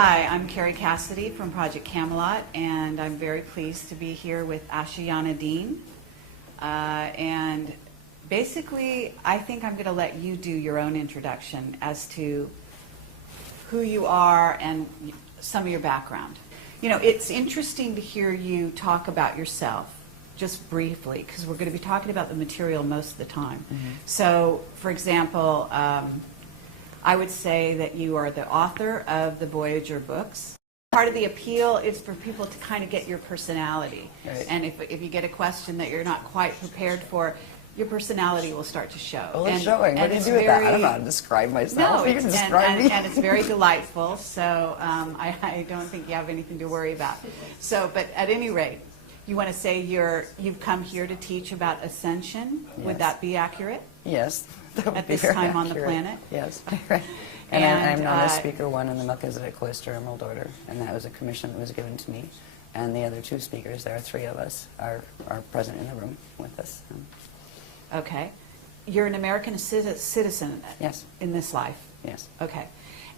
Hi, I'm Carrie Cassidy from Project Camelot, and I'm very pleased to be here with Ashayana Deane. And basically, I think I'm going to let you do your own introduction as to who you are and some of your background. You know, it's interesting to hear you talk about yourself, just briefly, because we're going to be talking about the material most of the time. Mm-hmm. So, for example, I would say that you are the author of the Voyager books. Part of the appeal is for people to kind of get your personality. Right. And if you get a question that you're not quite prepared for, your personality will start to show. Well, it's showing. What do you do with that? I don't know how to describe myself. No, you can describe me. And it's very delightful, so I don't think you have anything to worry about. So, but at any rate, you want to say you've come here to teach about Ascension. Yes. Would that be accurate? Yes. At this time on the planet? Yes. And I'm known as Speaker 1 in the Melchizedek Cloister Emerald Order, and that was a commission that was given to me. And the other two speakers, there are three of us, are present in the room with us. Okay. You're an American citizen. Yes. In this life? Yes. Okay.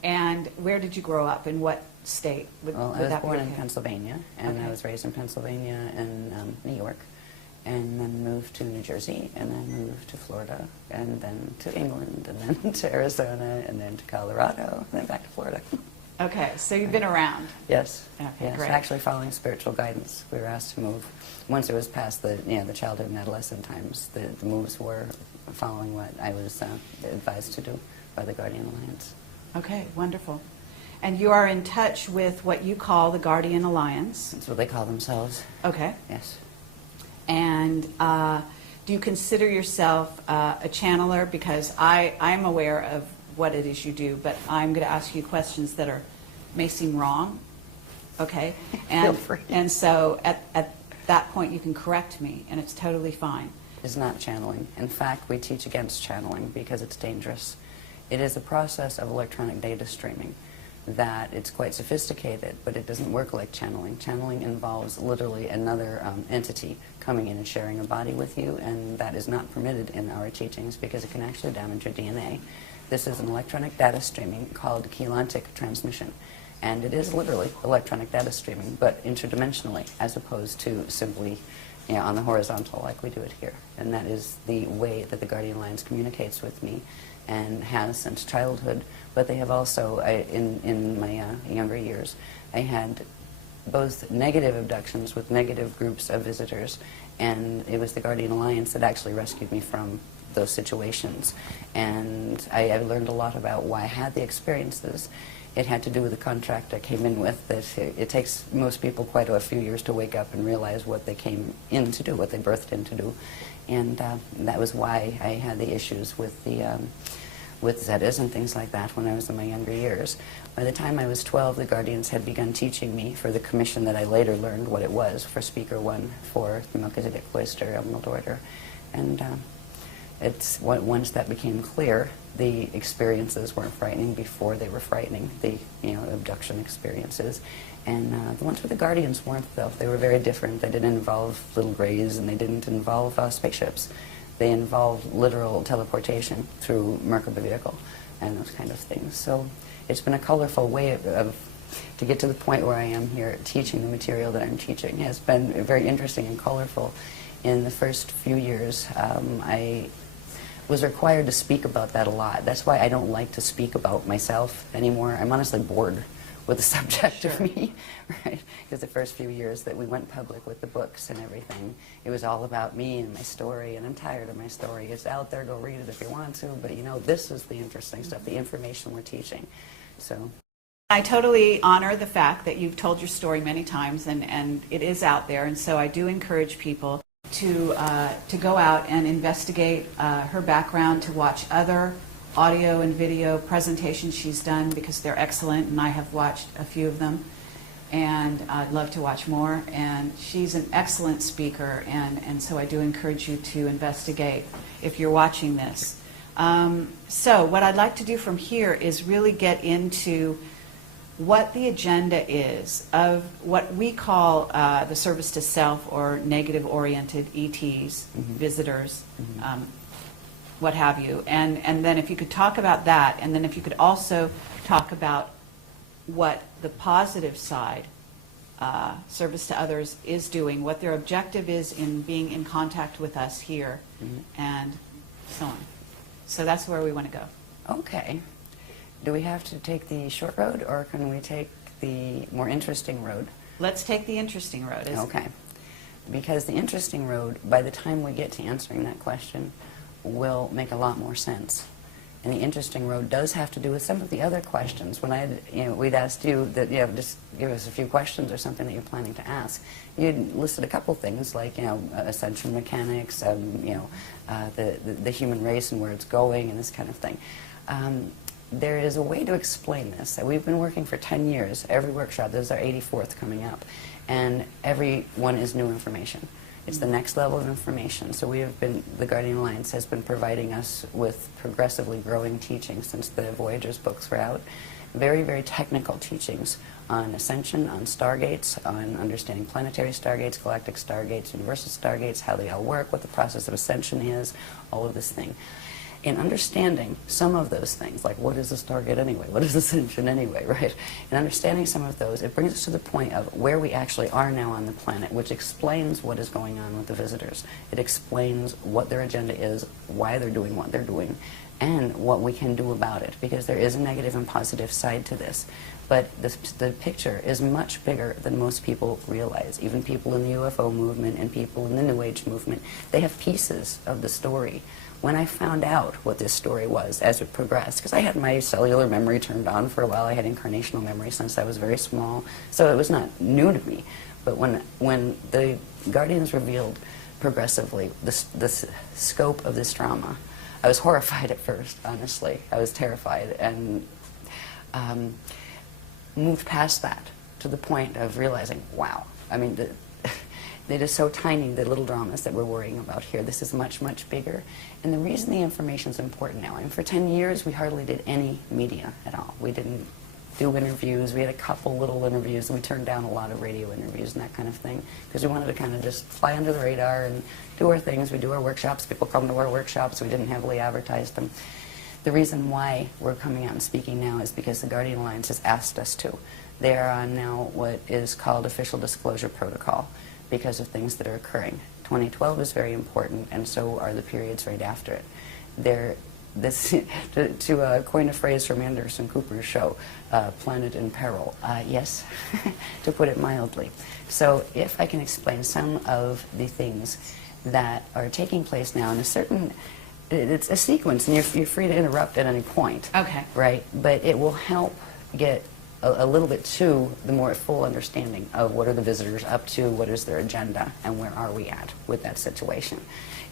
And where did you grow up? In what state? Well, I was born in Pennsylvania, and I was raised in Pennsylvania and New York, and then moved to New Jersey, and then moved to Florida, and then to England, and then to Arizona, and then to Colorado, and then back to Florida. Okay, so you've been around. Yes. Okay, yes. Great. Actually following spiritual guidance. We were asked to move. Once it was past the childhood and adolescent times, the moves were following what I was advised to do by the Guardian Alliance. Okay, wonderful. And you are in touch with what you call the Guardian Alliance. That's what they call themselves. Okay. Yes. And do you consider yourself a channeler? Because I'm aware of what it is you do, but I'm going to ask you questions that may seem wrong. Okay? Feel free. And so at that point you can correct me, and it's totally fine. It's not channeling. In fact, we teach against channeling because it's dangerous. It is a process of electronic data streaming that it's quite sophisticated, but it doesn't work like channeling. Channeling involves literally another entity coming in and sharing a body with you, and that is not permitted in our teachings because it can actually damage your DNA. This is an electronic data streaming called chelantic transmission, and it is literally electronic data streaming, but interdimensionally, as opposed to simply on the horizontal like we do it here. And that is the way that the Guardian Alliance communicates with me and has since childhood. But they have also, in my younger years, I had both negative abductions with negative groups of visitors, and it was the Guardian Alliance that actually rescued me from those situations. And I learned a lot about why I had the experiences. It had to do with the contract I came in with, that it takes most people quite a few years to wake up and realize what they came in to do, what they birthed in to do. And that was why I had the issues with the with Zetas and things like that when I was in my younger years. By the time I was 12, the Guardians had begun teaching me for the commission that I later learned what it was, for Speaker 1 for the Melchizedek Cloister Emerald Order. And once that became clear, the experiences weren't frightening before they were frightening, the abduction experiences. And the ones with the Guardians weren't, though. They were very different. They didn't involve little grays, and they didn't involve spaceships. They involved literal teleportation through Merkaba vehicle and those kind of things. So it's been a colorful way to get to the point where I am here teaching the material that I'm teaching. It's been very interesting and colorful. In the first few years, I was required to speak about that a lot. That's why I don't like to speak about myself anymore. I'm honestly bored with the subject of me, right? Because the first few years that we went public with the books and everything, it was all about me and my story, and I'm tired of my story. It's out there, go read it if you want to, but this is the interesting stuff, the information we're teaching. So I totally honor the fact that you've told your story many times, and it is out there, and so I do encourage people to go out and investigate her background, to watch other audio and video presentations she's done, because they're excellent, and I have watched a few of them, and I'd love to watch more. And she's an excellent speaker, and so I do encourage you to investigate if you're watching this. So what I'd like to do from here is really get into what the agenda is of what we call the service to self, or negative-oriented ETs, visitors, what have you. And then if you could talk about that, and then if you could also talk about what the positive side, service to others, is doing, what their objective is in being in contact with us here, and so on. So that's where we want to go. Okay. Do we have to take the short road, or can we take the more interesting road? Let's take the interesting road. Okay. Because the interesting road, by the time we get to answering that question, will make a lot more sense. And the interesting road does have to do with some of the other questions. When we'd asked you that, just give us a few questions or something that you're planning to ask. You'd listed a couple things like, ascension mechanics, the human race and where it's going and this kind of thing. There is a way to explain this. We've been working for 10 years. Every workshop, this is our 84th coming up, and every one is new information. It's the next level of information. So the Guardian Alliance has been providing us with progressively growing teachings since the Voyagers books were out. Very, very technical teachings on Ascension, on stargates, on understanding planetary stargates, galactic stargates, universal stargates, how they all work, what the process of Ascension is, all of this thing. In understanding some of those things, like what is a stargate anyway, what is Ascension anyway, right? In understanding some of those, it brings us to the point of where we actually are now on the planet, which explains what is going on with the visitors. It explains what their agenda is, why they're doing what they're doing, and what we can do about it, because there is a negative and positive side to this. But the picture is much bigger than most people realize. Even people in the UFO movement and people in the New Age movement, they have pieces of the story. When I found out what this story was as it progressed, because I had my cellular memory turned on for a while, I had incarnational memory since I was very small, so it was not new to me. But when the Guardians revealed progressively the scope of this drama, I was horrified at first, honestly. I was terrified, and moved past that to the point of realizing, wow, I mean, it is so tiny, the little dramas that we're worrying about here. This is much, much bigger. And the reason the information is important now, and for 10 years we hardly did any media at all. We didn't do interviews. We had a couple little interviews, and we turned down a lot of radio interviews and that kind of thing, because we wanted to kind of just fly under the radar and do our things. We do our workshops. People come to our workshops. We didn't heavily advertise them. The reason why we're coming out and speaking now is because the Guardian Alliance has asked us to. They are on now what is called Official Disclosure Protocol, because of things that are occurring. 2012 is very important, and so are the periods right after it. To coin a phrase from Anderson Cooper's show, Planet in Peril, yes, to put it mildly. So if I can explain some of the things that are taking place now in a certain, it's a sequence, and you're free to interrupt at any point. Okay. Right, but it will help get a little bit to the more full understanding of what are the visitors up to, what is their agenda, and where are we at with that situation.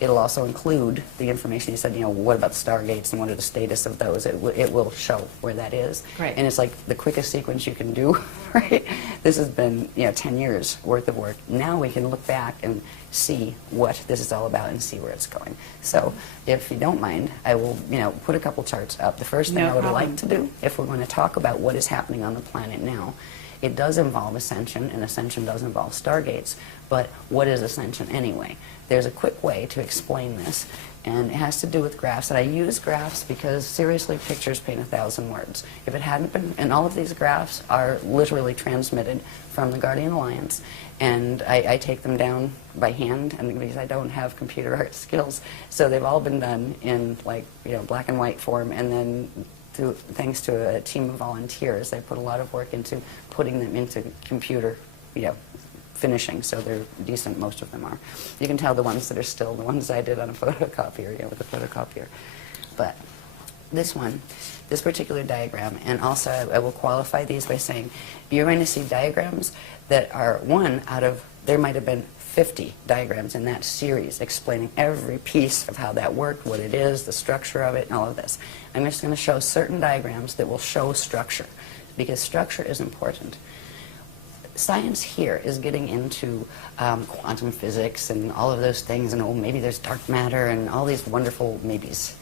It'll also include the information you said, what about Stargates and what are the status of those? It will show where that is. Great. And it's like the quickest sequence you can do, right? This has been 10 years worth of work. Now we can look back and see what this is all about and see where it's going. So if you don't mind, I will put a couple charts up. The first thing I would like to do, if we're going to talk about what is happening on the planet now, it does involve Ascension, and Ascension does involve Stargates, but what is Ascension anyway? There's a quick way to explain this, and it has to do with graphs. And I use graphs because, seriously, pictures paint 1,000 words. If it hadn't been, and all of these graphs are literally transmitted from the Guardian Alliance, and I take them down by hand, and because I don't have computer art skills, so they've all been done in black and white form, and then thanks to a team of volunteers, they put a lot of work into putting them into computer, finishing, so they're decent, most of them are. You can tell the ones that are still the ones I did on a photocopier, with a photocopier. But this particular diagram, and also I will qualify these by saying, you're going to see diagrams that are one out of, there might have been 50 diagrams in that series explaining every piece of how that worked, what it is, the structure of it, and all of this. I'm just going to show certain diagrams that will show structure, because structure is important. Science here is getting into quantum physics and all of those things, and maybe there's dark matter and all these wonderful maybes.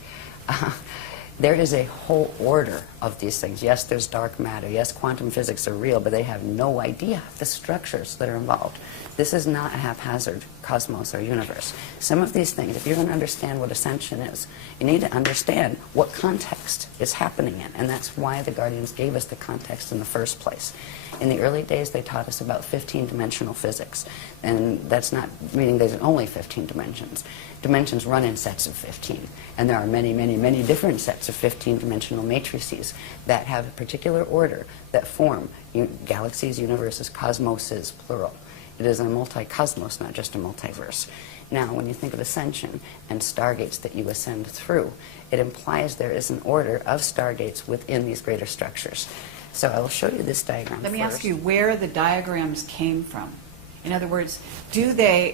There is a whole order of these things. Yes, there's dark matter. Yes, quantum physics are real, but they have no idea the structures that are involved. This is not a haphazard cosmos or universe. Some of these things, if you're going to understand what Ascension is, you need to understand what context is happening in, and that's why the Guardians gave us the context in the first place. In the early days, they taught us about 15-dimensional physics, and that's not meaning there's only 15 dimensions. Dimensions run in sets of 15, and there are many, many, many different sets of 15-dimensional matrices that have a particular order that form galaxies, universes, cosmoses, plural. It is a multi-cosmos, not just a multiverse. Now, when you think of Ascension and stargates that you ascend through, it implies there is an order of stargates within these greater structures. So I will show you this diagram Let me first. ask you where the diagrams came from. In other words,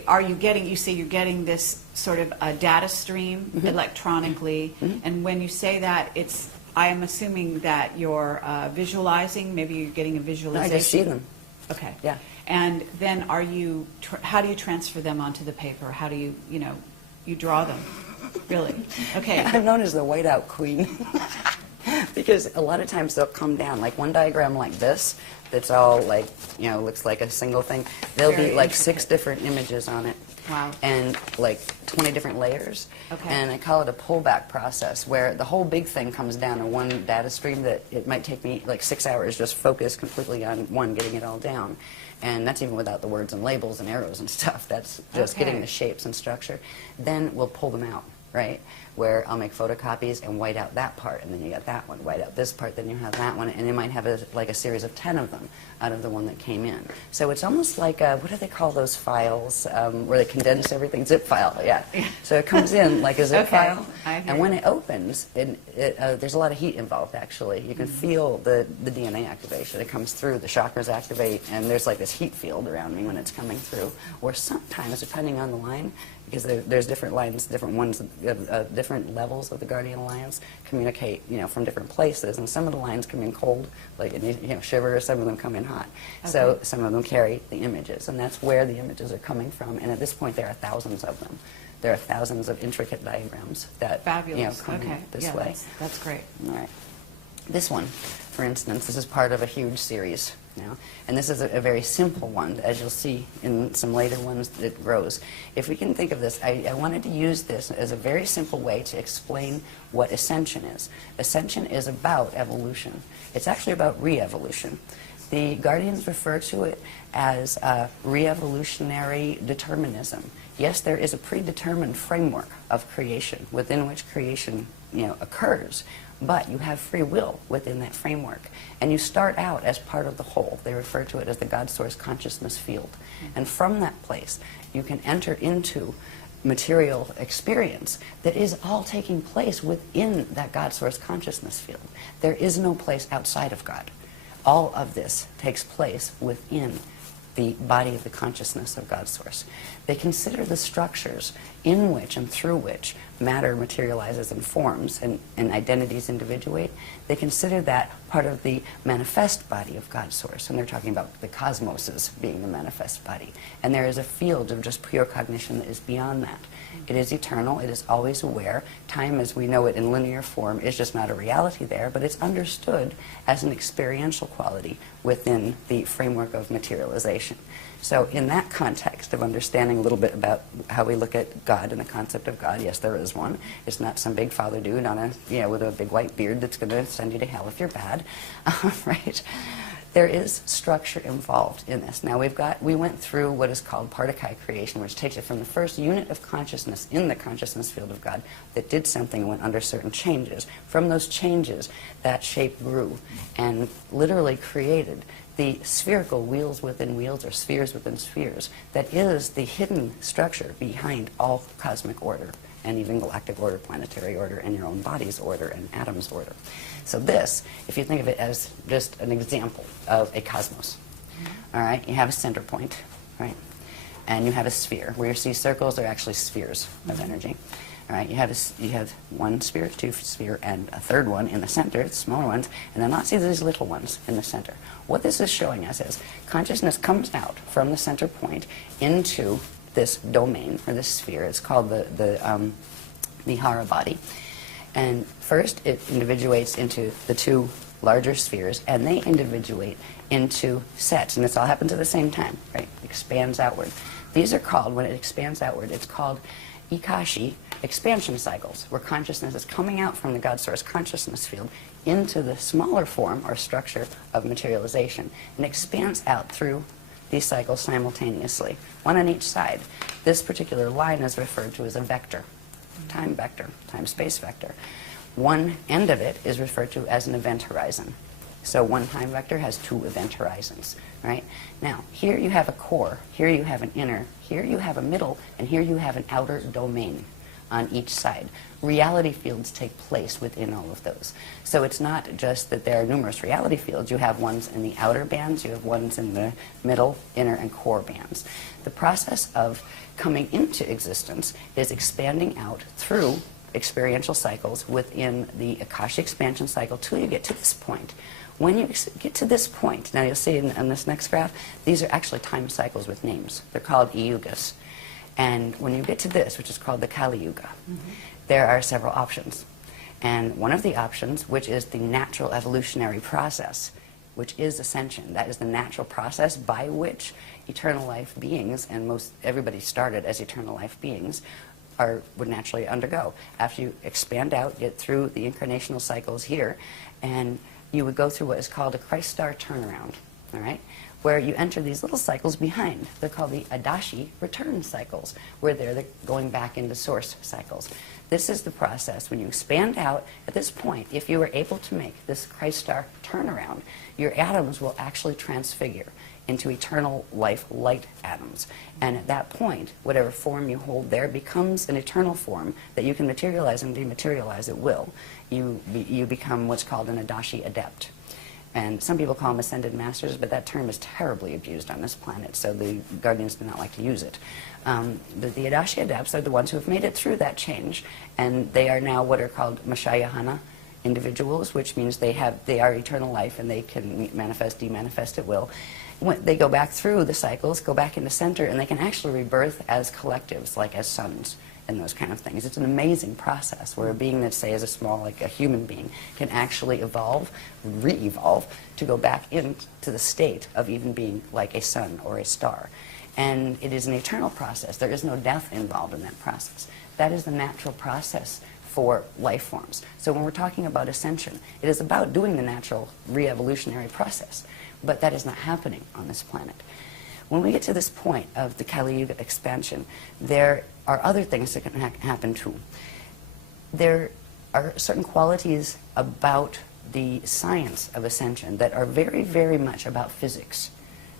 are you getting, you say you're getting this sort of a data stream electronically, and when you say that, I am assuming that you're visualizing, maybe you're getting a visualization. No, I just see them. Okay. Yeah. And then how do you transfer them onto the paper? How do you, you draw them? Really? Okay. I'm known as the whiteout queen. Because a lot of times they'll come down, like one diagram like this, that's all like, looks like a single thing. There'll be like 6 different images on it. Wow. And like 20 different layers. Okay. And I call it a pullback process, where the whole big thing comes down in one data stream that it might take me like 6 hours just focus completely on one, getting it all down. And that's even without the words and labels and arrows and stuff. That's just getting the shapes and structure. Then we'll pull them out, right? Where I'll make photocopies and white out that part, and then you got that one, white out this part, then you have that one, and you might have like a series of 10 of them out of the one that came in. So it's almost like, what do they call those files where they condense everything? Zip file, yeah. So it comes in like a zip file, and when it opens, there's a lot of heat involved, actually. You can feel the DNA activation. It comes through, the chakras activate, and there's like this heat field around me when it's coming through. Or sometimes, depending on the line, because there's different lines, different ones, different levels of the Guardian Alliance communicate, from different places, and some of the lines come in cold, like shiver, some of them come in hot. Okay. So some of them carry the images, and that's where the images are coming from. And at this point, there are thousands of them. There are thousands of intricate diagrams that come in this way. That's great. All right. This one, for instance, this is part of a huge series. And this is a very simple one. As you'll see in some later ones, it grows. If we can think of this, I wanted to use this as a very simple way to explain what Ascension is. Ascension is about evolution. It's actually about re-evolution. The Guardians refer to it as re-evolutionary determinism. Yes, there is a predetermined framework of creation within which creation occurs, but you have free will within that framework. And you start out as part of the whole. They refer to it as the God Source consciousness field. And from that place, you can enter into material experience that is all taking place within that God Source consciousness field. There is no place outside of God. All of this takes place within the body of the consciousness of God Source. They consider the structures in which and through which matter materializes and forms and identities individuate. They consider that part of the manifest body of God Source, and they're talking about the cosmoses being the manifest body. And there is a field of just pure cognition that is beyond that. It is eternal, it is always aware. Time as we know it in linear form is just not a reality there, but it's understood as an experiential quality within the framework of materialization. So in that context of understanding a little bit about how we look at God and the concept of God, yes, there is one. It's not some big father dude on with a big white beard that's going to send you to hell if you're bad, right? There is structure involved in this. Now we went through what is called Part-1 creation, which takes it from the first unit of consciousness in the consciousness field of God that did something and went under certain changes. From those changes, that shape grew and literally created the spherical wheels within wheels, or spheres within spheres, that is the hidden structure behind all cosmic order, and even galactic order, planetary order, and your own body's order, and atoms' order. So this, if you think of it as just an example of a cosmos, all right, you have a center point, right, and you have a sphere. Where you see circles are actually spheres of energy. All right, you have one sphere, two sphere, and a third one in the center, smaller ones, and then lots of these little ones in the center. What this is showing us is consciousness comes out from the center point into this domain, or this sphere. It's called the Hara body. And first it individuates into the two larger spheres, and they individuate into sets, and this all happens at the same time, right? Expands outward. These are called, when it expands outward, it's called Ikashi expansion cycles, where consciousness is coming out from the God Source consciousness field into the smaller form or structure of materialization, and expands out through these cycles simultaneously, one on each side. This particular line is referred to as a vector, time-space vector. One end of it is referred to as an event horizon. So one time vector has two event horizons, right? Now, here you have a core, here you have an inner, here you have a middle, and here you have an outer domain on each side. Reality fields take place within all of those. So it's not just that there are numerous reality fields. You have ones in the outer bands, you have ones in the middle, inner, and core bands. The process of coming into existence is expanding out through experiential cycles within the Akasha expansion cycle till you get to this point. When you get to this point, now you'll see in this next graph, these are actually time cycles with names. They're called yugas. And when you get to this, which is called the Kali Yuga, there are several options. And one of the options, which is the natural evolutionary process, which is ascension, that is the natural process by which eternal life beings, and everybody started as eternal life beings, would naturally undergo. After you expand out, get through the incarnational cycles here, and you would go through what is called a Christ star turnaround, all right? Where you enter these little cycles behind. They're called the Adashi return cycles, where they're going back into source cycles. This is the process. When you expand out, at this point, if you were able to make this Christ star turnaround, your atoms will actually transfigure into eternal life light atoms. And at that point, whatever form you hold there becomes an eternal form that you can materialize and dematerialize at will. You become what's called an Adashi adept. And some people call them ascended masters, but that term is terribly abused on this planet, so the Guardians do not like to use it. But the Adashi adepts are the ones who have made it through that change, and they are now what are called Ashayana individuals, which means they are eternal life and they can manifest, demanifest at will. When they go back through the cycles, go back into center, and they can actually rebirth as collectives, like as suns and those kind of things. It's an amazing process where a being that, say, is a small, like a human being, can actually evolve, re-evolve, to go back into the state of even being like a sun or a star. And it is an eternal process. There is no death involved in that process. That is the natural process for life forms. So when we're talking about ascension, it is about doing the natural re-evolutionary process. But that is not happening on this planet. When we get to this point of the Kali Yuga expansion, there are other things that can happen too. There are certain qualities about the science of ascension that are very, very much about physics.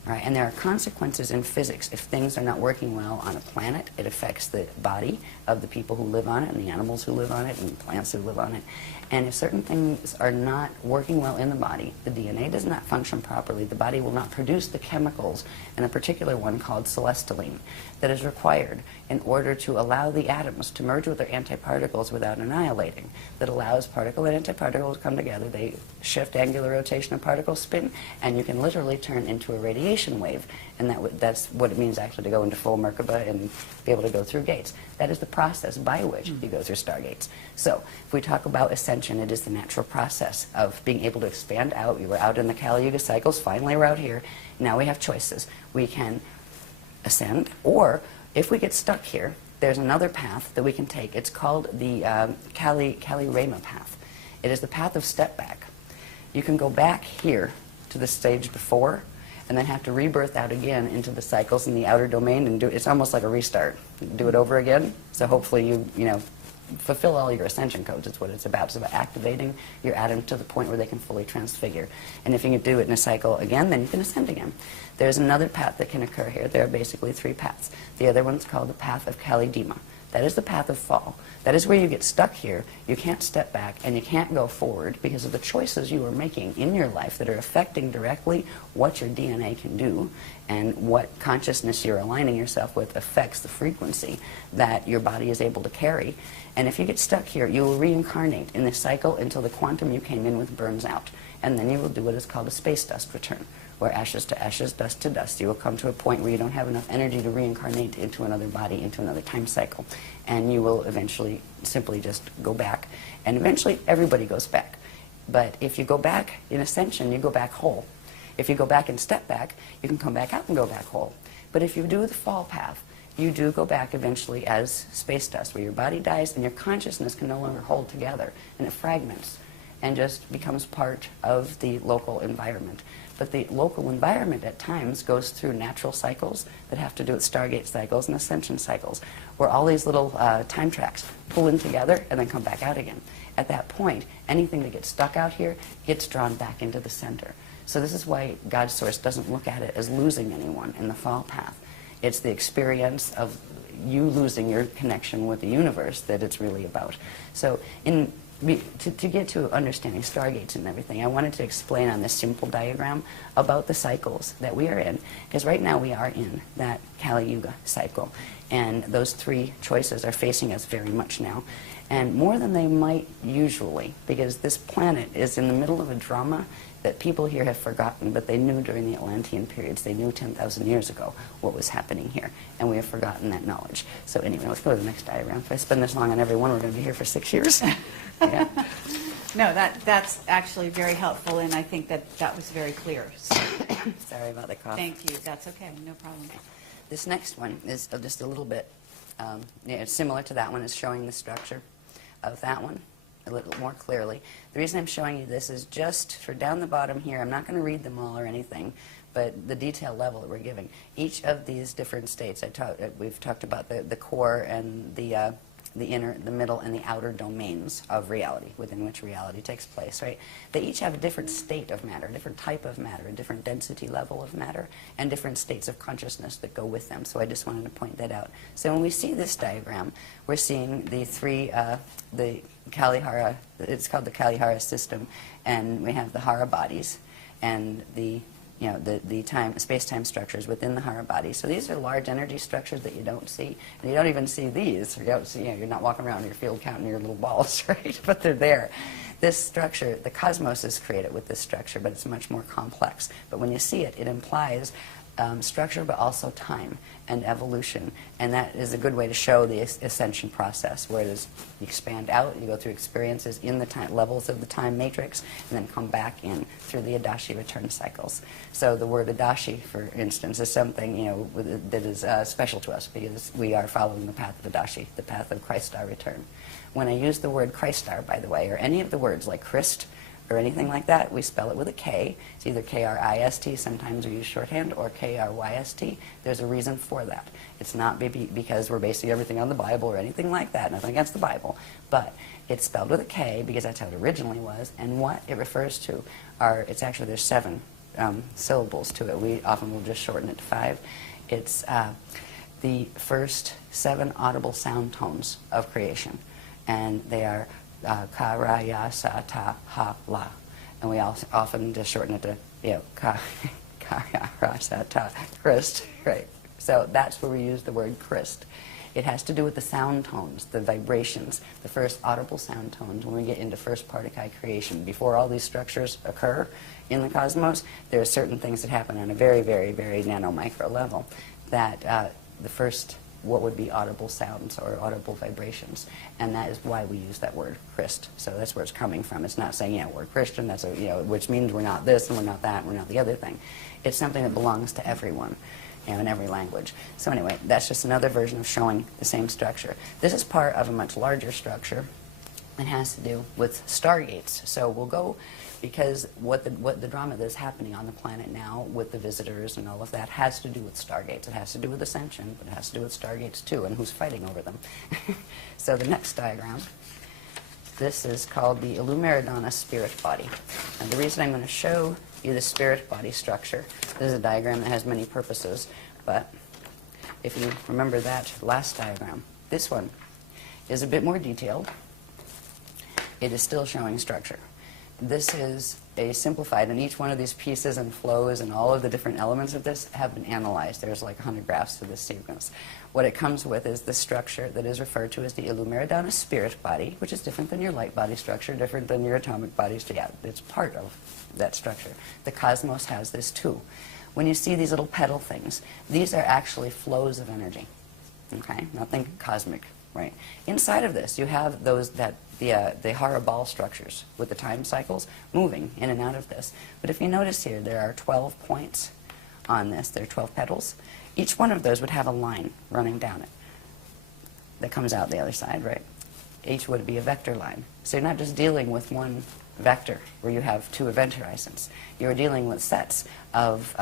Right? And there are consequences in physics. If things are not working well on a planet, it affects the body of the people who live on it, and the animals who live on it, and the plants who live on it. And if certain things are not working well in the body, the DNA does not function properly, the body will not produce the chemicals, and a particular one called celestylene, that is required in order to allow the atoms to merge with their antiparticles without annihilating. That allows particle and antiparticle to come together. They shift angular rotation of particle spin, and you can literally turn into a radiation wave. And that's what it means actually to go into full Merkaba and be able to go through gates. That is the process by which you go through stargates. So if we talk about ascension, it is the natural process of being able to expand out. We were out in the Kali Yuga cycles, finally we're out here. Now we have choices. We can ascend, or if we get stuck here, there's another path that we can take. It's called the Kali Rama path. It is the path of step back. You can go back here to the stage before, and then have to rebirth out again into the cycles in the outer domain, and it's almost like a restart. Do it over again. So hopefully you fulfill all your ascension codes. It's what it's about. It's about activating your atoms to the point where they can fully transfigure. And if you can do it in a cycle again, then you can ascend again. There's another path that can occur here. There are basically three paths. The other one's called the path of Kali Dima. That is the path of fall. That is where you get stuck here. You can't step back and you can't go forward because of the choices you are making in your life that are affecting directly what your DNA can do, and what consciousness you're aligning yourself with affects the frequency that your body is able to carry. And if you get stuck here, you will reincarnate in this cycle until the quantum you came in with burns out. And then you will do what is called a space dust return, where ashes to ashes, dust to dust. You will come to a point where you don't have enough energy to reincarnate into another body, into another time cycle. And you will eventually simply just go back. And eventually everybody goes back. But if you go back in Ascension, you go back whole. If you go back and step back, you can come back out and go back whole. But if you do the fall path, you do go back eventually as space dust, where your body dies and your consciousness can no longer hold together, and it fragments and just becomes part of the local environment. But the local environment at times goes through natural cycles that have to do with Stargate cycles and Ascension cycles, where all these little time tracks pull in together and then come back out again. At that point, anything that gets stuck out here gets drawn back into the center. So this is why God's Source doesn't look at it as losing anyone in the fall path. It's the experience of you losing your connection with the universe that it's really about. So to get to understanding Stargates and everything, I wanted to explain on this simple diagram about the cycles that we are in, because right now we are in that Kali Yuga cycle, and those three choices are facing us very much now, and more than they might usually, because this planet is in the middle of a drama that people here have forgotten, but they knew during the Atlantean periods. They knew 10,000 years ago what was happening here, and we have forgotten that knowledge. So anyway, let's go to the next diagram. If I spend this long on every one, we're going to be here for 6 years. Yeah. No, that's actually very helpful, and I think that was very clear. So, sorry about the cough. thank you. That's okay. No problem. This next one is just a little bit, it's similar to that one. It's showing the structure of that one a little more clearly. The reason I'm showing you this is just for down the bottom here. I'm not going to read them all or anything, but the detail level that we're giving. Each of these different states, we've talked about the core and the inner, the middle, and the outer domains of reality, within which reality takes place, right? They each have a different state of matter, a different type of matter, a different density level of matter, and different states of consciousness that go with them. So I just wanted to point that out. So when we see this diagram, we're seeing the three, the Kalihara, it's called the Kalihara system, and we have the Hara bodies, and the space-time structures within the Hara body. So these are large energy structures that you don't see. And you don't even see these. You don't see, you're not walking around in your field counting your little balls, right? But they're there. This structure, the cosmos is created with this structure, but it's much more complex. But when you see it, it implies structure, but also time and evolution. And that is a good way to show the ascension process, where it is you expand out, you go through experiences in the time levels of the time matrix, and then come back in through the Adashi return cycles. So the word Adashi, for instance, is something that is special to us, because we are following the path of Adashi, the path of Christ-star return. When I use the word Christ-star, by the way, or any of the words like Christ, or anything like that, we spell it with a K. It's either K-R-I-S-T, sometimes we use shorthand, or K-R-Y-S-T. There's a reason for that. It's not because we're basing everything on the Bible or anything like that, nothing against the Bible, but it's spelled with a K because that's how it originally was, and what it refers to there's 7 syllables to it. We often will just shorten it to 5. It's the first 7 audible sound tones of creation, and they are ka, ra, ya, sa, ta, ha, la. And we also often just shorten it to, ka, ya, ra, sa, ta, Christ, right? So that's where we use the word Christ. It has to do with the sound tones, the vibrations, the first audible sound tones when we get into first particle creation. Before all these structures occur in the cosmos, there are certain things that happen on a very, very, very nano-micro level that the first what would be audible sounds or audible vibrations, and that is why we use that word Christ. So that's where it's coming from. It's not saying, we're Christian, that's which means we're not this and we're not that and we're not the other thing. It's something that belongs to everyone, in every language. So anyway, that's just another version of showing the same structure. This is part of a much larger structure and has to do with stargates. So we'll go, because what the drama that is happening on the planet now with the visitors and all of that has to do with stargates. It has to do with Ascension, but it has to do with stargates too, and who's fighting over them. So the next diagram, this is called the Illumiradana spirit body. And the reason I'm going to show you the spirit body structure, this is a diagram that has many purposes, but if you remember that last diagram, this one is a bit more detailed. It is still showing structure. This is a simplified, and each one of these pieces and flows and all of the different elements of this have been analyzed. There's like 100 graphs to this sequence. What it comes with is the structure that is referred to as the Illumiradana spirit body, which is different than your light body structure, different than your atomic body structure. Yeah, it's part of that structure. The cosmos has this too. When you see these little petal things, these are actually flows of energy. Okay? Now think cosmic right? Inside of this, you have those that the Hara ball structures with the time cycles moving in and out of this. But if you notice here, there are 12 points on this. There are 12 petals. Each one of those would have a line running down it that comes out the other side, right? Each would be a vector line. So you're not just dealing with one vector where you have two event horizons. You're dealing with sets of 6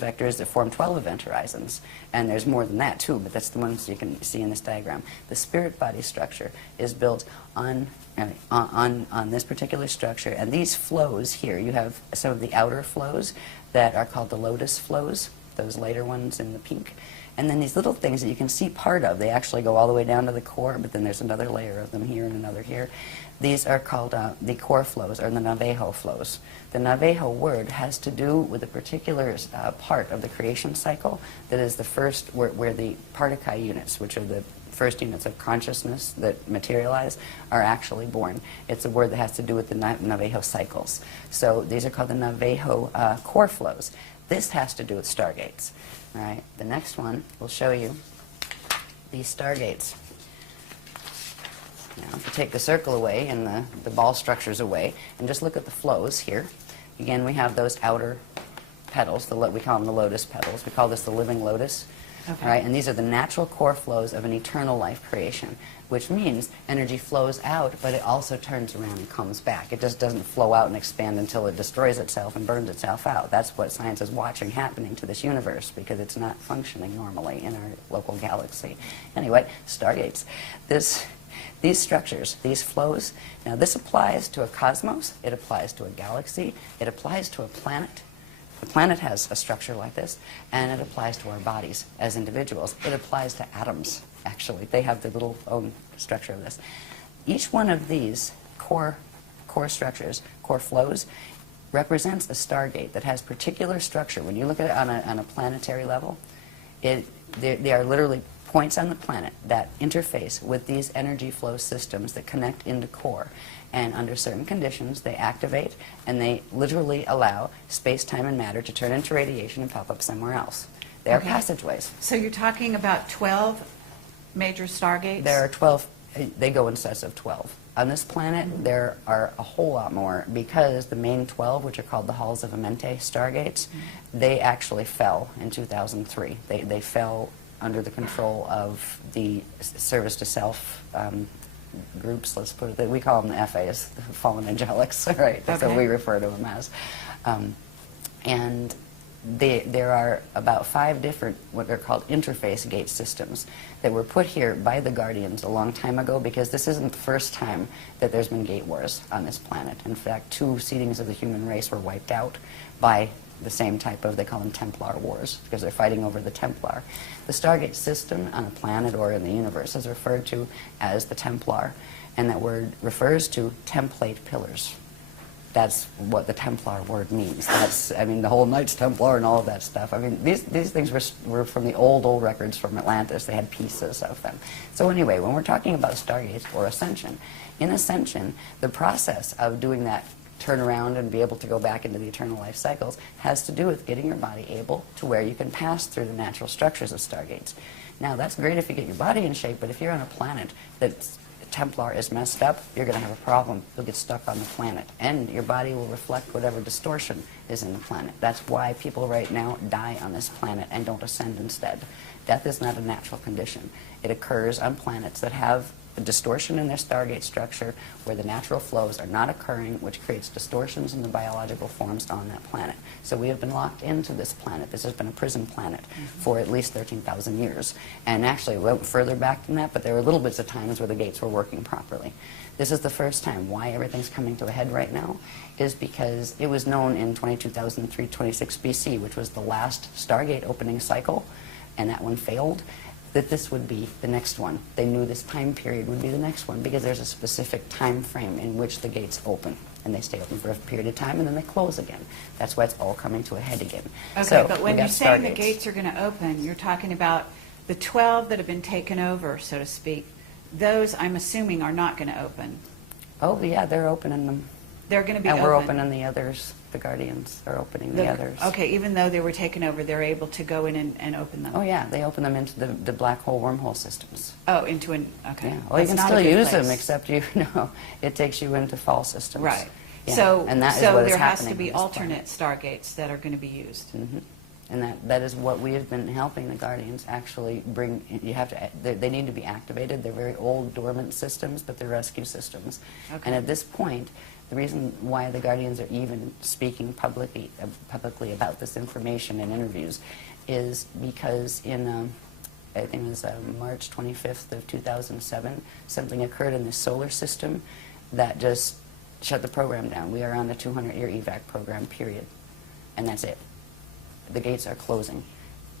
vectors that form 12 event horizons. And there's more than that too, but that's the ones you can see in this diagram. The spirit body structure is built on this particular structure, and these flows here, you have some of the outer flows that are called the lotus flows, those later ones in the pink. And then these little things that you can see part of, they actually go all the way down to the core, but then there's another layer of them here and another here. These are called the core flows, or the Navajo flows. The Navajo word has to do with a particular part of the creation cycle that is the first, where the Partakai units, which are the first units of consciousness that materialize, are actually born. It's a word that has to do with the Navajo cycles. So these are called the Navajo core flows. This has to do with stargates. All right, the next one will show you these stargates. Now, if you take the circle away and the ball structures away, and just look at the flows here, again, we have those outer petals, we call them the lotus petals. We call this the living lotus. Okay. All right, and these are the natural core flows of an eternal life creation, which means energy flows out, but it also turns around and comes back. It just doesn't flow out and expand until it destroys itself and burns itself out. That's what science is watching happening to this universe, because it's not functioning normally in our local galaxy. Anyway, stargates. These structures, these flows, now this applies to a cosmos, it applies to a galaxy, it applies to a planet. The planet has a structure like this, and it applies to our bodies as individuals. It applies to atoms, actually. They have their little own structure of this. Each one of these core structures, core flows, represents a stargate that has particular structure. When you look at it on a planetary level, they are literally points on the planet that interface with these energy flow systems that connect into core. And under certain conditions, they activate, and they literally allow space, time, and matter to turn into radiation and pop up somewhere else. They are passageways. So you're talking about 12 major stargates? There are 12. They go in sets of 12. On this planet, there are a whole lot more, because the main 12, which are called the Halls of Amente stargates, they actually fell in 2003. They fell under the control of the service to self groups, let's put it that we call them the FAs, the fallen angelics, right? That's what we refer to them as. And there are about 5 different, what are called interface gate systems, that were put here by the Guardians a long time ago, because this isn't the first time that there's been gate wars on this planet. In fact, 2 seedings of the human race were wiped out by the same type of, they call them Templar wars, because they're fighting over the Templar. The Stargate system on a planet or in the universe is referred to as the Templar, and that word refers to template pillars. That's what the Templar word means. That's, I mean, the whole Knights Templar and all of that stuff. I mean, these things were from the old records from Atlantis. They had pieces of them. So anyway, when we're talking about Stargates or Ascension, in Ascension, the process of doing that turn around and be able to go back into the eternal life cycles has to do with getting your body able to where you can pass through the natural structures of stargates. Now, that's great if you get your body in shape, but if you're on a planet that's Templar is messed up, you're going to have a problem. You'll get stuck on the planet, and your body will reflect whatever distortion is in the planet. That's why people right now die on this planet and don't ascend instead. Death is not a natural condition. It occurs on planets that have a distortion in their stargate structure, where the natural flows are not occurring, which creates distortions in the biological forms on that planet. So we have been locked into this planet. This has been a prison planet for at least 13,000 years. And actually, we went further back than that, but there were little bits of times where the gates were working properly. This is the first time. Why everything's coming to a head right now is because it was known in 22,326 BC, which was the last stargate opening cycle, and that one failed, that this would be the next one. They knew this time period would be the next one because there's a specific time frame in which the gates open, and they stay open for a period of time and then they close again. That's why it's all coming to a head again. Okay, so but when you're saying the gates are going to open, you're talking about the 12 that have been taken over, so to speak. Those, I'm assuming, are not going to open. Oh, yeah, they're opening them. They're going to be open. And open. we're opening the others. the Guardians are opening the others. Okay, even though they were taken over, they're able to go in and open them. Oh yeah, they open them into the black hole wormhole systems. Oh, into an, okay. Yeah. Well, you can That's still not a good use place. them, except it takes you into fall systems. Right. Yeah. So, and that is so what is there has happening to be on this alternate stargates that are going to be used. planet. And that is what we have been helping the Guardians actually bring. You have to. They need to be activated. They're very old, dormant systems, but they're rescue systems. Okay. And at this point, the reason why the Guardians are even speaking publicly about this information in interviews is because in I think it was March 25th of 2007, something occurred in the solar system that just shut the program down. We are on a 200-year evac program, period. And that's it. The gates are closing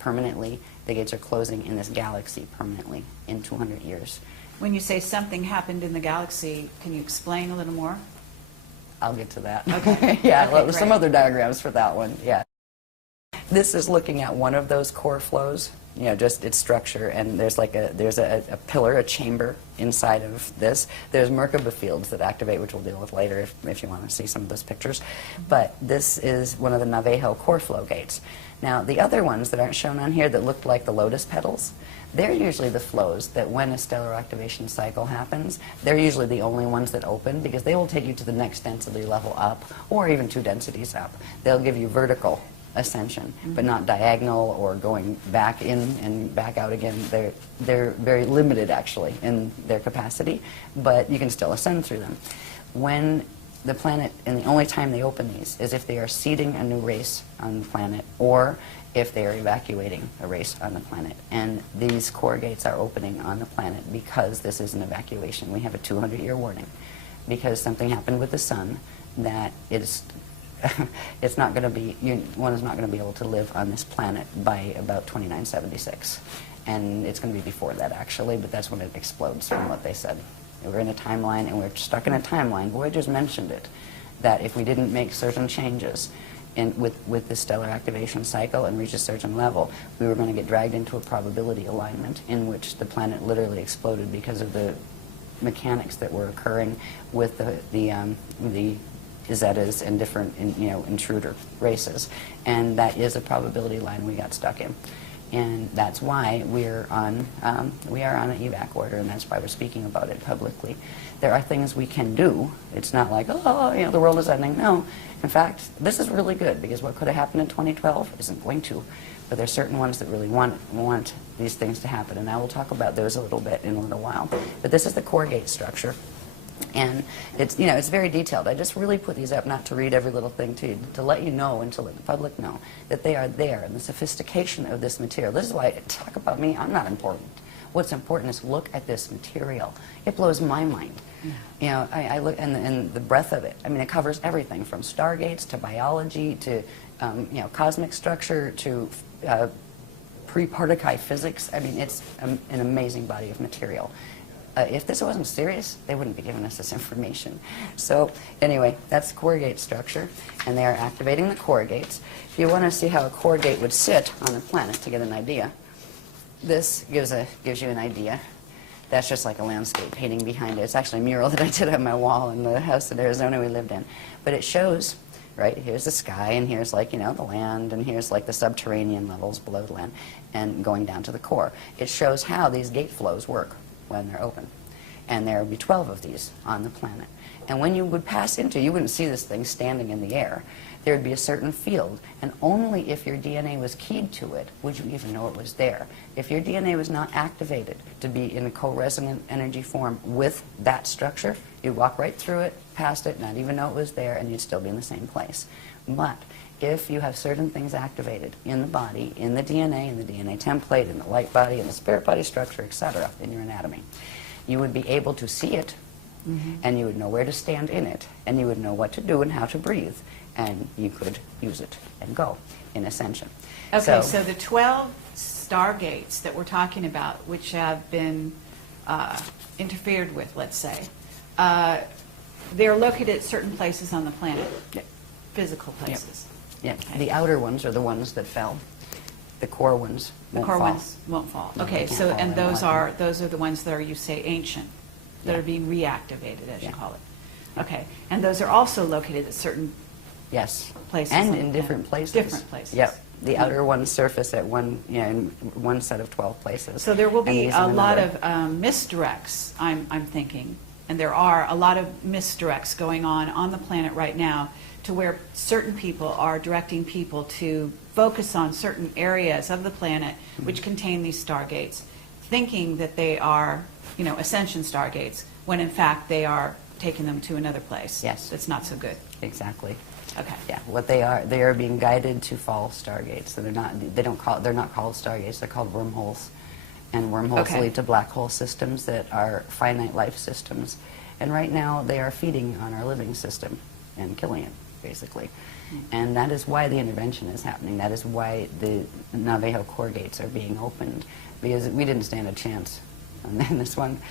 permanently. The gates are closing in this galaxy permanently in 200 years. When you say something happened in the galaxy, can you explain a little more? I'll get to that. Okay. Yeah, Okay, well, there's some great. other diagrams for that one. Yeah. This is looking at one of those core flows, just its structure, and there's a pillar, a chamber inside of this. There's Merkaba fields that activate, which we'll deal with later if you want to see some of those pictures. But this is one of the Navajo core flow gates. Now, the other ones that aren't shown on here that look like the lotus petals, they're usually the flows that when a stellar activation cycle happens, they're usually the only ones that open because they will take you to the next density level up or even 2 densities up. They'll give you vertical ascension, but not diagonal or going back in and back out again. They're very limited actually in their capacity, but you can still ascend through them. When the planet, and the only time they open these is if they are seeding a new race on the planet or if they are evacuating a race on the planet. And these core gates are opening on the planet because this is an evacuation. We have a 200-year warning because something happened with the sun that is it's not going to be, one is not going to be able to live on this planet by about 2976. And it's going to be before that, actually, but that's when it explodes from what they said. We're in a timeline, and we're stuck in a timeline. Voyager's mentioned it, that if we didn't make certain changes with the stellar activation cycle and reach a certain level, we were going to get dragged into a probability alignment in which the planet literally exploded because of the mechanics that were occurring with the Zetas and different intruder races, and that is a probability line we got stuck in, and that's why we are on an evac order, and that's why we're speaking about it publicly. There are things we can do. It's not like, oh, the world is ending. No, in fact, this is really good because what could have happened in 2012 isn't going to, but there's certain ones that really want these things to happen, and I will talk about those a little bit in a little while. But this is the core gate structure. And it's it's very detailed. I just really put these up not to read every little thing to you, to let you know and to let the public know that they are there and the sophistication of this material. This is why I talk about me. I'm not important. What's important is look at this material. It blows my mind. Yeah. I look and the breadth of it. I mean, it covers everything from stargates to biology to cosmic structure to pre-Particuli physics. I mean, it's an amazing body of material. If this wasn't serious, they wouldn't be giving us this information. So anyway, that's the core gate structure, and they are activating the core gates. If you want to see how a core gate would sit on the planet to get an idea, this gives you an idea. That's just like a landscape painting behind it. It's actually a mural that I did on my wall in the house in Arizona we lived in. But it shows, right, here's the sky, and here's like, the land, and here's like the subterranean levels below the land, and going down to the core. It shows how these gate flows work when they're open. And there would be 12 of these on the planet. And when you would pass into, you wouldn't see this thing standing in the air. There would be a certain field, and only if your DNA was keyed to it would you even know it was there. If your DNA was not activated to be in a co-resonant energy form with that structure, you'd walk right through it, past it, not even know it was there, and you'd still be in the same place. But if you have certain things activated in the body, in the DNA template, in the light body, in the spirit body structure, etc., in your anatomy, you would be able to see it, and you would know where to stand in it, and you would know what to do and how to breathe, and you could use it and go in Ascension. Okay, so the 12 stargates that we're talking about, which have been interfered with, let's say, they're located at certain places on the planet, physical places. Yeah, Okay. the outer ones are the ones that fell. The core ones won't fall. The core ones won't fall. No, Okay, they can't so fall and in those life. are the ones that are, you say, ancient, that Yeah. are being reactivated, as you Yeah. call it. Okay, and those are also located at certain Yes. places. And on in the different planet. places. Different places. Yep. The outer one surface at one, in one set of 12 places. So there will and be these a in lot another. of misdirects, I'm thinking, and there are a lot of misdirects going on the planet right now, to where certain people are directing people to focus on certain areas of the planet which contain these stargates, thinking that they are, ascension stargates, when in fact they are taking them to another place. Yes. That's not so good. Exactly. Okay. Yeah, what they are being guided to false stargates. So they're not called stargates. They're called wormholes, and wormholes Okay. lead to black hole systems that are finite life systems. And right now they are feeding on our living system and killing it, basically. And that is why the intervention is happening. That is why the Navajo core gates are being opened, because we didn't stand a chance on this one.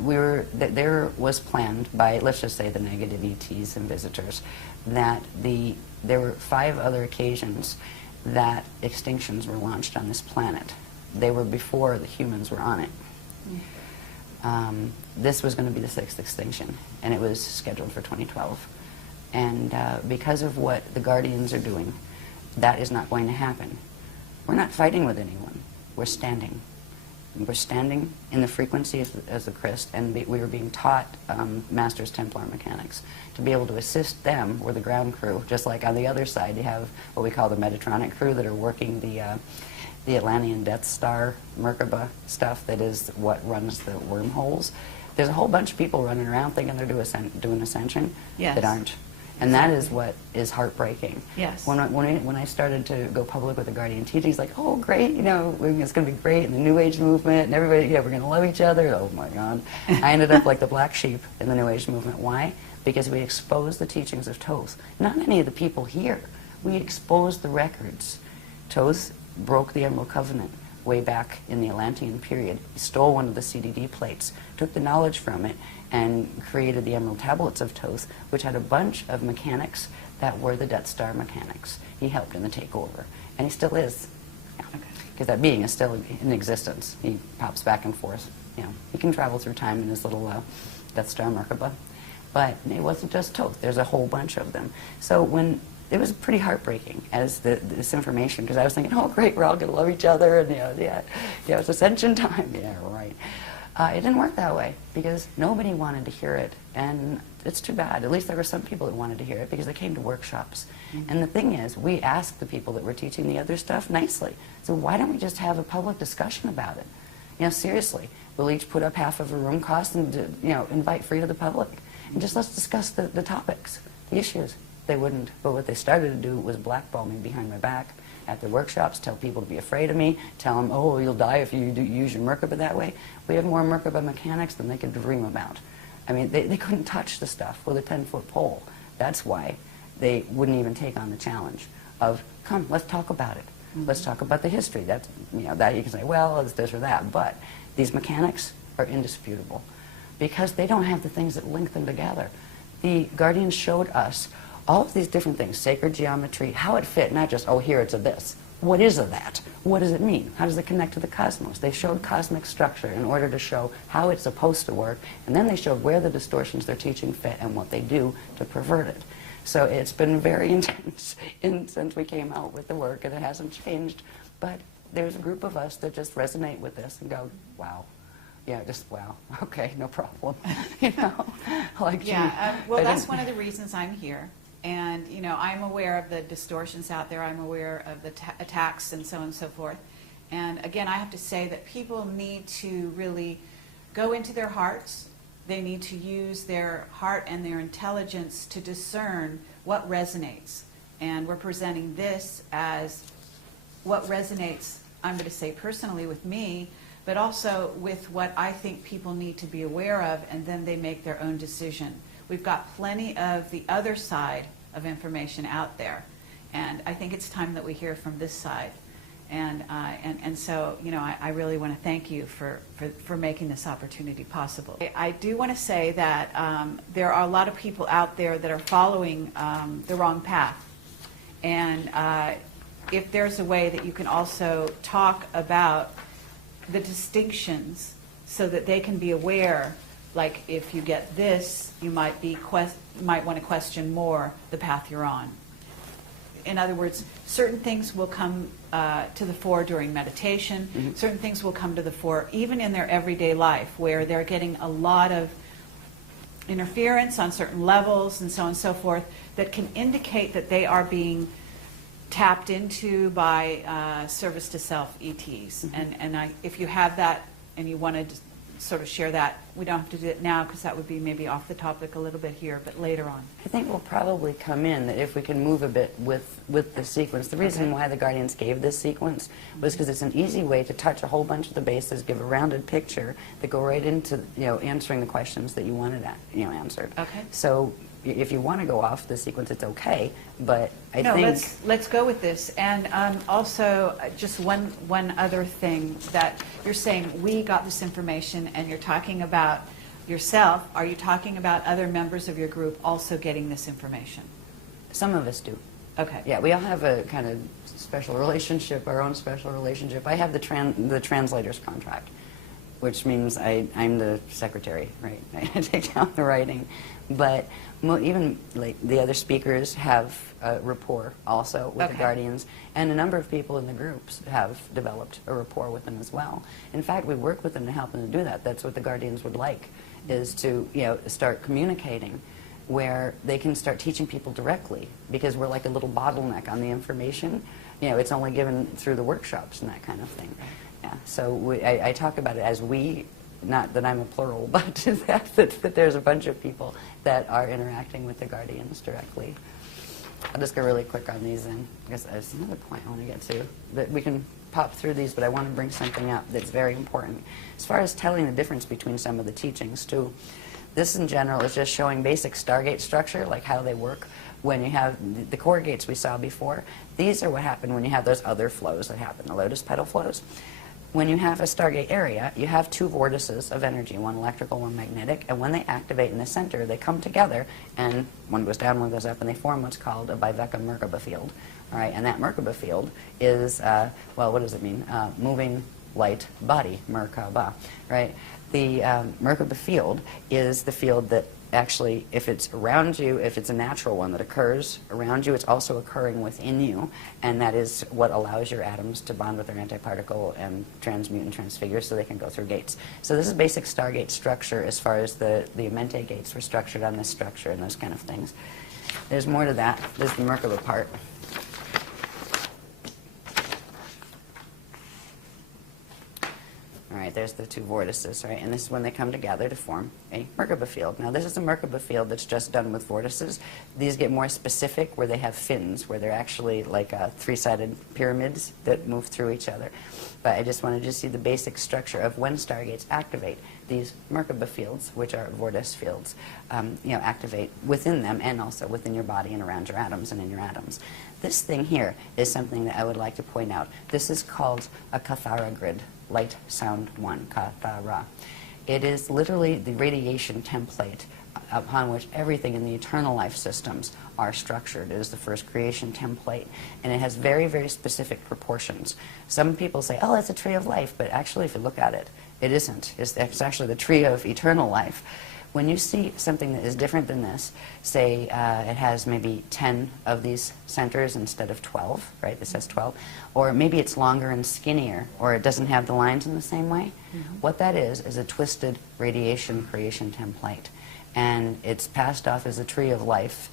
There was planned by, let's just say, the negative ETs and visitors, that there were 5 other occasions that extinctions were launched on this planet. They were before the humans were on it. This was going to be the 6th extinction, and it was scheduled for 2012. And because of what the Guardians are doing, that is not going to happen. We're not fighting with anyone. We're standing. We're standing in the frequency as the Christ, and we were being taught Masters Templar mechanics to be able to assist them, or the ground crew, just like on the other side you have what we call the Metatronic crew that are working the Atlantean Death Star Merkaba stuff that is what runs the wormholes. There's a whole bunch of people running around thinking they're doing Ascension that aren't. And that is what is heartbreaking. Yes. When I started to go public with the Guardian teaching, it's like, oh, great, it's going to be great, and the New Age movement, and everybody, we're going to love each other. Oh, my God. I ended up like the black sheep in the New Age movement. Why? Because we exposed the teachings of Thoth. Not any of the people here. We exposed the records. Thoth broke the Emerald Covenant way back in the Atlantean period. He stole one of the CDD plates, took the knowledge from it, and created the Emerald Tablets of Thoth, which had a bunch of mechanics that were the Death Star mechanics. He helped in the takeover, and he still is. Because that being is still in existence. He pops back and forth. He can travel through time in his little Death Star Merkaba. But it wasn't just Thoth. There's a whole bunch of them. So when it was pretty heartbreaking as this information, because I was thinking, oh, great, we're all going to love each other, and it's Ascension time. Yeah, right. It didn't work that way, because nobody wanted to hear it, and it's too bad. At least there were some people that wanted to hear it, because they came to workshops. And the thing is, we asked the people that were teaching the other stuff nicely. So why don't we just have a public discussion about it? Seriously, we'll each put up half of a room cost and invite free to the public, and just let's discuss the topics, the issues. They wouldn't. But what they started to do was blackball me behind my back at their workshops, tell people to be afraid of me, tell them, oh, you'll die if you use your Merkaba that way. We have more Merkaba mechanics than they could dream about. I mean, they couldn't touch the stuff with a 10-foot pole. That's why they wouldn't even take on the challenge of, come, let's talk about it. Let's talk about the history. That's, that you can say, well, it's this or that. But these mechanics are indisputable, because they don't have the things that link them together. The Guardians showed us all of these different things, sacred geometry, how it fit, not just, oh, here it's a this. What is a that? What does it mean? How does it connect to the cosmos? They showed cosmic structure in order to show how it's supposed to work, and then they showed where the distortions they're teaching fit and what they do to pervert it. So it's been very intense since we came out with the work, and it hasn't changed. But there's a group of us that just resonate with this and go, wow. Yeah, just wow. Okay, no problem. Like, well, that's one of the reasons I'm here. And, I'm aware of the distortions out there. I'm aware of the attacks and so on and so forth. And again, I have to say that people need to really go into their hearts. They need to use their heart and their intelligence to discern what resonates. And we're presenting this as what resonates, I'm going to say personally with me, but also with what I think people need to be aware of, and then they make their own decision. We've got plenty of the other side of information out there, and I think it's time that we hear from this side. And so, I really want to thank you for making this opportunity possible. I do want to say that there are a lot of people out there that are following the wrong path. And if there's a way that you can also talk about the distinctions so that they can be aware, like if you get this, you might want to question more the path you're on. in other words, certain things will come to the fore during meditation, certain things will come to the fore even in their everyday life, where they're getting a lot of interference on certain levels and so on and so forth, that can indicate that they are being tapped into by service to self ETs. And if you have that and you wanted to sort of share that, we don't have to do it now because that would be maybe off the topic a little bit here, but later on. I think we'll probably come in that if we can move a bit with the sequence. The reason why the Guardians gave this sequence was because it's an easy way to touch a whole bunch of the bases, give a rounded picture that go right into, you know, answering the questions that you wanted, answered. Okay. So if you want to go off the sequence, it's okay, but I no, think... let's go with this. And also, just one other thing, that you're saying we got this information and you're talking about yourself. Are you talking about other members of your group also getting this information? Some of us do. Okay. Yeah, we all have a kind of special relationship, our own special relationship. I have the translator's contract, which means I'm the secretary, right? I take down the writing. But even like the other speakers have a rapport also with the Guardians, and a number of people in the groups have developed a rapport with them as well. In fact, we work with them to help them to do that. That's what the Guardians would like, is to, you know, start communicating where they can start teaching people directly, because we're like a little bottleneck on the information. You know, it's only given through the workshops and that kind of thing. Yeah, so I talk about it as we, not that I'm a plural, but that there's a bunch of people that are interacting with the Guardians directly. I'll just go really quick on these then, because there's another point I want to get to. That we can pop through these, but I want to bring something up that's very important. As far as telling the difference between some of the teachings, too, this in general is just showing basic Stargate structure, like how they work. When you have the core gates we saw before, these are what happen when you have those other flows that happen, the lotus petal flows. When you have a Stargate area, you have two vortices of energy, one electrical, one magnetic, and when they activate in the center, they come together, and one goes down, one goes up, and they form what's called a Biveka-Merkaba field. All right, and that Merkaba field is, well, what does it mean? Moving light body, Merkaba, right? The Merkaba field is the field that actually, if it's around you, if it's a natural one that occurs around you, it's also occurring within you, and that is what allows your atoms to bond with their antiparticle and transmute and transfigure so they can go through gates. So this is basic Stargate structure as far as the Amente gates were structured on this structure and those kind of things. There's more to that. There's the Merkaba part. All right, there's the two vortices, right? And this is when they come together to form a Merkaba field. Now, this is a Merkaba field that's just done with vortices. These get more specific where they have fins, where they're actually like three-sided pyramids that move through each other. But I just wanted to see the basic structure of when Stargates activate. These Merkaba fields, which are vortice fields, you know, activate within them and also within your body and around your atoms and in your atoms. This thing here is something that I would like to point out. This is called a Kathara grid. Light, sound, one, Kathara. It is literally the radiation template upon which everything in the eternal life systems are structured. It is the first creation template, and it has very, very specific proportions. Some people say, oh, it's a tree of life, but actually, if you look at it, it isn't. It's actually the tree of eternal life. When you see something that is different than this, say it has maybe 10 of these centers instead of 12, right? This has 12. Or maybe it's longer and skinnier, or it doesn't have the lines in the same way. What that is a twisted radiation creation template. And it's passed off as a tree of life.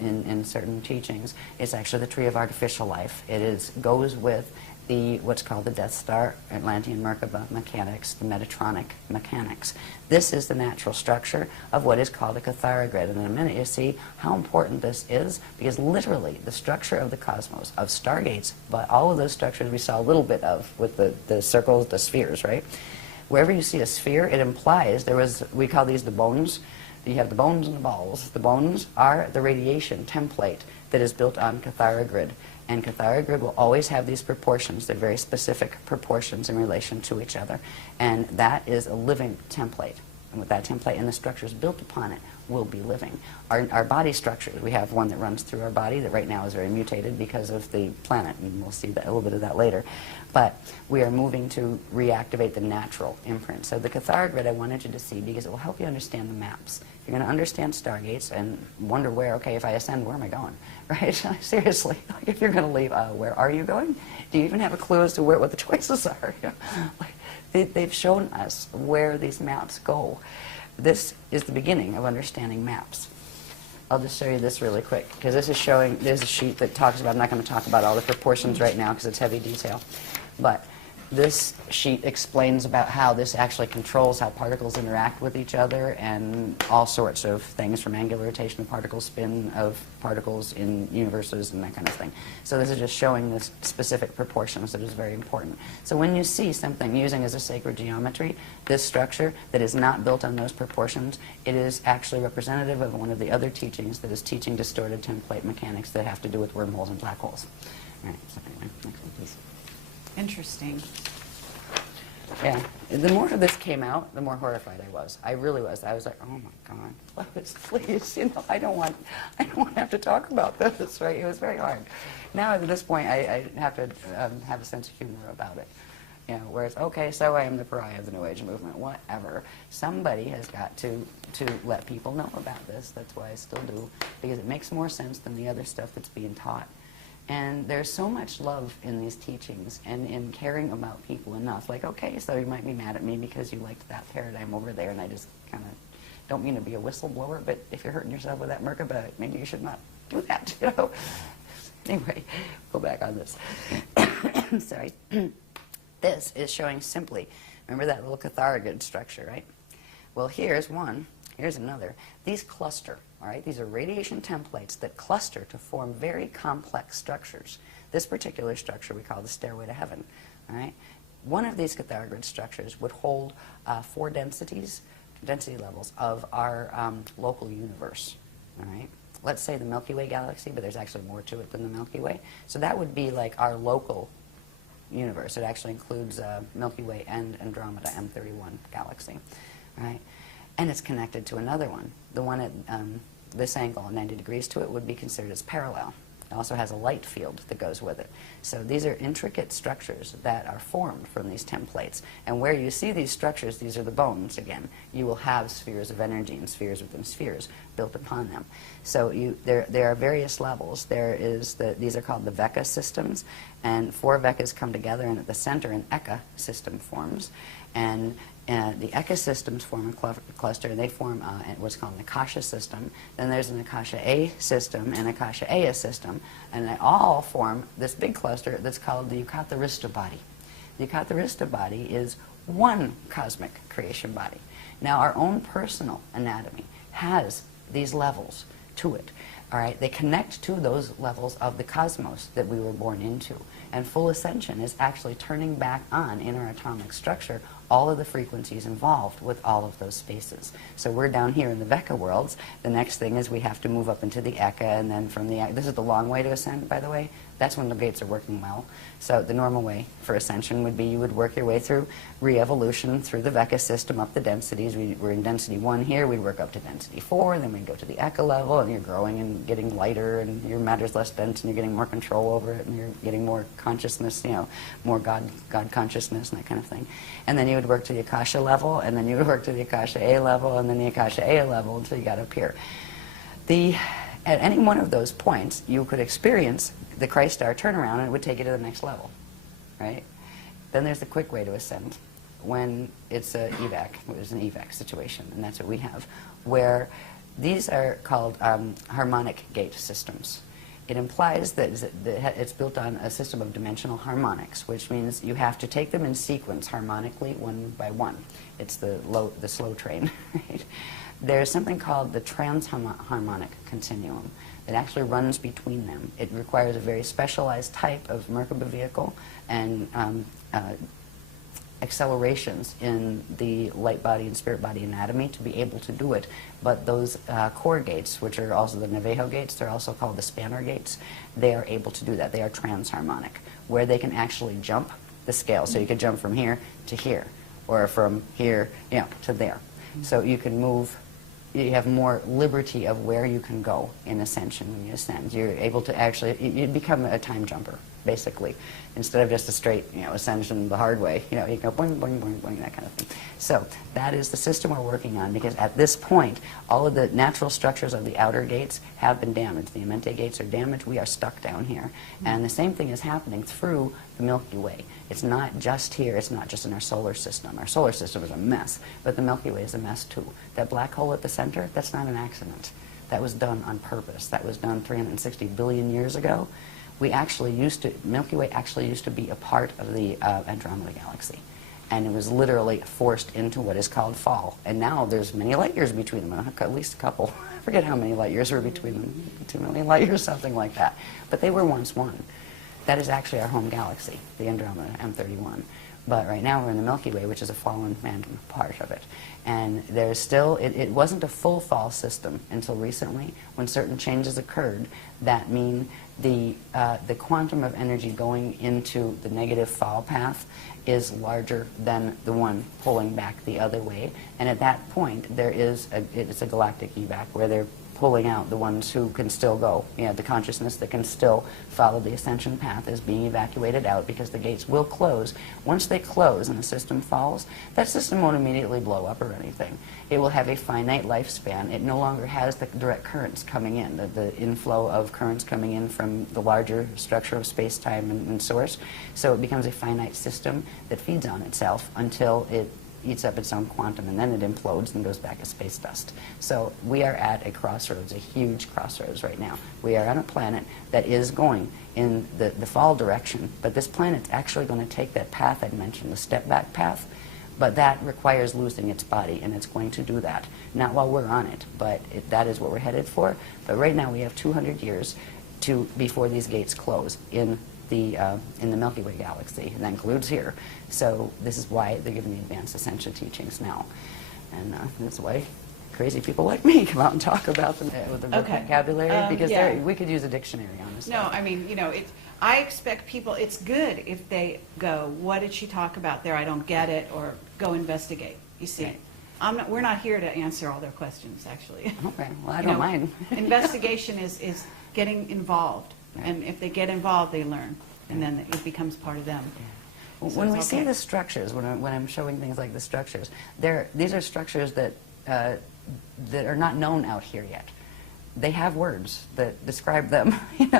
In certain teachings, it's actually the tree of artificial life. It goes with what's called the Death Star, Atlantean Merkaba mechanics, the Metatronic mechanics. This is the natural structure of what is called a Kathara grid. And in a minute you'll see how important this is, because literally the structure of the cosmos, of stargates, but all of those structures we saw a little bit of with the circles, the spheres, right? Wherever you see a sphere, it implies we call these the bones. You have the bones and the balls. The bones are the radiation template that is built on Kathara grid. And Kathara grid will always have these proportions. They're very specific proportions in relation to each other. And that is a living template. with that template, and the structures built upon it will be living. Our body structures, we have one that runs through our body that right now is very mutated because of the planet, and we'll see that, a little bit of that later. But we are moving to reactivate the natural imprint. So the cathar grid I wanted you to see because it will help you understand the maps. You're going to understand stargates and wonder where, okay, if I ascend, where am I going? Right? Seriously, like if you're going to leave, where are you going? Do you even have a clue as to what the choices are? They've shown us where these maps go. This is the beginning of understanding maps. I'll just show you this really quick, because this is showing, there's a sheet that talks about, I'm not going to talk about all the proportions right now because it's heavy detail, but this sheet explains about how this actually controls how particles interact with each other and all sorts of things, from angular rotation of particle spin of particles in universes and that kind of thing. So this is just showing the specific proportions that is very important. So when you see something using as a sacred geometry, this structure that is not built on those proportions, it is actually representative of one of the other teachings that is teaching distorted template mechanics that have to do with wormholes and black holes. All right, so anyway, next one, please. Interesting. Yeah. The more this came out, the more horrified I was. I really was. I was like, oh my God, please, I don't want to have to talk about this, right? It was very hard. Now at this point, I have to have a sense of humor about it. Where it's, okay, so I am the pariah of the New Age movement, whatever. Somebody has got to let people know about this. That's why I still do, because it makes more sense than the other stuff that's being taught. And there's so much love in these teachings and in caring about people enough. Like, okay, so you might be mad at me because you liked that paradigm over there, and I just kind of don't mean to be a whistleblower, but if you're hurting yourself with that Merkaba, maybe you should not do that, Anyway, go back on this. Sorry. This is showing simply, remember that little cathar structure, right? Well, here's one. Here's another. These cluster, all right? These are radiation templates that cluster to form very complex structures. This particular structure we call the stairway to heaven, all right? One of these cathar grid structures would hold 4 density levels of our local universe, all right? Let's say the Milky Way galaxy, but there's actually more to it than the Milky Way. So that would be like our local universe. It actually includes Milky Way and Andromeda M31 galaxy, all right? And it's connected to another one. The one at this angle, 90 degrees to it, would be considered as parallel. It also has a light field that goes with it. So these are intricate structures that are formed from these templates. And where you see these structures, these are the bones again. You will have spheres of energy and spheres within spheres built upon them. So there are various levels. These are called the Veka systems, and 4 Vekas come together, and at the center an Eka system forms. And the Eka systems form a cluster, and they form what's called an Akasha system. Then there's an Akasha A system and Akasha Aya system, and they all form this big cluster that's called the Yukatarista body. The Yukatarista body is one cosmic creation body. Now, our own personal anatomy has these levels to it. All right, they connect to those levels of the cosmos that we were born into. And full ascension is actually turning back on in our atomic structure all of the frequencies involved with all of those spaces. So we're down here in the Veka worlds. The next thing is we have to move up into the Eka, and then from the Eka, this is the long way to ascend, by the way. That's when the gates are working well. So the normal way for ascension would be you would work your way through re-evolution through the Veka system up the densities. We're in density 1 here, we'd work up to density 4, then we'd go to the Eka level, and you're growing and getting lighter, and your matter's less dense, and you're getting more control over it, and you're getting more consciousness, more God consciousness and that kind of thing. And then you would work to the Akasha level, and then you would work to the Akasha A level, and then the Akasha A level until you got up here. At any one of those points, you could experience the Christ star turnaround, and it would take you to the next level, right? Then there's the quick way to ascend, when it's an evac, it's an evac situation, and that's what we have, where these are called harmonic gate systems. It implies that it's built on a system of dimensional harmonics, which means you have to take them in sequence harmonically, one by one. It's the slow train, right? There's something called the transharmonic continuum that actually runs between them. It requires a very specialized type of Merkaba vehicle and accelerations in the light body and spirit body anatomy to be able to do it. But those core gates, which are also the Navajo gates, they're also called the spanner gates, they are able to do that. They are transharmonic, where they can actually jump the scale. So you could jump from here to here, or from here to there. So you can move, you have more liberty of where you can go in Ascension when you ascend. You're able to actually, you become a time jumper, basically. Instead of just a straight, ascension the hard way, you can go boing, boing, boing, boing, that kind of thing. So that is the system we're working on, because at this point, all of the natural structures of the outer gates have been damaged. The Amenti gates are damaged. We are stuck down here. And the same thing is happening through the Milky Way. It's not just here. It's not just in our solar system. Our solar system is a mess, but the Milky Way is a mess too. That black hole at the center, that's not an accident. That was done on purpose. That was done 360 billion years ago. Milky Way actually used to be a part of the Andromeda galaxy. And it was literally forced into what is called fall. And now there's many light years between them, at least a couple. I forget how many light years were between them, 2 million light years, something like that. But they were once one. That is actually our home galaxy, the Andromeda M31. But right now we're in the Milky Way, which is a fallen random part of it. And there's still, it wasn't a full fall system until recently, when certain changes occurred that mean the quantum of energy going into the negative fall path is larger than the one pulling back the other way. And at that point, it's a galactic evac where they're pulling out the ones who can still go. The consciousness that can still follow the ascension path is being evacuated out, because the gates will close. Once they close and the system falls, that system won't immediately blow up or anything. It will have a finite lifespan. It no longer has the direct currents coming in, the inflow of currents coming in from the larger structure of space-time and source. So it becomes a finite system that feeds on itself until it eats up its own quantum, and then it implodes and goes back as space dust. So we are at a crossroads, a huge crossroads right now. We are on a planet that is going in the fall direction, but this planet's actually going to take that path I mentioned, the step-back path, but that requires losing its body, and it's going to do that. Not while we're on it, but that is what we're headed for. But right now we have 200 years before these gates close in the Milky Way galaxy, and that includes here. So this is why they're giving the advanced ascension teachings now, and that's why crazy people like me come out and talk about them with the vocabulary, because we could use a dictionary on this. No, I mean, I expect people, it's good if they go, what did she talk about there? I don't get it, or go investigate. You see, right. We're not here to answer all their questions, actually. Okay, well, I don't mind. Investigation is getting involved. Right. And if they get involved, they learn, and then it becomes part of them. Yeah. So when we see the structures, when I'm showing things like the structures, these are structures that are not known out here yet. They have words that describe them.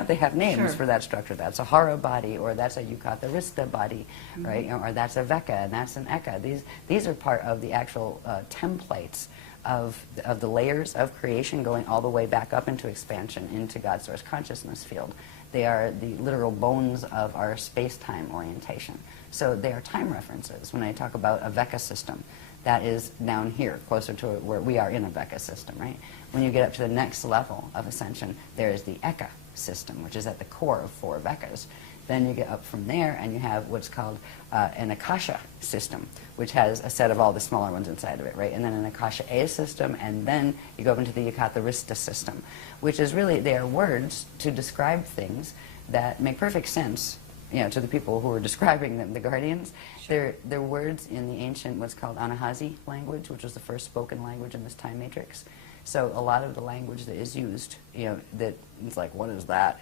They have names for that structure. That's a Hara body, or that's a Yucatharista body, right? Or that's a Veka, and that's an Eka. These are part of the actual templates of the layers of creation, going all the way back up into expansion, into God's source consciousness field. They are the literal bones of our space-time orientation. So they are time references. When I talk about a Veka system, that is down here, closer to where we are in a Veka system, right? When you get up to the next level of ascension, there is the Eka system, which is at the core of 4 Vekas. Then you get up from there, and you have what's called an Akasha system, which has a set of all the smaller ones inside of it, right? And then an Akasha A system, and then you go into the Yucatharista system, which is really, they are words to describe things that make perfect sense, to the people who are describing them, the guardians. They're words in the ancient, what's called Anahazi language, which was the first spoken language in this time matrix. So a lot of the language that is used, that it's like, what is that?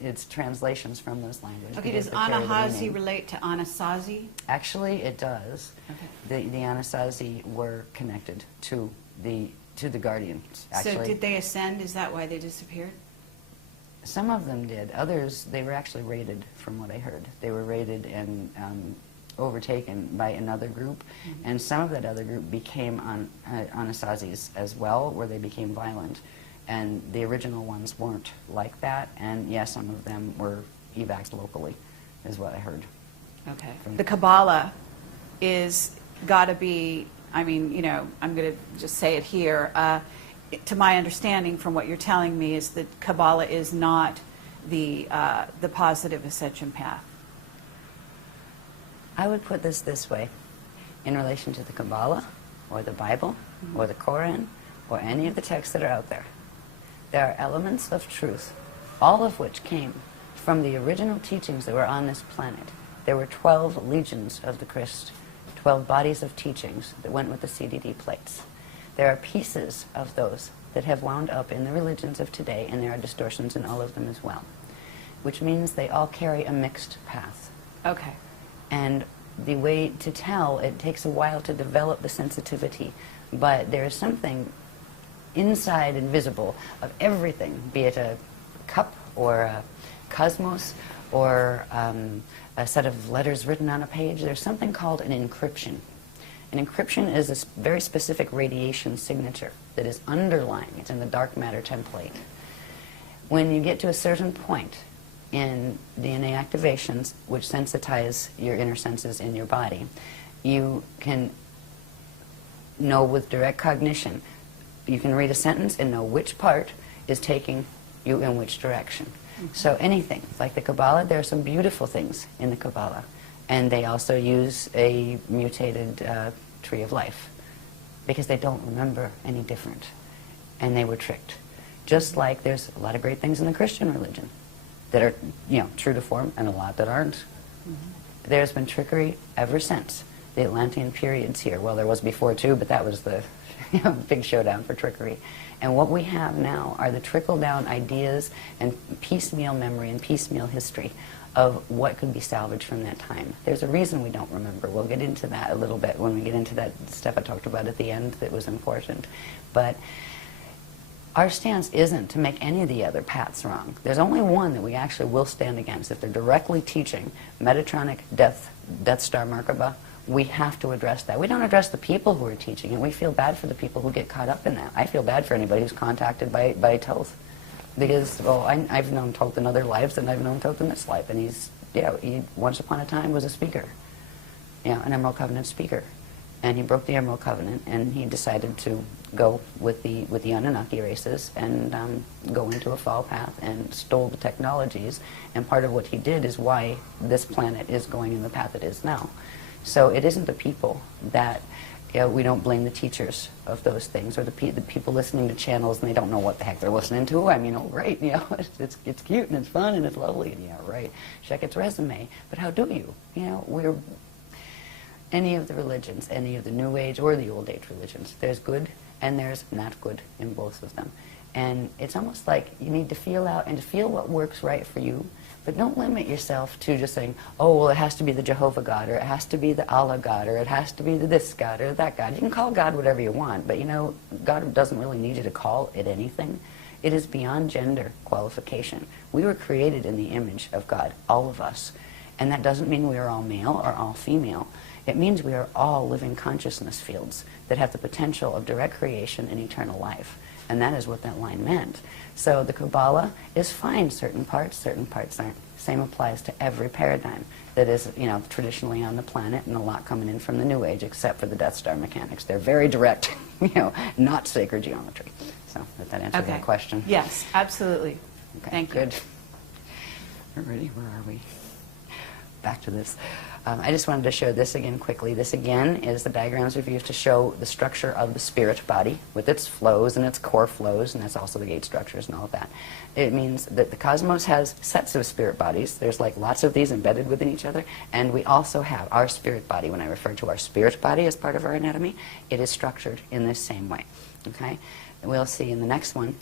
It's translations from those languages. Okay, does Anahazi relate to Anasazi? Actually, it does. Okay. The Anasazi were connected to the guardians. Actually. So did they ascend? Is that why they disappeared? Some of them did. Others, they were actually raided, from what I heard. They were raided and overtaken by another group, and some of that other group became Anasazis as well, where they became violent. And the original ones weren't like that, and yes, some of them were evacs locally, is what I heard. Okay. The Kabbalah is got to be, I'm going to just say it here, to my understanding from what you're telling me, is that Kabbalah is not the positive ascension path. I would put this way, in relation to the Kabbalah, or the Bible, or the Quran, or any of the texts that are out there. There are elements of truth, all of which came from the original teachings that were on this planet. There were 12 legions of the Christ, 12 bodies of teachings that went with the CDD plates. There are pieces of those that have wound up in the religions of today, and there are distortions in all of them as well, which means they all carry a mixed path. Okay. And the way to tell, it takes a while to develop the sensitivity, but there is something inside and visible of everything, be it a cup or a cosmos or a set of letters written on a page. There's something called an encryption. An encryption is a very specific radiation signature that is underlying. It's in the dark matter template. When you get to a certain point in DNA activations, which sensitize your inner senses in your body, you can know with direct cognition. You can read a sentence and know which part is taking you in which direction. So anything, like the Kabbalah, there are some beautiful things in the Kabbalah. And they also use a mutated tree of life because they don't remember any different. And they were tricked. Just like there's a lot of great things in the Christian religion that are, true to form, and a lot that aren't. There's been trickery ever since the Atlantean periods here. Well, there was before too, but that was the big showdown for trickery. And what we have now are the trickle-down ideas and piecemeal memory and piecemeal history of what could be salvaged from that time. There's a reason we don't remember. We'll get into that a little bit when we get into that stuff I talked about at the end that was important. But our stance isn't to make any of the other paths wrong. There's only one that we actually will stand against. If they're directly teaching Metatronic Death Star Merkaba, we have to address that. We don't address the people who are teaching it. We feel bad for the people who get caught up in that. I feel bad for anybody who's contacted by Toth. Because, well, I've known Toth in other lives, and I've known Toth in this life. And he once upon a time was a speaker, an Emerald Covenant speaker. And he broke the Emerald Covenant, and he decided to go with the Anunnaki races and go into a fall path and stole the technologies. And part of what he did is why this planet is going in the path it is now. So it isn't the people that, we don't blame the teachers of those things, or the people listening to channels and they don't know what the heck they're listening to. I mean, great, it's cute and it's fun and it's lovely, and right, check its resume. But how do you? We're any of the religions, any of the New Age or the Old Age religions, there's good and there's not good in both of them. And it's almost like you need to feel out and to feel what works right for you. But don't limit yourself to just saying, oh, well, it has to be the Jehovah God, or it has to be the Allah God, or it has to be the this God or that God. You can call God whatever you want, but God doesn't really need you to call it anything. It is beyond gender qualification. We were created in the image of God, all of us. And that doesn't mean we are all male or all female. It means we are all living consciousness fields that have the potential of direct creation and eternal life. And that is what that line meant. So the Kabbalah is fine, certain parts aren't. Same applies to every paradigm that is, traditionally on the planet, and a lot coming in from the New Age, except for the Death Star mechanics. They're very direct, not sacred geometry. So did that answer that question? Yes, absolutely. Okay, Thank you. good. Alrighty, where are we? Back to this. I just wanted to show this again quickly. This again is the diagrams we've used to show the structure of the spirit body with its flows and its core flows, and that's also the gate structures and all of that. It means that the cosmos has sets of spirit bodies. There's like lots of these embedded within each other, and we also have our spirit body. When I refer to our spirit body as part of our anatomy, it is structured in this same way. Okay? And we'll see in the next one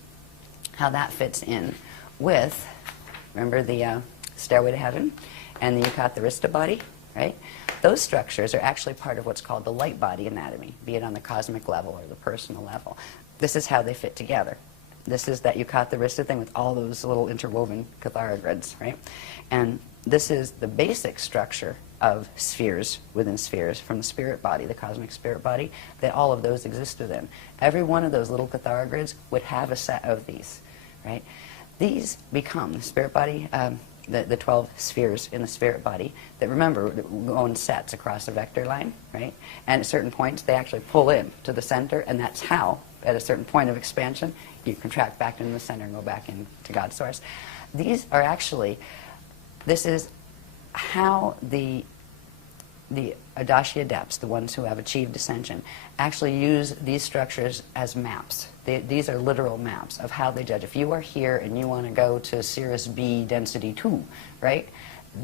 how that fits in with, remember the Stairway to Heaven and the Yucatharista body? Right? Those structures are actually part of what's called the light body anatomy, be it on the cosmic level or the personal level. This is how they fit together. This is that Yucatharista thing with all those little interwoven cathara right? And this is the basic structure of spheres within spheres from the spirit body, the cosmic spirit body, that all of those exist within. Every one of those little cathara would have a set of these, right? These become the spirit body, the 12 spheres in the spirit body that, remember, go in sets across a vector line, right? And at certain points, they actually pull in to the center, and that's how, at a certain point of expansion, you contract back into the center and go back into God's source. These are actually, this is how the Adashi adepts, the ones who have achieved ascension, actually use these structures as maps. These are literal maps of how they judge. If you are here and you want to go to Cirrus B density 2, right,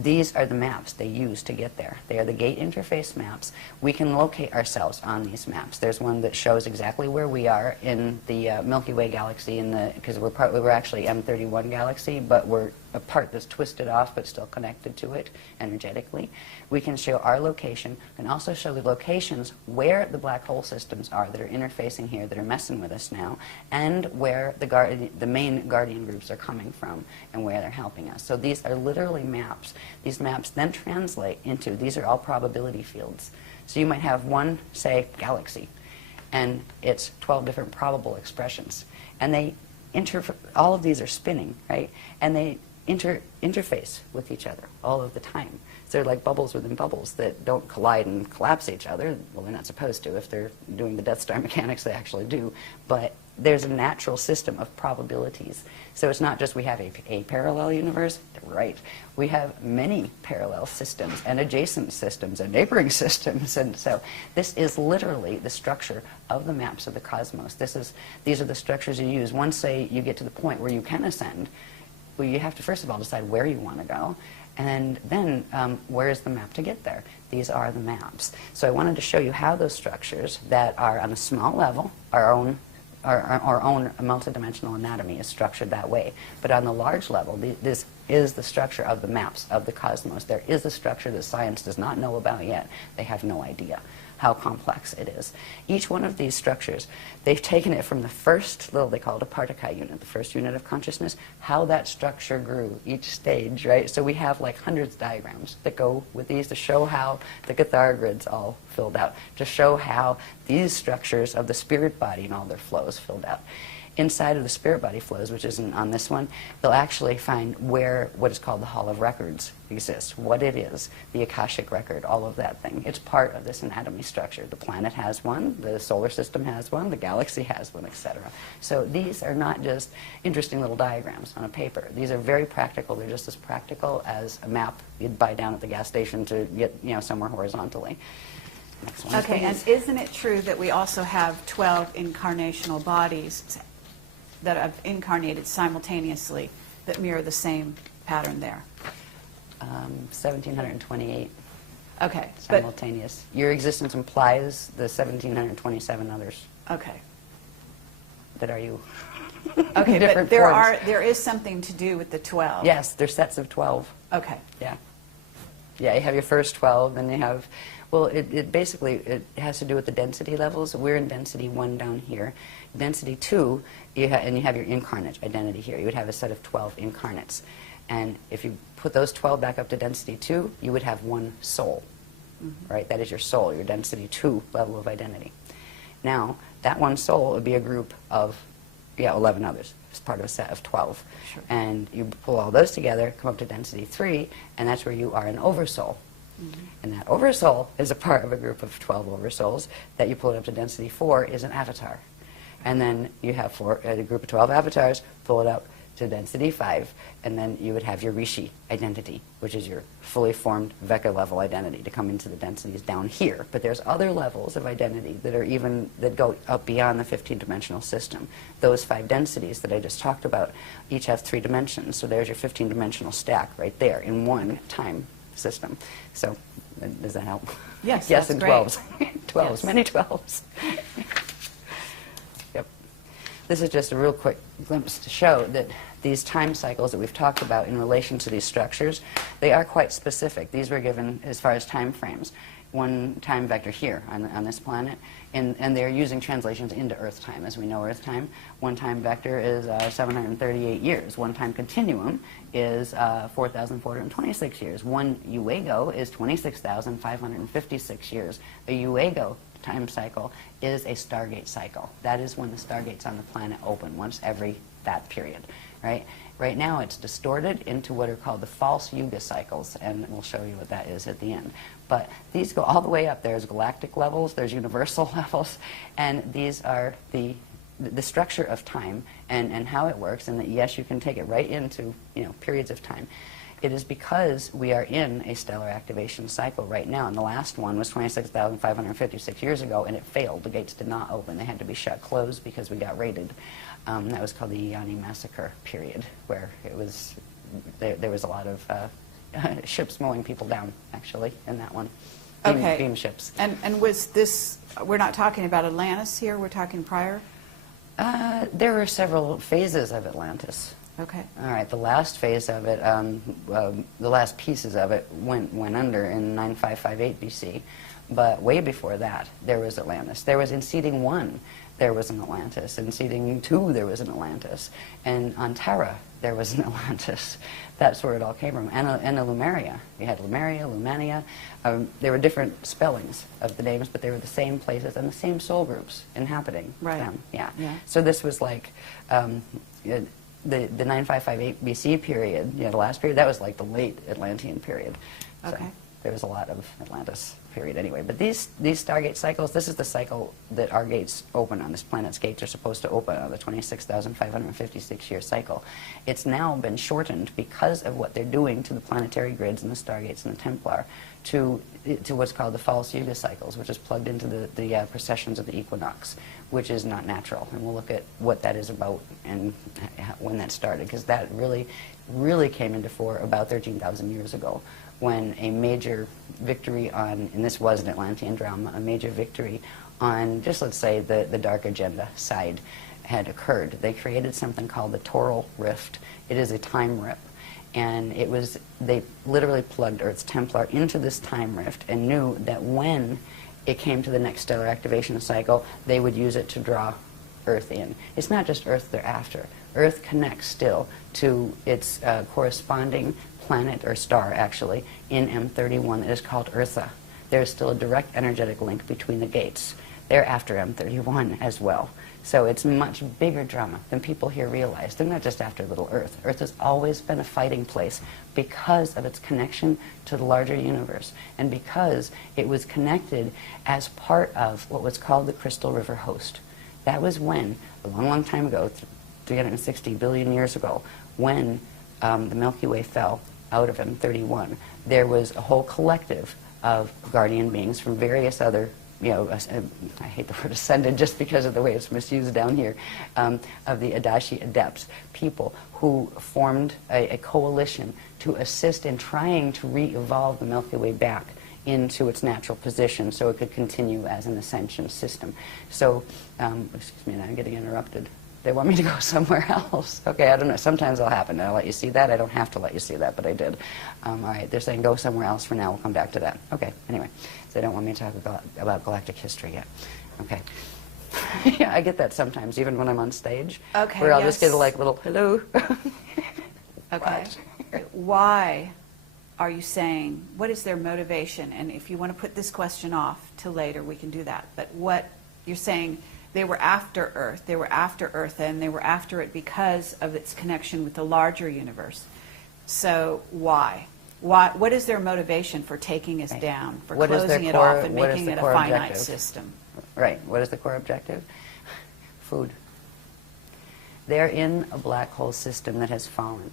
these are the maps they use to get there. They are the gate interface maps. We can locate ourselves on these maps. There's one that shows exactly where we are in the Milky Way galaxy, because we're actually M31 galaxy, but we're a part that's twisted off but still connected to it energetically. We can show our location and also show the locations where the black hole systems are that are interfacing here, that are messing with us now, and where the main guardian groups are coming from and where they're helping us. So these are literally maps. These maps then translate into, these are all probability fields. So you might have one, say, galaxy, and it's 12 different probable expressions. And they all of these are spinning, right? And they interface with each other all of the time. So they're like bubbles within bubbles that don't collide and collapse each other. Well, they're not supposed to. If they're doing the Death Star mechanics, they actually do. But there's a natural system of probabilities. So it's not just we have a parallel universe. Right. We have many parallel systems and adjacent systems and neighboring systems. And so this is literally the structure of the maps of the cosmos. These are the structures you use. Once, say, you get to the point where you can ascend, well, you have to first of all decide where you want to go, and then where is the map to get there. These are the maps. So I wanted to show you how those structures that are on a small level, our own multidimensional anatomy is structured that way. But on the large level, this is the structure of the maps of the cosmos. There is a structure that science does not know about yet. They have no idea how complex it is. Each one of these structures, they've taken it from the first little, they call it a particle unit, the first unit of consciousness, how that structure grew, each stage, right? So we have like hundreds of diagrams that go with these to show how the Cathar grid's all filled out, to show how these structures of the spirit body and all their flows filled out. Inside of the spirit body flows, which isn't on this one, they'll actually find where what is called the Hall of Records exists, what it is, the Akashic record, all of that thing. It's part of this anatomy structure. The planet has one, the solar system has one, the galaxy has one, etc. So these are not just interesting little diagrams on a paper. These are very practical. They're just as practical as a map you'd buy down at the gas station to get, somewhere horizontally. Next one, Okay, please. and isn't it true that we also have 12 incarnational bodies that have incarnated simultaneously that mirror the same pattern there? 1,728 Okay, simultaneous. Your existence implies the 1,727 others okay, that are you. okay, Different but forms. there is something to do with the 12. Yes, they're sets of 12. Okay. Yeah. Yeah, you have your first 12, then you have, well, it basically, it has to do with the density levels. We're in density 1 down here. Density 2, and you have your incarnate identity here. You would have a set of 12 incarnates. And if you put those 12 back up to density 2, you would have one soul, right? That is your soul, your density 2 level of identity. Now, that one soul would be a group of, 11 others. It's part of a set of 12. Sure. And you pull all those together, come up to density 3, and that's where you are an oversoul. And that oversoul is a part of a group of 12 oversouls that you pull it up to density 4 is an avatar. And then you have a group of 12 avatars, pull it up to density 5, and then you would have your Rishi identity, which is your fully formed Vecca level identity to come into the densities down here. But there's other levels of identity that go up beyond the 15-dimensional system. Those 5 densities that I just talked about each have 3 dimensions. So there's your 15-dimensional stack right there in one time system. So does that help? Yes, Yes, that's and great. 12s. 12s, Yes. many 12s. Yep. This is just a real quick glimpse to show that these time cycles that we've talked about in relation to these structures, they are quite specific. These were given as far as time frames. One time vector here on this planet, and they're using translations into Earth time. As we know Earth time, one time vector is 738 years. One time continuum is 4,426 years. One Uego is 26,556 years. A Uego time cycle is a Stargate cycle. That is when the Stargates on the planet open, once every that period, right? Right now it's distorted into what are called the false Yuga cycles, and we'll show you what that is at the end. But these go all the way up. There's galactic levels, there's universal levels, and these are the structure of time and how it works, and that yes, you can take it right into periods of time. It is because we are in a stellar activation cycle right now, and the last one was 26,556 years ago, and it failed. The gates did not open. They had to be shut closed because we got raided. That was called the Yanni Massacre period, where it was there was a lot of ships mowing people down, actually, in that one. Okay. Beam ships. And was this, we're not talking about Atlantis here, we're talking prior? There were several phases of Atlantis. Okay. All right, the last phase of it, the last pieces of it went under in 9558 BC, but way before that, there was Atlantis. There was in seeding 1, there was an Atlantis. In seeding 2, there was an Atlantis. And on Terra, there was an Atlantis. That's where it all came from. And a Lemuria. You had Lemuria, Lumania. There were different spellings of the names, but they were the same places and the same soul groups inhabiting them. Yeah. So this was like the 9558 BC period, the last period, that was like the late Atlantean period. So Okay. there was a lot of Atlantis period anyway. But these Stargate cycles, this is the cycle that our gates open on. This planet's gates are supposed to open on the 26,556-year cycle. It's now been shortened because of what they're doing to the planetary grids and the Stargates and the Templar to what's called the false Yuga cycles, which is plugged into the precessions of the equinox, which is not natural. And we'll look at what that is about and when that started, because that really came into fore about 13,000 years ago, when a major victory on, and this was an Atlantean drama, a major victory on just, let's say, the dark agenda side had occurred. They created something called the Toral Rift. It is a time rip. And they literally plugged Earth's Templar into this time rift and knew that when it came to the next stellar activation cycle, they would use it to draw Earth in. It's not just Earth they're after. Earth connects still to its corresponding planet, or star actually, in M31 that is called Eartha. There is still a direct energetic link between the gates. They're after M31 as well. So it's much bigger drama than people here realize. They're not just after little Earth. Earth has always been a fighting place because of its connection to the larger universe, and because it was connected as part of what was called the Crystal River Host. That was when, a long, long time ago, 360 billion years ago, when the Milky Way fell out of M31, there was a whole collective of guardian beings from various other, I hate the word ascended just because of the way it's misused down here, of the Adashi Adepts, people who formed a coalition to assist in trying to re-evolve the Milky Way back into its natural position so it could continue as an ascension system. So, excuse me, I'm getting interrupted. They want me to go somewhere else. Okay, I don't know. Sometimes it'll happen. I'll let you see that. I don't have to let you see that, but I did. All right, they're saying go somewhere else for now. We'll come back to that. Okay, anyway. So they don't want me to talk about galactic history yet. Okay. Yeah, I get that sometimes, even when I'm on stage. Okay, where I'll just get a little, hello. Okay. Why are you saying, what is their motivation? And if you want to put this question off till later, we can do that. But what you're saying, they were after Earth. They were after Earth, and they were after it because of its connection with the larger universe. So why? What is their motivation for taking us down, for closing it off and making it a finite system? Right. What is the core objective? Food. They're in a black hole system that has fallen.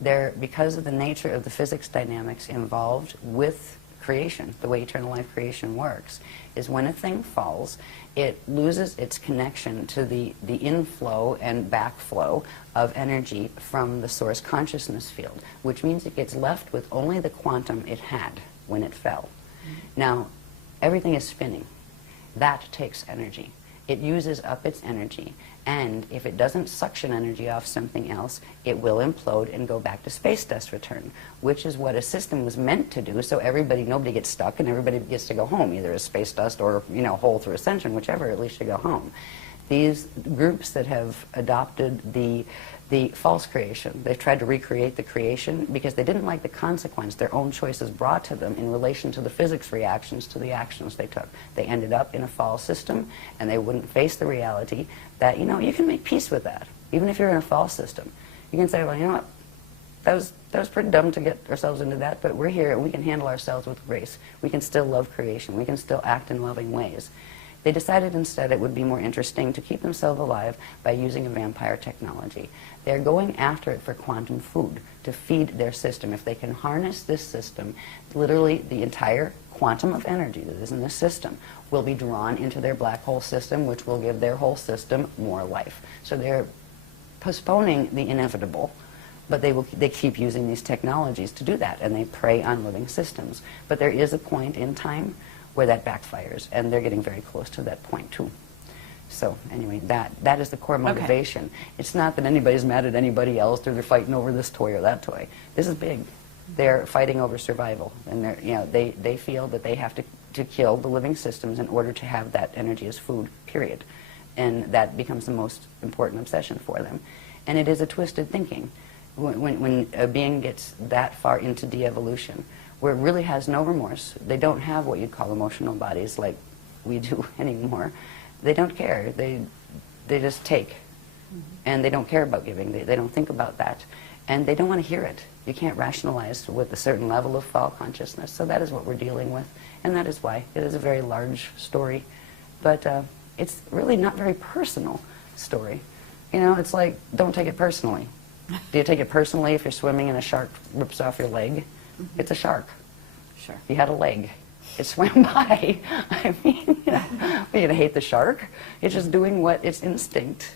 Because of the nature of the physics dynamics involved with creation, the way eternal life creation works, is when a thing falls, it loses its connection to the inflow and backflow of energy from the source consciousness field, which means it gets left with only the quantum it had when it fell. Now, everything is spinning. That takes energy. It uses up its energy, and if it doesn't suction energy off something else, it will implode and go back to space dust return, which is what a system was meant to do, so nobody gets stuck and everybody gets to go home, either as space dust or, whole through ascension, whichever, at least you go home. These groups that have adopted the false creation, they've tried to recreate the creation because they didn't like the consequence their own choices brought to them in relation to the physics reactions to the actions they took. They ended up in a false system, and they wouldn't face the reality that, you can make peace with that. Even if you're in a false system, you can say, well, you know what, that was pretty dumb to get ourselves into that, but we're here and we can handle ourselves with grace. We can still love creation. We can still act in loving ways. They decided instead it would be more interesting to keep themselves alive by using a vampire technology. They're going after it for quantum food, to feed their system. If they can harness this system, literally the entire quantum of energy that is in the system will be drawn into their black hole system, which will give their whole system more life. So they're postponing the inevitable But they keep using these technologies to do that, and they prey on living systems. But there is a point in time where that backfires, and they're getting very close to that point too. So anyway, that is the core motivation. Okay. It's not that anybody's mad at anybody else, or they're fighting over this toy or that toy. This is big. They're fighting over survival, and they feel that they have to kill the living systems in order to have that energy as food, period. And that becomes the most important obsession for them. And it is a twisted thinking. When a being gets that far into de-evolution, where it really has no remorse, they don't have what you'd call emotional bodies like we do anymore. They don't care. They just take. And they don't care about giving. They don't think about that. And they don't want to hear it. You can't rationalize with a certain level of fall consciousness. So that is what we're dealing with. And that is why. It is a very large story. But it's really not very personal story. You know, it's like, don't take it personally. Do you take it personally if you're swimming and a shark rips off your leg? It's a shark. Sure. You had a leg. It swam by. I mean, you know, are you going to hate the shark? It's just doing what its instinct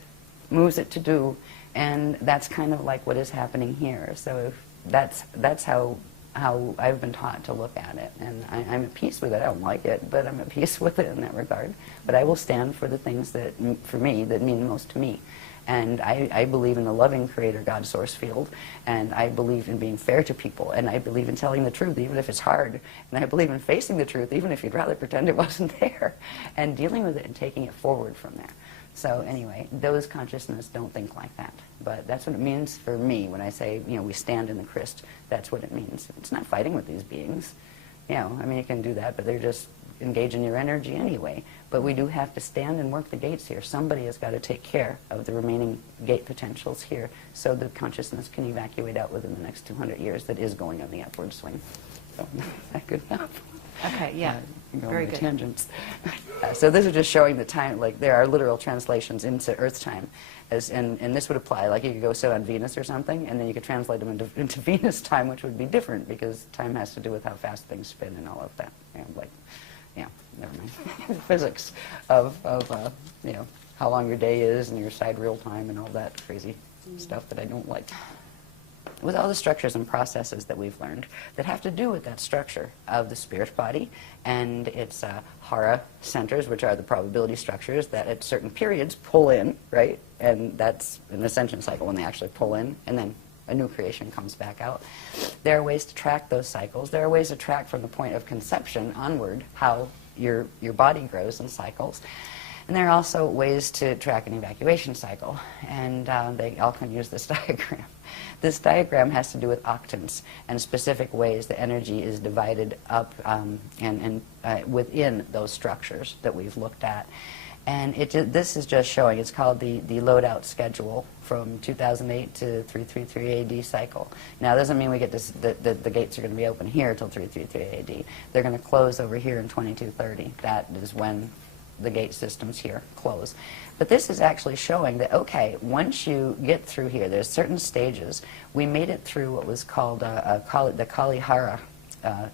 moves it to do. And that's kind of like what is happening here. So that's how I've been taught to look at it. And I'm at peace with it. I don't like it, but I'm at peace with it in that regard. But I will stand for the things that, for me, that mean most to me. And I believe in the loving creator God source field, and I believe in being fair to people, and I believe in telling the truth even if it's hard, and I believe in facing the truth even if you'd rather pretend it wasn't there, and dealing with it and taking it forward from there. So anyway, those consciousness don't think like that. But that's what it means for me when I say, you know, we stand in the Christ. That's what it means. It's not fighting with these beings. You know, I mean, you can do that, but they're just engaging your energy anyway. But we do have to stand and work the gates here. Somebody has got to take care of the remaining gate potentials here so the consciousness can evacuate out within the next 200 years that is going on the upward swing. So, is that good enough? Okay, yeah. Very good. Tangents. So this is just showing the time, like there are literal translations into Earth time. And this would apply, like you could go sit on Venus or something, and then you could translate them into Venus time, which would be different because time has to do with how fast things spin and all of that. You know, like, yeah, never mind. Physics of you know, how long your day is and your sidereal time and all that crazy stuff that I don't like. With all the structures and processes that we've learned that have to do with that structure of the spirit body and its hara centers, which are the probability structures that at certain periods pull in, right? And that's an ascension cycle when they actually pull in, and then a new creation comes back out. There are ways to track those cycles. There are ways to track from the point of conception onward how your body grows in cycles. And there are also ways to track an evacuation cycle, and they all can use this diagram. This diagram has to do with octants and specific ways the energy is divided up and within those structures that we've looked at. And this is just showing, it's called the loadout schedule from 2008 to 333 AD cycle. Now, it doesn't mean we get this, the gates are going to be open here until 333 AD. They're going to close over here in 2230. That is when the gate systems here close. But this is actually showing that, okay, once you get through here, there's certain stages. We made it through what was called the Kalihara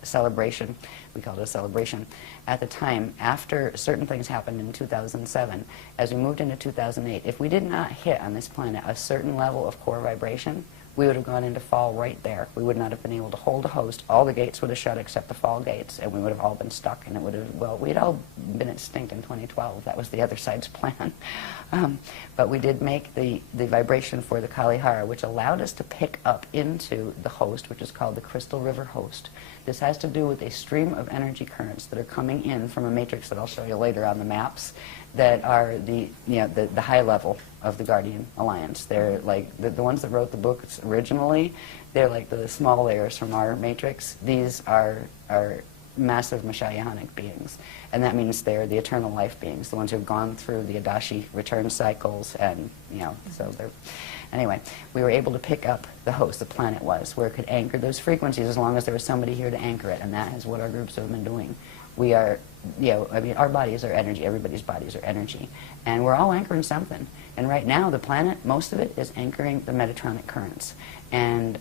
celebration. We called it a celebration at the time after certain things happened in 2007. As we moved into 2008, if we did not hit on this planet a certain level of core vibration, we would have gone into fall right there. We would not have been able to hold a host. All the gates would have shut except the fall gates, and we would have all been stuck, and it would have, well, we'd all been extinct in 2012. That was the other side's plan. But we did make the vibration for the Kalihara, which allowed us to pick up into the host, which is called the Crystal River host. This has to do with a stream of energy currents that are coming in from a matrix that I'll show you later on the maps that are the high level of the Guardian Alliance. They're like the ones that wrote the books originally. They're like the small layers from our matrix. These are massive Ashayanic beings, and that means they're the eternal life beings, the ones who've gone through the Adashi return cycles, and so they're. Anyway, we were able to pick up the host, the planet was, where it could anchor those frequencies as long as there was somebody here to anchor it, and that is what our groups have been doing. We are, I mean, our bodies are energy, everybody's bodies are energy, and we're all anchoring something. And right now, the planet, most of it is anchoring the Metatronic currents. And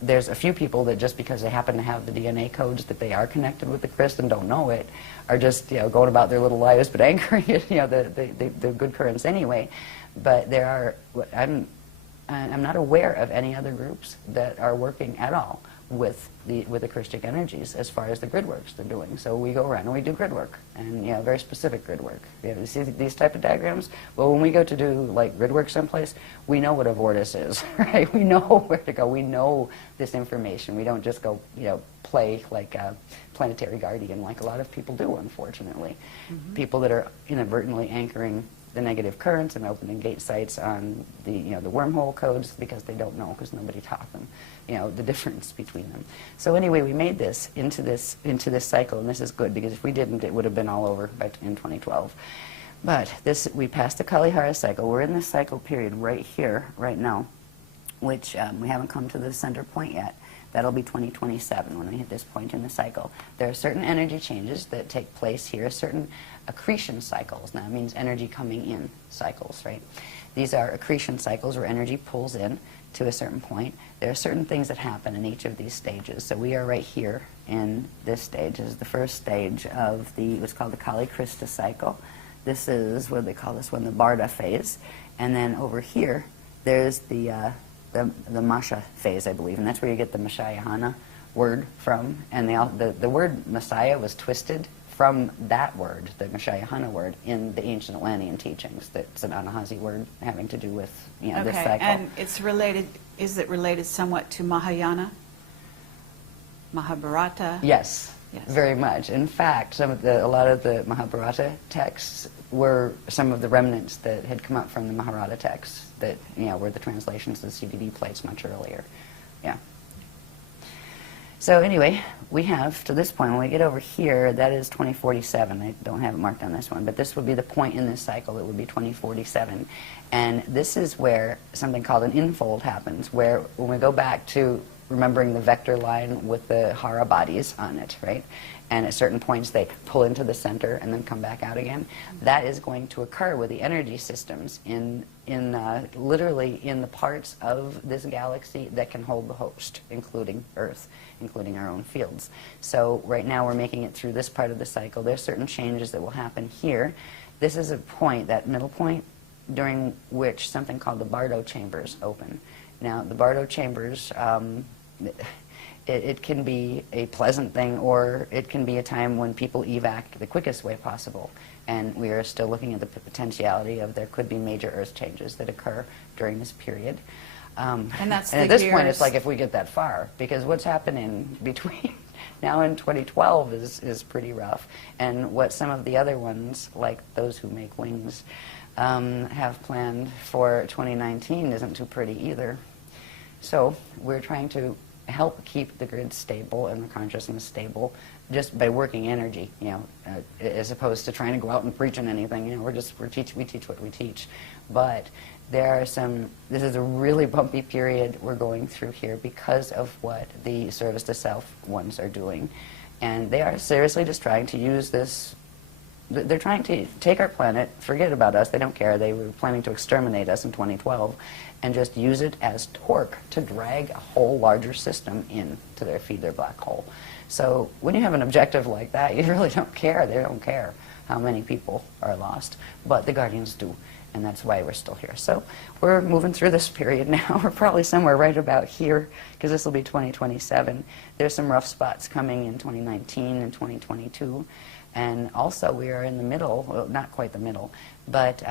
there's a few people that just because they happen to have the DNA codes that they are connected with the Christ and don't know it, are just, going about their little lives, but anchoring it, the good currents anyway. But there are, I'm not aware of any other groups that are working at all with the Krystic energies as far as the grid works they're doing. So we go around and we do grid work, and very specific grid work. You see these type of diagrams? Well, when we go to do like grid work someplace, we know what a vortice is, right? We know where to go. We know this information. We don't just go, play like a planetary guardian like a lot of people do, unfortunately. Mm-hmm. People that are inadvertently anchoring the negative currents and opening gate sites on the the wormhole codes because they don't know, because nobody taught them the difference between them. So anyway, we made this into this cycle, and this is good, because if we didn't, it would have been all over in 2012. But we passed the Kalihara cycle. We're in this cycle period right here, right now, which we haven't come to the center point yet. That'll be 2027 when we hit this point in the cycle. There are certain energy changes that take place here, certain accretion cycles. Now, it means energy coming in cycles, right? These are accretion cycles where energy pulls in to a certain point. There are certain things that happen in each of these stages. So we are right here in this stage. This is the first stage of what's called the Kali Krista cycle. This is what they call this one, the Barda phase. And then over here, there's the Masha phase, I believe, and that's where you get the Ashayana word from. And the word Messiah was twisted from that word, the Ashayana word, in the ancient Atlantean teachings. That's an Anahazi word having to do with this cycle. And it's related. Is it related somewhat to Mahayana, Mahabharata? Yes. Yes. Very much. In fact, a lot of the Mahabharata texts were some of the remnants that had come up from the Mahabharata texts that were the translations of the CDD plates much earlier. Yeah. So anyway, we have to this point, when we get over here, that is 2047. I don't have it marked on this one, but this would be the point in this cycle. It would be 2047. And this is where something called an infold happens, where when we go back to remembering the vector line with the hara bodies on it, right? And at certain points they pull into the center and then come back out again. That is going to occur with the energy systems literally in the parts of this galaxy that can hold the host, including Earth, including our own fields. So right now we're making it through this part of the cycle. There's certain changes that will happen here. This is a point, that middle point, during which something called the Bardo chambers open. Now, the Bardo chambers, it can be a pleasant thing, or it can be a time when people evac the quickest way possible. And we are still looking at the potentiality of there could be major Earth changes that occur during this period. And that's and at this point, it's like if we get that far, because what's happening between now and 2012 is pretty rough. And what some of the other ones, like those who make wings, have planned for 2019 isn't too pretty either. So we're trying to help keep the grid stable and the consciousness stable just by working energy, as opposed to trying to go out and preach on anything. We teach what we teach. But there are this is a really bumpy period we're going through here because of what the service to self ones are doing. And they are seriously just trying to use this. They're trying to take our planet, forget about us, they don't care. They were planning to exterminate us in 2012 and just use it as torque to drag a whole larger system into feed their black hole. So when you have an objective like that, you really don't care. They don't care how many people are lost, but the Guardians do, and that's why we're still here. So we're moving through this period now. We're probably somewhere right about here, because this will be 2027. There's some rough spots coming in 2019 and 2022. And also we are in the middle, well, not quite the middle, but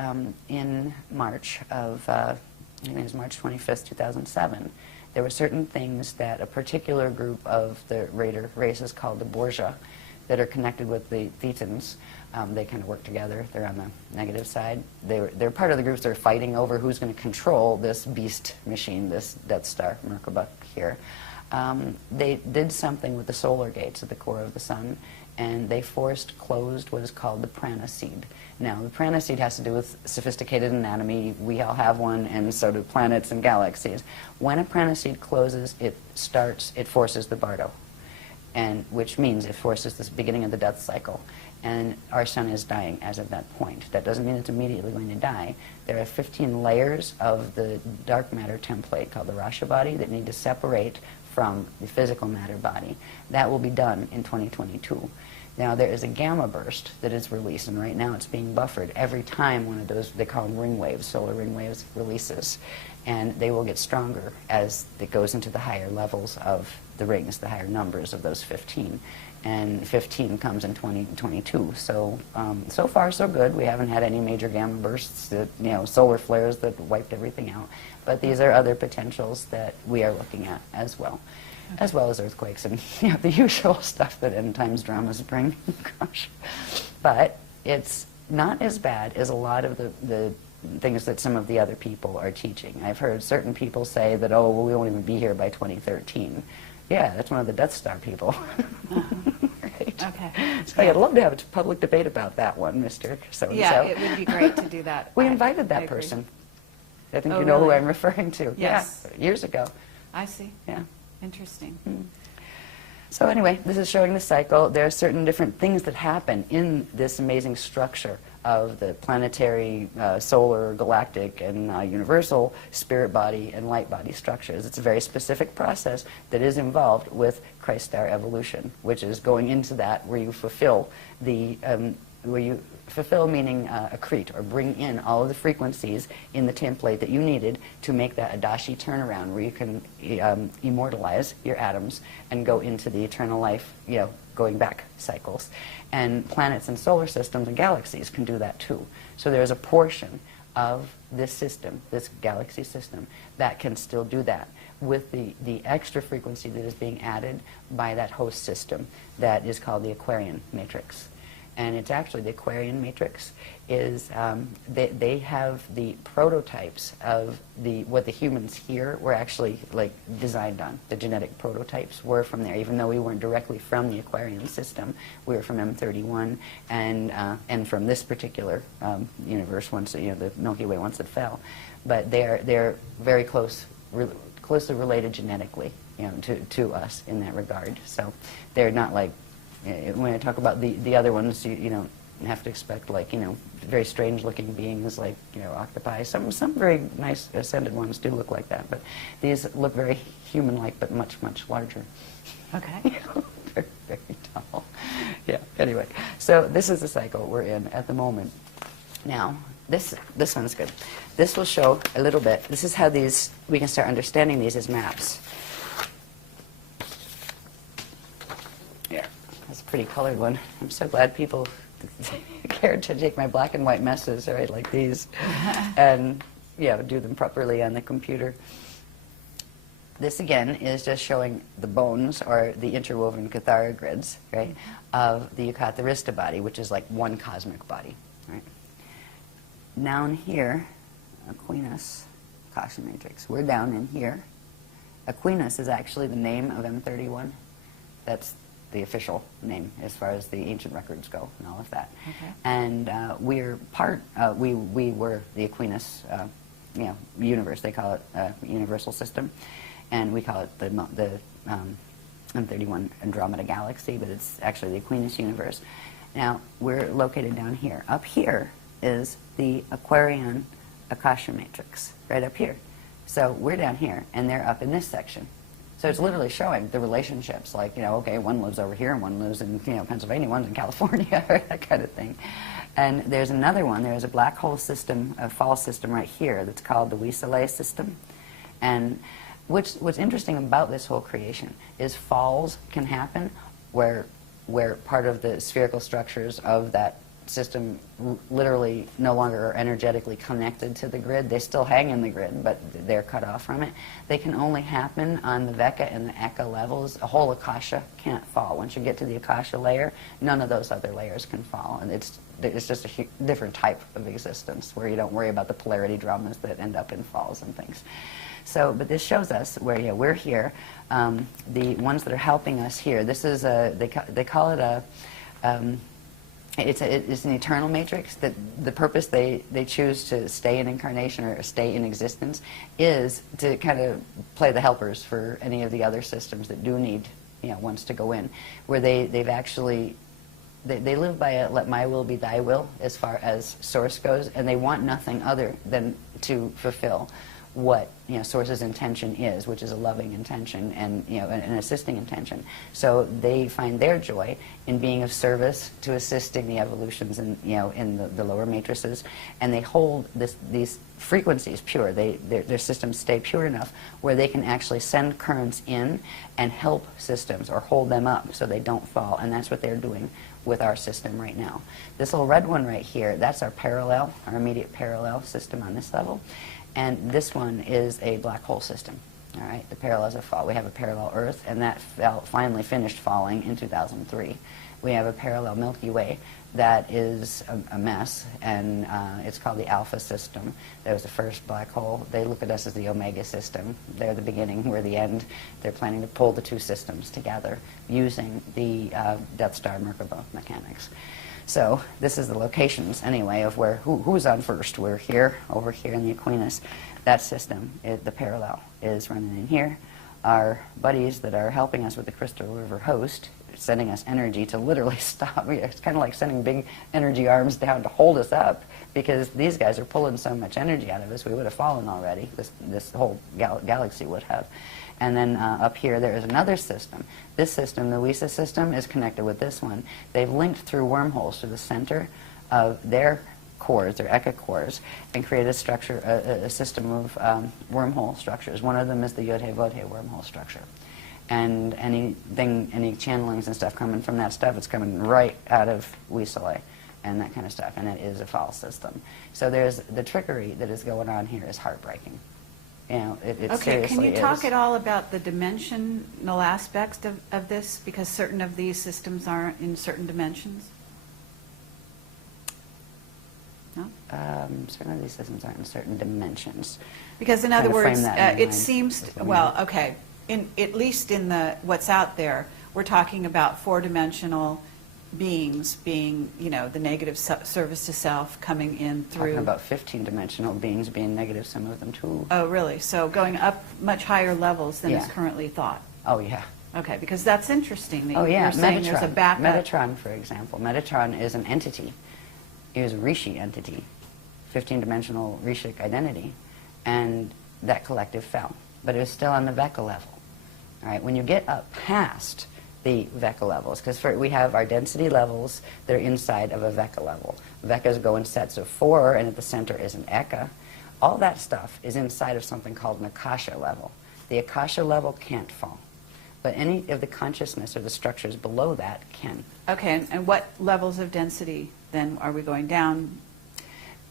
in March of, I think it was March 25th, 2007, there were certain things that a particular group of the Raider races called the Borgia that are connected with the Thetans. They kind of work together. They're on the negative side. They're part of the groups that are fighting over who's going to control this beast machine, this Death Star Merkaba here. They did something with the solar gates at the core of the sun, and they forced closed what is called the prana seed. Now, the prana seed has to do with sophisticated anatomy. We all have one, and so do planets and galaxies. When a prana seed closes, it forces the Bardo, and which means it forces the beginning of the death cycle. And our sun is dying as of that point. That doesn't mean it's immediately going to die. There are 15 layers of the dark matter template called the Rasha body that need to separate from the physical matter body. That will be done in 2022. Now there is a gamma burst that is released, and right now it's being buffered every time one of those, they call them ring waves, solar ring waves, releases. And they will get stronger as it goes into the higher levels of the rings, the higher numbers of those 15. And 15 comes in 2022. So, so far so good. We haven't had any major gamma bursts, that, solar flares that wiped everything out. But these are other potentials that we are looking at as well. Okay. As well as earthquakes and the usual stuff that end times dramas bring. Gosh. But it's not as bad as a lot of the things that some of the other people are teaching. I've heard certain people say that, oh, well, we won't even be here by 2013. Yeah, that's one of the Death Star people. Right. Okay. So I'd love to have a public debate about that one, Mr. So-and-so. Yeah, it would be great to do that. We invited that person. I think you know who I'm referring to. Yes. Yeah, years ago. I see. Yeah. Interesting. So anyway, this is showing the cycle. There are certain different things that happen in this amazing structure of the planetary, solar, galactic, and universal spirit body and light body structures. It's a very specific process that is involved with Christ star evolution, which is going into that where you fulfill the meaning accrete, or bring in all of the frequencies in the template that you needed to make that Adashi turnaround, where you can immortalize your atoms and go into the eternal life, going back cycles. And planets and solar systems and galaxies can do that too. So there's a portion of this system, this galaxy system, that can still do that with the extra frequency that is being added by that host system that is called the Aquarian matrix. And it's actually, the Aquarian matrix is, they have the prototypes of what the humans here were actually designed on. The genetic prototypes were from there, even though we weren't directly from the Aquarian system. We were from M31 and from this particular universe, once the Milky Way, once it fell. But they're very closely related genetically, to us in that regard. So they're not like, when I talk about the other ones, you don't have to expect very strange looking beings like octopi. Some very nice ascended ones do look like that, but these look very human like, but much larger. Okay. Very, very tall. Yeah. Anyway, so this is the cycle we're in at the moment. Now, this one's good. This will show a little bit. This is how we can start understanding these as maps. Yeah. That's a pretty colored one. I'm so glad people cared to take my black and white messes, right, like these, and do them properly on the computer. This again is just showing the bones, or the interwoven Cathara grids, right, of the Yucatharista body, which is like one cosmic body, right. Down here, Aquinas, Akasha matrix. We're down in here. Aquinas is actually the name of M31. That's the official name as far as the ancient records go and all of that. Okay. And we're we were the Aquinas universe. They call it universal system, and we call it the M31 Andromeda galaxy, but it's actually the Aquinas universe. Now we're located down here. Up here is the Aquarian Akasha matrix, right up here. So we're down here, and they're up in this section. So it's literally showing the relationships, like, okay, one lives over here, and one lives in, Pennsylvania, one's in California, that kind of thing. And there's another one, there's a black hole system, a fall system right here that's called the Weaselay system. And what's interesting about this whole creation is falls can happen where part of the spherical structures of that system literally no longer are energetically connected to the grid. They still hang in the grid, but they're cut off from it. They can only happen on the Veka and the Eka levels. A whole Akasha can't fall. Once you get to the Akasha layer, none of those other layers can fall. And it's just a different type of existence where you don't worry about the polarity dramas that end up in falls and things. So, but this shows us where we're here. The ones that are helping us here, this is they call it a it's an eternal matrix. That the purpose they choose to stay in incarnation or stay in existence is to kind of play the helpers for any of the other systems that do need ones to go in, where they've actually they live by a let my will be thy will as far as source goes, and they want nothing other than to fulfill what Source's intention is, which is a loving intention and an assisting intention. So they find their joy in being of service to assisting the evolutions in the lower matrices, and they hold these frequencies pure. Their systems stay pure enough where they can actually send currents in and help systems or hold them up so they don't fall, and that's what they're doing with our system right now. This little red one right here, that's our parallel, our immediate parallel system on this level. And this one is a black hole system. All right, the parallels of fall. We have a parallel Earth, and that finally finished falling in 2003. We have a parallel Milky Way that is a mess, and it's called the Alpha system. That was the first black hole. They look at us as the Omega system. They're the beginning, we're the end. They're planning to pull the two systems together using the Death Star Merkaba mechanics. So this is the locations, anyway, of where who's on first. We're here, over here in the Aquinas. That system, the parallel, is running in here. Our buddies that are helping us with the Crystal River host, sending us energy to literally stop. It's kind of like sending big energy arms down to hold us up, because these guys are pulling so much energy out of us, we would have fallen already. This whole galaxy would have. And then up here, there is another system. This system, the Luisa system, is connected with this one. They've linked through wormholes to the center of their cores, their Eka cores, and created a structure, a system of wormhole structures. One of them is the Yodhe-Vodhe wormhole structure. And any channelings and stuff coming from that stuff, it's coming right out of Weasley and that kind of stuff, and it is a false system. So there's the trickery that is going on here is heartbreaking. It Okay, can you talk is. at all about the dimensional aspects of this? Because certain of these systems are in certain dimensions? No? Certain of these systems aren't in certain dimensions. Because in other words, it seems, well, okay. okay, at least in what's out there, we're talking about four-dimensional beings being, the negative service to self coming in through. Talking about 15-dimensional beings being negative, some of them too. Oh, really? So going up much higher levels than is Yeah. currently thought. Oh, yeah. Okay, because that's interesting that Oh, yeah. you're saying there's a backup. Metatron, for example. Metatron is an entity. It was a Rishi entity, 15-dimensional Rishic identity, and that collective fell. But it was still on the Veka level. All right, when you get up past the Veka levels, because we have our density levels that are inside of a Veka level. Vekas go in sets of 4, and at the center is an Eka. All that stuff is inside of something called an Akasha level. The Akasha level can't fall, but any of the consciousness or the structures below that can. Okay, and what levels of density then are we going down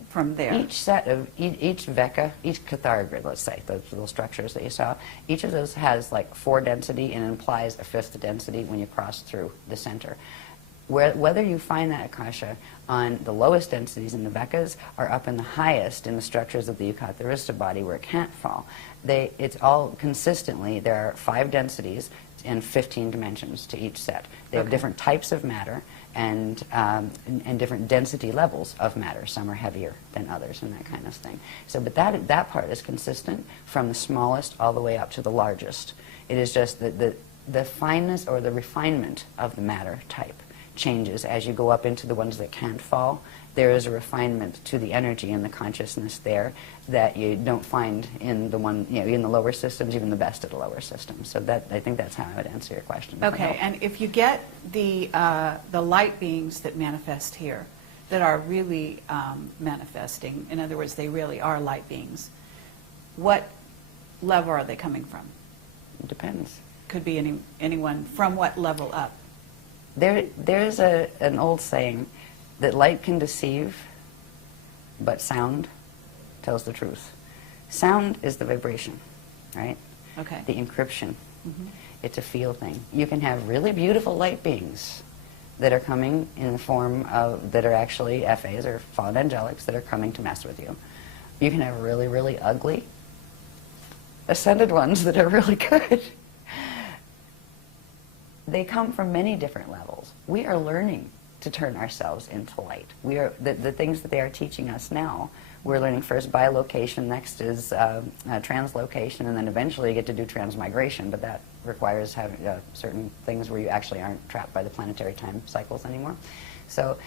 from there? Each set of, each Veka, each Cathara grid, let's say, those little structures that you saw, each of those has like 4 density and implies a 5th density when you cross through the center. Whether you find that Akasha on the lowest densities in the Vekas or up in the highest in the structures of the Yukatharista body where it can't fall, it's all consistently, there are 5 densities and 15 dimensions to each set. They have different types of matter and different density levels of matter. Some are heavier than others and that kind of thing. So, but that part is consistent from the smallest all the way up to the largest. It is just the fineness or the refinement of the matter type changes as you go up into the ones that can't fall. There is a refinement to the energy and the consciousness there that you don't find in the one, in the lower systems, even the best of the lower systems. So that, I think that's how I would answer your question. Okay, and if you get the light beings that manifest here, that are really manifesting, in other words, they really are light beings, what level are they coming from? It depends. Could be anyone. From what level up? There's an old saying that light can deceive, but sound tells the truth. Sound is the vibration, right? Okay. The encryption. Mm-hmm. It's a feel thing. You can have really beautiful light beings that are coming in the form of, that are actually FAs or fallen angelics that are coming to mess with you. You can have really, really ugly ascended ones that are really good. They come from many different levels. We are learning to turn ourselves into light. We are the things that they are teaching us now. We're learning first bilocation, next is translocation, and then eventually you get to do transmigration, but that requires having certain things where you actually aren't trapped by the planetary time cycles anymore. So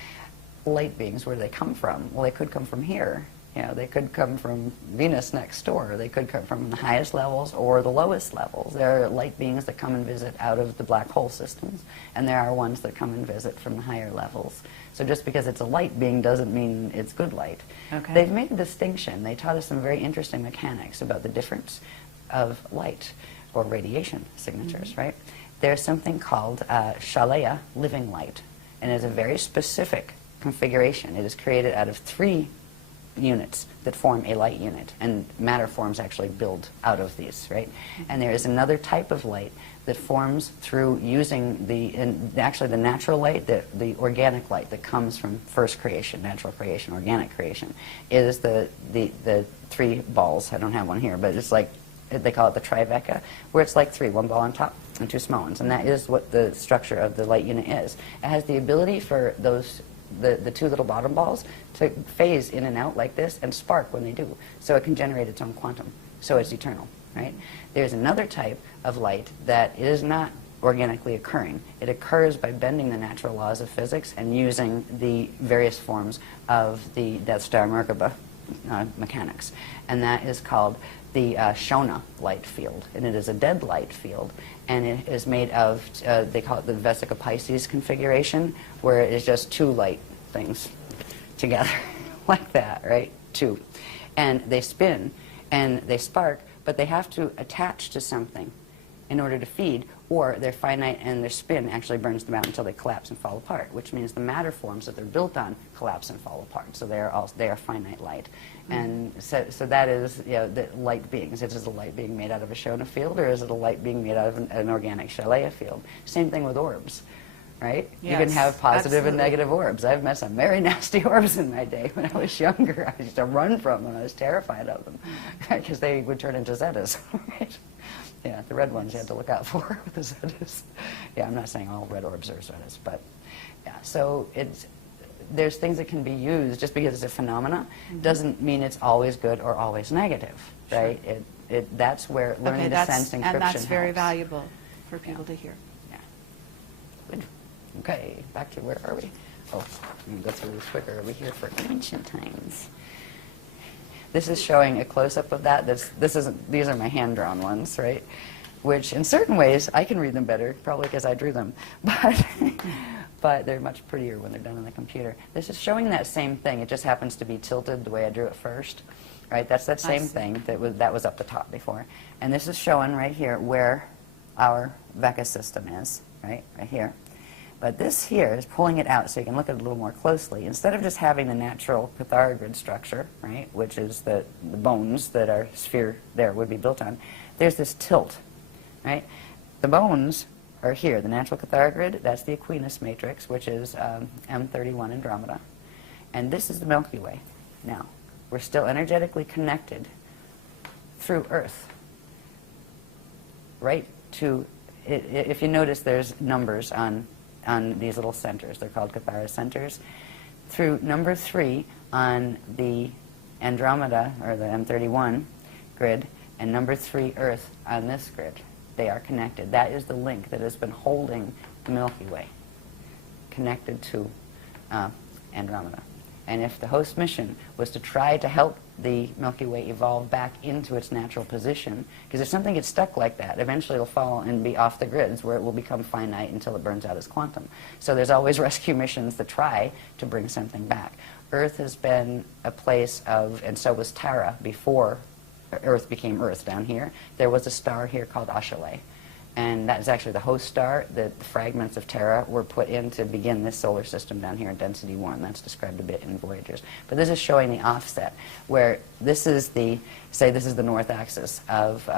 light beings, where do they come from? Well, they could come from here, You know, they could come from Venus next door. They could come from the highest levels or the lowest levels. There are light beings that come and visit out of the black hole systems, and there are ones that come and visit from the higher levels. So just because it's a light being doesn't mean it's good light. Okay. They've made a distinction. They taught us some very interesting mechanics about the difference of light or radiation signatures, right? There's something called Ashayana, living light, and it's a very specific configuration. It is created out of 3 units that form a light unit, and matter forms actually build out of these, right? And there is another type of light that forms through using actually the natural light, the organic light that comes from first creation, natural creation, organic creation, is the 3 balls. I don't have one here, but it's like, they call it the trifecta, where it's like 3, 1 ball on top and 2 small ones, and that is what the structure of the light unit is. It has the ability for those the 2 little bottom balls to phase in and out like this and spark when they do. So it can generate its own quantum. So it's eternal, right? There's another type of light that is not organically occurring. It occurs by bending the natural laws of physics and using the various forms of the Death Star Merkaba mechanics. And that is called the Shona light field. And it is a dead light field. And it is made of, they call it the Vesica Pisces configuration, where it is just 2 light things together, like that, right? 2. And they spin, and they spark, but they have to attach to something in order to feed, or they're finite and their spin actually burns them out until they collapse and fall apart, which means the matter forms that they're built on collapse and fall apart. So they are finite light. And so that is, you know, the light beings. Is it a light being made out of a Shona field, or is it a light being made out of an organic Ashayana field? Same thing with orbs, right? Yes, you can have positive absolutely. and negative orbs. I've met some very nasty orbs in my day when I was younger. I used to run from them. I was terrified of them because they would turn into Zetas, right? Yeah, the red ones you had to look out for with the Zetas. Yeah, I'm not saying all red orbs are Zetas, but yeah, so there's things that can be used. Just because it's a phenomena doesn't mean it's always good or always negative, right? Sure. That's where learning the sense encryption and that's very helps. valuable for people to hear. Yeah. Good. Okay, back to where are we? Oh, I'm going to go through this quicker. Are we here for ancient times? This is showing a close-up of that. These are my hand-drawn ones, right? Which, in certain ways, I can read them better, probably because I drew them. But they're much prettier when they're done on the computer. This is showing that same thing. It just happens to be tilted the way I drew it first, right? That's that same thing that was up the top before. And this is showing right here where our Vecca system is, right here. But this here is pulling it out so you can look at it a little more closely. Instead of just having the natural Cathara grid structure, right, which is the bones that our sphere there would be built on, there's this tilt, right? The bones are here. The natural Cathara grid, that's the Aquinas matrix, which is M31 Andromeda. And this is the Milky Way. Now, we're still energetically connected through Earth, right to, if you notice, there's numbers on these little centers. They're called Cathara centers. Through number 3 on the Andromeda, or the M31 grid, and number 3 Earth on this grid, they are connected. That is the link that has been holding the Milky Way connected to Andromeda. And if the host mission was to try to help the Milky Way evolve back into its natural position, because if something gets stuck like that, eventually it'll fall and be off the grids where it will become finite until it burns out as quantum. So there's always rescue missions that try to bring something back. Earth has been a place of, and so was Terra before Earth became Earth down here. There was a star here called Ashayana. And that is actually the host star that the fragments of Terra were put in to begin this solar system down here in density 1. That's described a bit in Voyagers. But this is showing the offset, where this is the, say this is the north axis of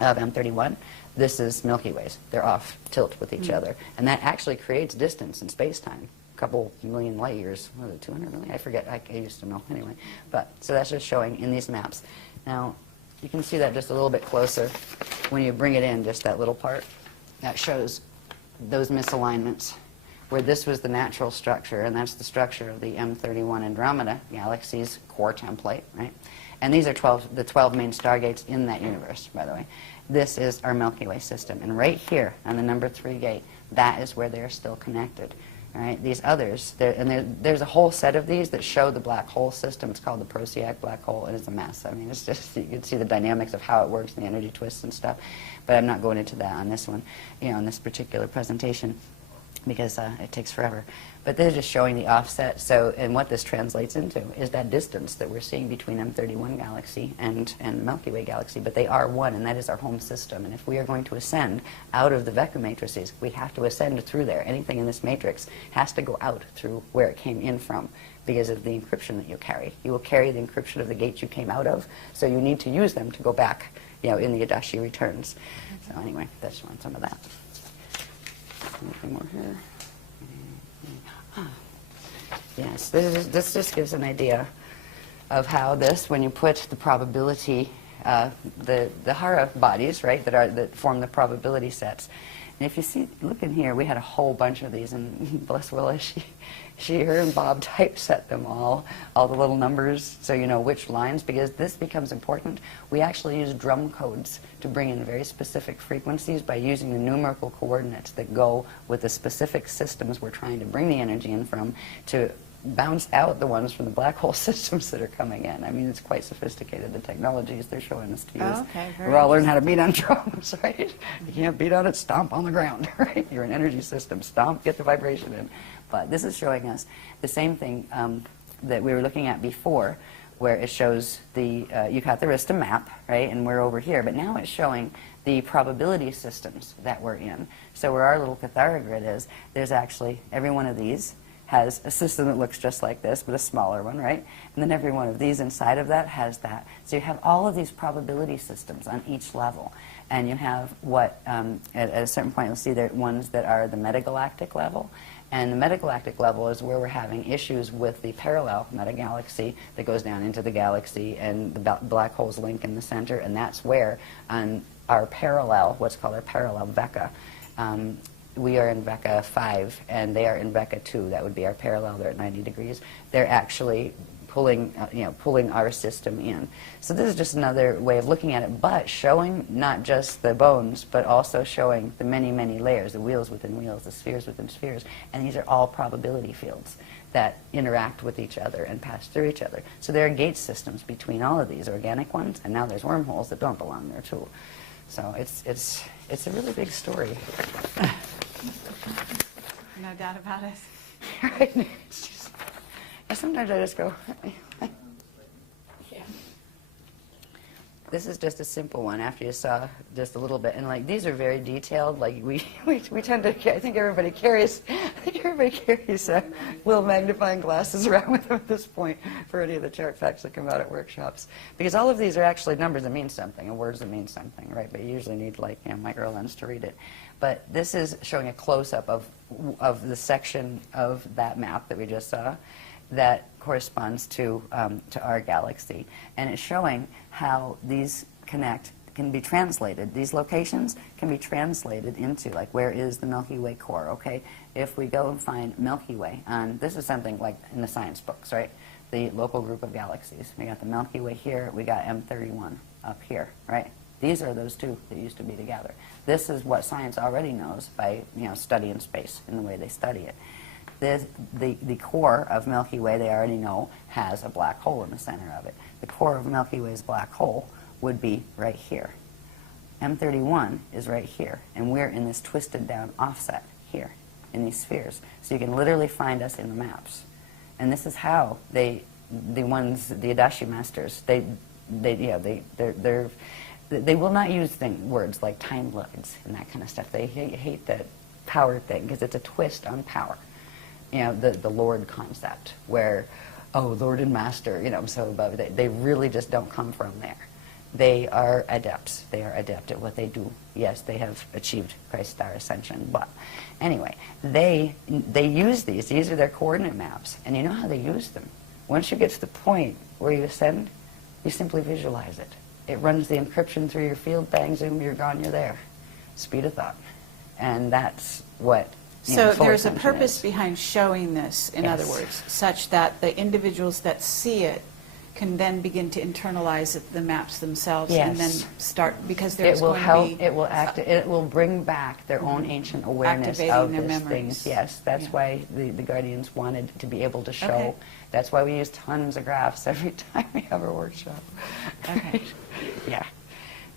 M31. This is Milky Ways. They're off tilt with each other. And that actually creates distance in space-time. A couple million light years. What is it, 200 million? I forget. I used to know. Anyway. But, so that's just showing in these maps. Now, you can see that just a little bit closer when you bring it in, just that little part. That shows those misalignments, where this was the natural structure, and that's the structure of the M31 Andromeda galaxy's core template, right? And these are the 12 main stargates in that universe, by the way. This is our Milky Way system. And right here on the number 3 gate, that is where they are still connected, All right, these others, there's a whole set of these that show the black hole system. It's called the Prosiac black hole, and it's a mess. I mean, it's just, you can see the dynamics of how it works and the energy twists and stuff, but I'm not going into that on this one, on this particular presentation, because it takes forever. But they're just showing the offset. So, and what this translates into is that distance that we're seeing between M31 galaxy and Milky Way galaxy. But they are one, and that is our home system. And if we are going to ascend out of the Vecca matrices, we have to ascend through there. Anything in this matrix has to go out through where it came in from, because of the encryption that you carry. You will carry the encryption of the gates you came out of, so you need to use them to go back, in the Adashi returns. So anyway, that's on some of that. Anything more here? Yes, this just gives an idea of how this, when you put the probability, the Hara bodies, right, that form the probability sets. And if you see, look in here, we had a whole bunch of these, and bless Willa, her and Bob typeset them all the little numbers, so you know which lines, because this becomes important. We actually use drum codes to bring in very specific frequencies by using the numerical coordinates that go with the specific systems we're trying to bring the energy in from, to bounce out the ones from the black hole systems that are coming in. I mean, it's quite sophisticated, the technologies they're showing us to use. Oh, okay, we're all learning how to beat on drums, right? You can't beat on it, stomp on the ground, right? You're an energy system, stomp, get the vibration in. But this is showing us the same thing that we were looking at before, where it shows the, you got the Arista map, right, and we're over here, but now it's showing the probability systems that we're in. So where our little Cathara grid is, there's actually, every one of these has a system that looks just like this, but a smaller one, right? And then every one of these inside of that has that. So you have all of these probability systems on each level. And you have what, at a certain point, you'll see there ones that are the metagalactic level. And the metagalactic level is where we're having issues with the parallel metagalaxy that goes down into the galaxy, and the black holes link in the center. And that's where, on our parallel, what's called our parallel Vecca, we are in Vecca 5, and they are in Vecca 2. That would be our parallel. They're at 90 degrees. They're actually pulling, pulling our system in. So this is just another way of looking at it, but showing not just the bones, but also showing the many, many layers, the wheels within wheels, the spheres within spheres. And these are all probability fields that interact with each other and pass through each other. So there are gate systems between all of these organic ones, and now there's wormholes that don't belong there too. So it's a really big story. No doubt about it. Right? Sometimes I just go, yeah. This is just a simple one after you saw just a little bit. And like, these are very detailed. Like we tend to, I think everybody carries little magnifying glasses around with them at this point for any of the chart facts that come out at workshops. Because all of these are actually numbers that mean something and words that mean something, right? But you usually need like, micro lens to read it. But this is showing a close-up of the section of that map that we just saw that corresponds to our galaxy. And it's showing how these can be translated. These locations can be translated into, like, where is the Milky Way core, okay? If we go and find Milky Way, this is something like in the science books, right? The local group of galaxies. We got the Milky Way here, we got M31 up here, right? These are those two that used to be together. This is what science already knows by, studying space in the way they study it. The core of Milky Way, they already know, has a black hole in the center of it. The core of Milky Way's black hole would be right here. M31 is right here, and we're in this twisted down offset here in these spheres. So you can literally find us in the maps. And this is how the Adashi masters, they will not use words like time lines and that kind of stuff. They hate that power thing because it's a twist on power. The Lord concept where, oh, Lord and Master, so above. They really just don't come from there. They are adepts. They are adept at what they do. Yes, they have achieved Christ's star ascension. But anyway, they use these. These are their coordinate maps. And you know how they use them? Once you get to the point where you ascend, you simply visualize it. It runs the encryption through your field, bang, zoom, you're gone, you're there. Speed of thought. And that's what So there's a purpose behind showing this, in other words, such that the individuals that see it can then begin to internalize the maps themselves Yes. and then start, because It there's will going help. to be It will act. It will bring back their own ancient awareness Activating of their these memories. things. Yes, that's Yeah. why the guardians wanted to be able to show. Okay. That's why we use tons of graphs every time we have a workshop. Okay. Yeah,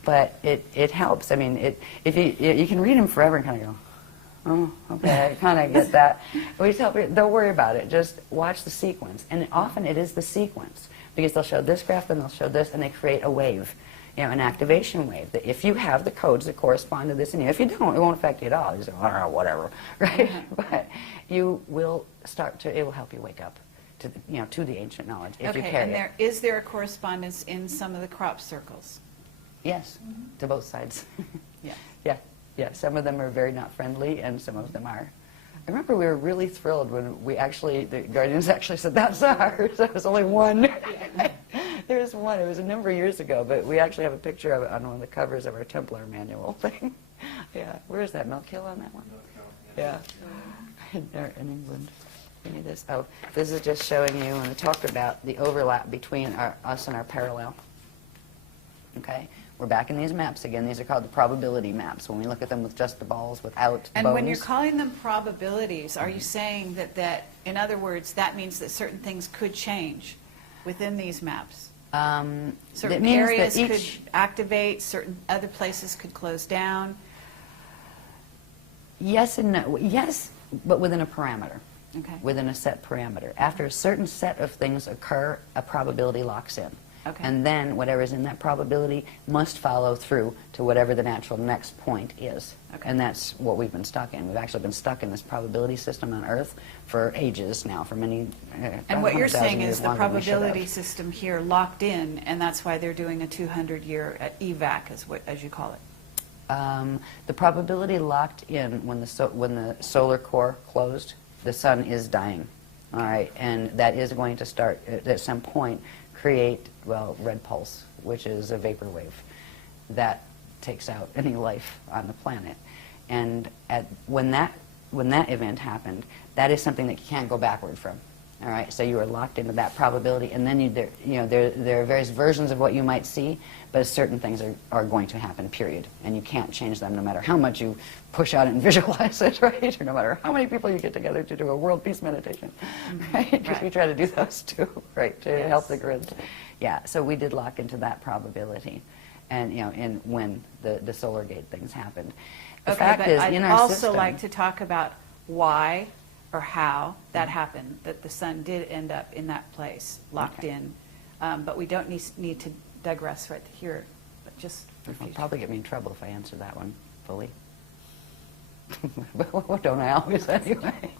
but it helps. I mean, if you can read them forever and kind of go, oh, okay, I kind of get that. We just help you. Don't worry about it. Just watch the sequence, and often it is the sequence, because they'll show this graph, then they'll show this, and they create a wave, an activation wave. That if you have the codes that correspond to this, and if you don't, it won't affect you at all. You say, I don't know, whatever, right? But you will start to. It will help you wake up to to the ancient knowledge if you okay, carry and it. is there a correspondence in some of the crop circles? Yes, to both sides. Yeah. Yeah, yeah. Some of them are very not friendly, and some of them are. I remember we were really thrilled when the guardians actually said, that's ours. There was only one. There was one. It was a number of years ago, but we actually have a picture of it on one of the covers of our Templar manual thing. Yeah. Where is that? Milk Hill on that one? Yeah. In England. Any of this? Oh, this is just showing you when we talked about the overlap between us and our parallel. Okay? We're back in these maps again. These are called the probability maps. When we look at them with just the balls, without And bones. when you're calling them probabilities, are you saying that, in other words, that means that certain things could change within these maps? Certain areas could activate, certain other places could close down? Yes and no. Yes, but within a parameter. Okay. Within a set parameter. After a certain set of things occur, a probability locks in. Okay. And then whatever is in that probability must follow through to whatever the natural next point is. Okay. And that's what we've been stuck in. We've actually been stuck in this probability system on Earth for ages now, for many And what you're 100,000 saying years is the longer than we should have. probability system here locked in, and that's why they're doing a 200-year evac, as you call it. The probability locked in when the solar core closed, the sun is dying. All right, and that is going to start at some point create, red pulse, which is a vapor wave that takes out any life on the planet. And when that event happened, that is something that you can't go backward from. All right, so you are locked into that probability, and then there are various versions of what you might see, but certain things are going to happen, period. And you can't change them no matter how much you push out and visualize it, right? Or no matter how many people you get together to do a world peace meditation, right? Because we try to do those too, right, to help the grids. Yeah, so we did lock into that probability, and when the solar gate things happened. The fact is, I'd in our also system, like to talk about why or how that happened, that the sun did end up in that place, locked in. But we don't need to digress right here, but just for It'll future. probably get me in trouble if I answer that one fully. But don't I always anyway?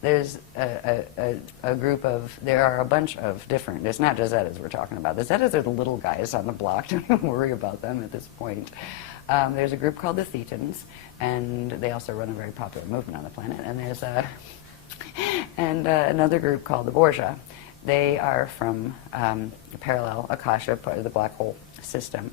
There's a group of, there are a bunch of different, it's not just Zetas we're talking about. The Zetas are the little guys on the block. Don't even worry about them at this point. There's a group called the Thetans, and they also run a very popular movement on the planet. And there's another group called the Borgia. They are from parallel Akasha, part of the black hole system.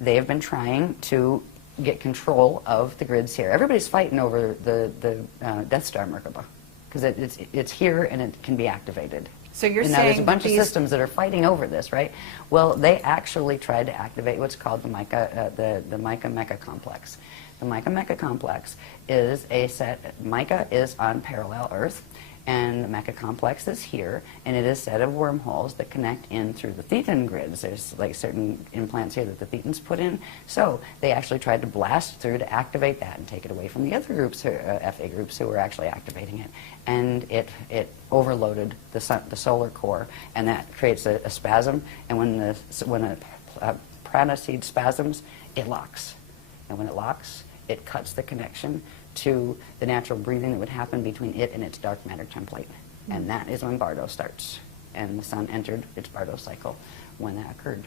They have been trying to get control of the grids here. Everybody's fighting over the Death Star Merkaba, because it's here and it can be activated. So you're and now there's a saying bunch of these- systems that are fighting over this, right? Well, they actually tried to activate what's called the Mica Mecha complex. The Mica Mecha complex is a set. Mica is on parallel Earth, and the Mecha complex is here, and it is a set of wormholes that connect in through the Thetan grids. There's like certain implants here that the Thetans put in. So they actually tried to blast through to activate that and take it away from the other groups, FA groups, who were actually activating it. And it overloaded the solar core, and that creates a spasm. And when a prana seed spasms, it locks. And when it locks, it cuts the connection to the natural breathing that would happen between it and its dark matter template. And that is when Bardo starts. And the sun entered its Bardo cycle when that occurred.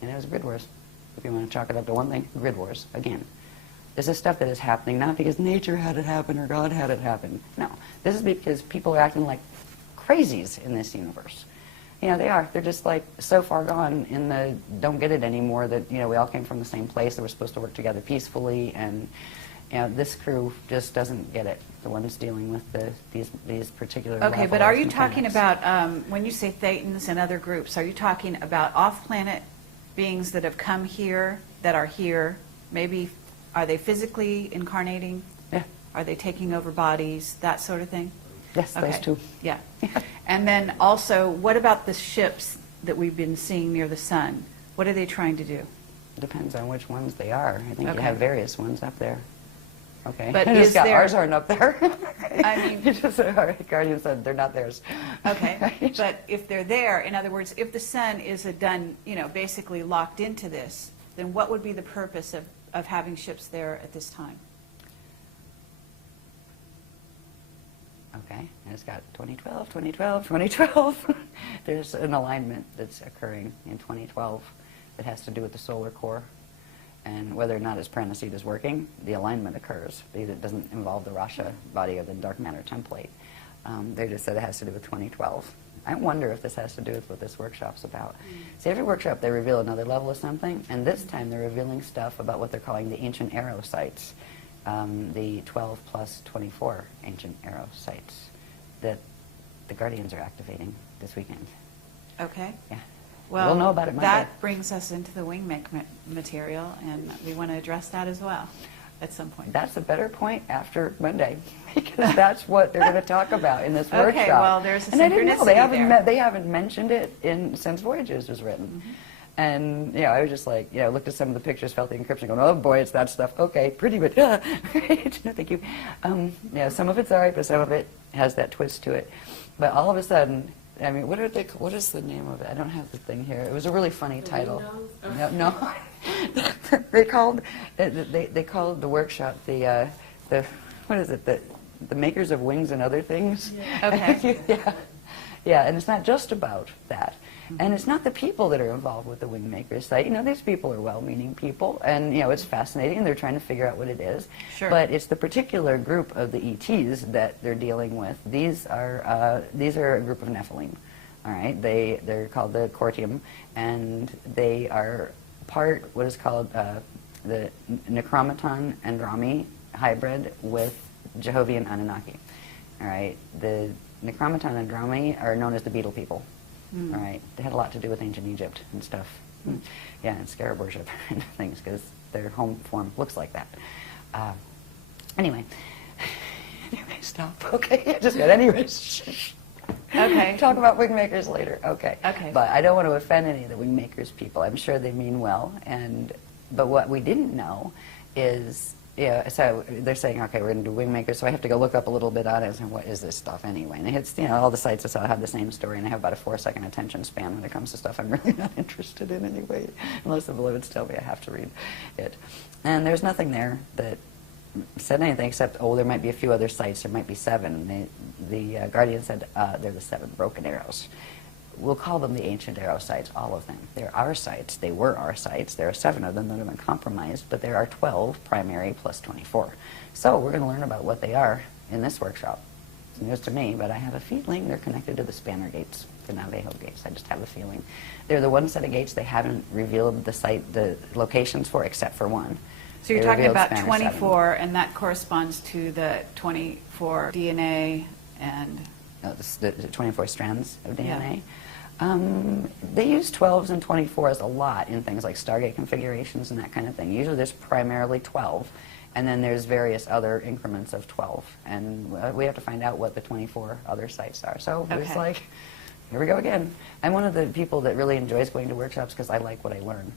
And it was grid wars. If you want to chalk it up to one thing, grid wars, again. This is stuff that is happening not because nature had it happen or God had it happen. No. This is because people are acting like crazies in this universe. You know, they are. They're just like so far gone in the don't get it anymore that, we all came from the same place, that we're supposed to work together peacefully, and you know, this crew just doesn't get it. The ones dealing with these particular Okay, but are you levelized talking mechanics. about, when you say Thetans and other groups, are you talking about off-planet beings that have come here, that are here? Maybe, are they physically incarnating? Yeah. Are they taking over bodies, that sort of thing? Yes, those Okay. two. Yeah. And then also, what about the ships that we've been seeing near the sun? What are they trying to do? Depends on which ones they are. I think Okay. you have various ones up there. Okay. But I just is got, there- ours aren't up there. I mean- You just said, all right, Guardian said they're not theirs. Okay, Right? but if they're there, in other words, if the sun is basically locked into this, then what would be the purpose of having ships there at this time? Okay, and it's got 2012, 2012, 2012. There's an alignment that's occurring in 2012 that has to do with the solar core. And whether or not his pranaseed is working, the alignment occurs because it doesn't involve the Rasha body or the dark matter template. They just said it has to do with 2012. I wonder if this has to do with what this workshop's about. See, every workshop they reveal another level of something, and this time they're revealing stuff about what they're calling the ancient arrow sites, the 12 plus 24 ancient arrow sites that the Guardians are activating this weekend. Okay. Yeah. Well, We'll know about it Monday. that brings us into the wingmake material, and we want to address that as well at some point. That's a better point after Monday, because that's what they're going to talk about in this workshop. Okay, well, there's a and I didn't know they synchronicity haven't there. they haven't mentioned it since Voyages was written. And I was just like, looked at some of the pictures, felt the encryption, going, oh boy, it's that stuff. Okay, pretty, but right? No, thank you. Some of it's all right, but some of it has that twist to it. But all of a sudden, I mean, what is the name of it? I don't have the thing here. It was a really funny title. No. they called the workshop the what is it? The makers of wings and other things. Yeah. Okay. Yeah, and it's not just about that. And it's not the people that are involved with the wing makers site. These people are well-meaning people, and it's fascinating. They're trying to figure out what it is. Sure. But it's the particular group of the ETs that they're dealing with. These are a group of Nephilim. All right, they're called the Cortium, and they are part what is called the Necromaton Andrami hybrid with Jehovian Anunnaki. All right, the Necromaton Andrami are known as the Beetle people. All right, they had a lot to do with ancient Egypt and stuff. Yeah, and scarab worship and things, because their home form looks like that. Anyway, stop. Okay, I just got anyways. Okay. Talk about wing makers later. Okay. Okay. But I don't want to offend any of the wing makers people. I'm sure they mean well. But what we didn't know is, so they're saying, okay, we're going to do wing makers, so I have to go look up a little bit on it and say, what is this stuff anyway? And it's, all the sites I saw have the same story, and I have about a 4-second attention span when it comes to stuff I'm really not interested in anyway, unless the beloveds tell me I have to read it. And there's nothing there that said anything except, there might be a few other sites, there might be 7. The Guardian said they're the 7 broken arrows. We'll call them the ancient arrow sites, all of them. They're our sites. They were our sites. There are 7 of them that have been compromised, but there are 12 primary plus 24. So we're going to learn about what they are in this workshop. It's news to me, but I have a feeling they're connected to the Spanner gates, the Navajo gates. I just have a feeling. They're the one set of gates they haven't revealed the locations for, except for one. So you're They talking revealed about Spanner 24, and that corresponds to the 24 DNA and... the 24 strands of DNA. Yeah. They use 12s and 24s a lot in things like Stargate configurations and that kind of thing. Usually there's primarily 12, and then there's various other increments of 12. And we have to find out what the 24 other sites are. So it's Okay. like, here we go again. I'm one of the people that really enjoys going to workshops because I like what I learn.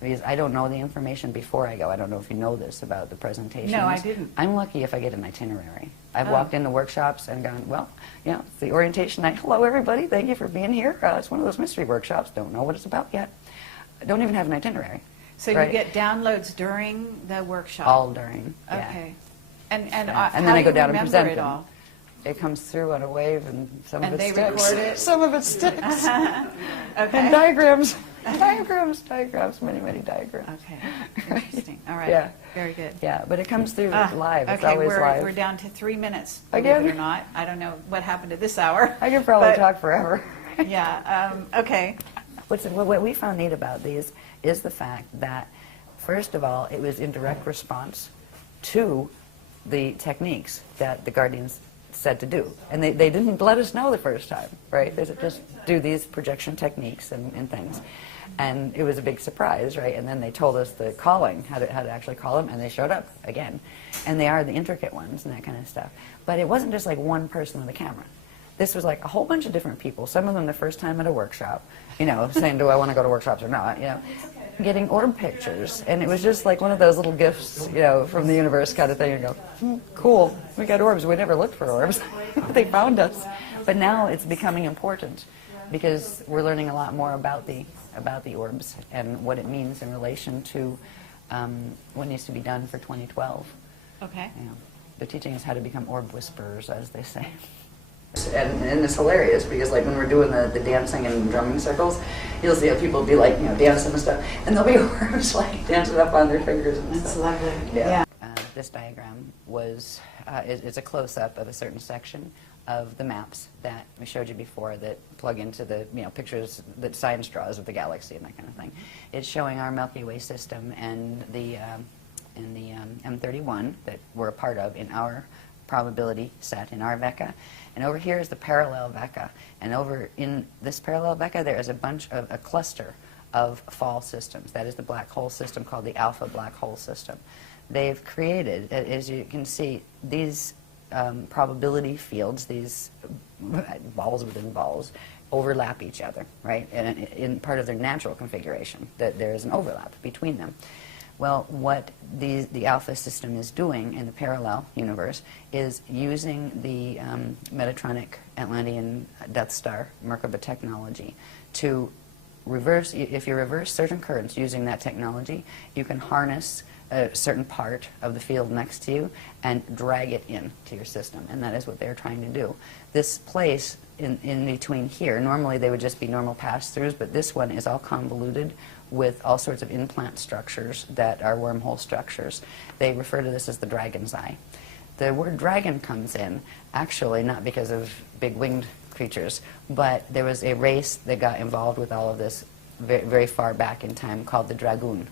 Because I don't know the information before I go. I don't know if you know this about the presentations. No, I didn't. I'm lucky if I get an itinerary. I've walked into workshops and gone, well, it's the orientation night. Hello, everybody. Thank you for being here. It's one of those mystery workshops. Don't know what it's about yet. I don't even have an itinerary. So right? you get downloads during the workshop? All during. Yeah. Okay. And And how then do I go you down and remember present it them. all? It comes through on a wave, and some And of it they sticks. record it? Some of it sticks. Okay. And diagrams. Diagrams, many diagrams. Okay. Interesting. All right. Yeah. Very good. Yeah, but it comes through live. It's Okay, always live. we're down to 3 minutes, Again? believe it or not. I don't know what happened at this hour. I could probably but- talk forever. Yeah. Okay. What we found neat about these is the fact that, first of all, it was in direct response to the techniques that the guardians said to do. And they didn't let us know the first time, right? They said, just do these projection techniques and things. And it was a big surprise, right? And then they told us the calling, how to actually call them, and they showed up again. And they are the intricate ones and that kind of stuff. But it wasn't just like one person with a camera. This was like a whole bunch of different people, some of them the first time at a workshop, you know, saying, do I want to go to workshops or not, you know, getting orb pictures. And it was just like one of those little gifts, you know, from the universe kind of thing. You go, cool, we got orbs. We never looked for orbs. They found us. But now it's becoming important because we're learning a lot more about the orbs and what it means in relation to what needs to be done for 2012. Okay. You know, they're teaching us how to become orb whisperers, as they say. And it's hilarious because, like, when we're doing the dancing and drumming circles, you'll see how people be like, you know, dancing and stuff, and there'll be orbs like dancing up on their fingers and That's stuff. lovely. Yeah. This diagram was it's a close-up of a certain section of the maps that we showed you before that plug into the, you know, pictures that science draws of the galaxy and that kind of thing. It's showing our Milky Way system and the M31 that we're a part of in our probability set in our Vecca. And over here is the parallel Vecca. And over in this parallel Vecca, there is a cluster of fall systems. That is the black hole system called the alpha black hole system. They've created, as you can see, these probability fields, these balls within balls, overlap each other, right? And in part of their natural configuration, that there is an overlap between them. Well, what the alpha system is doing in the parallel universe is using the Metatronic Atlantean Death Star Merkaba technology to reverse, if you reverse certain currents using that technology, you can harness a certain part of the field next to you and drag it into your system. And that is what they're trying to do. This place in between here, normally they would just be normal pass-throughs, but this one is all convoluted with all sorts of implant structures that are wormhole structures. They refer to this as the dragon's eye. The word dragon comes in, actually, not because of big winged creatures, but there was a race that got involved with all of this very, very far back in time called the Dragoon.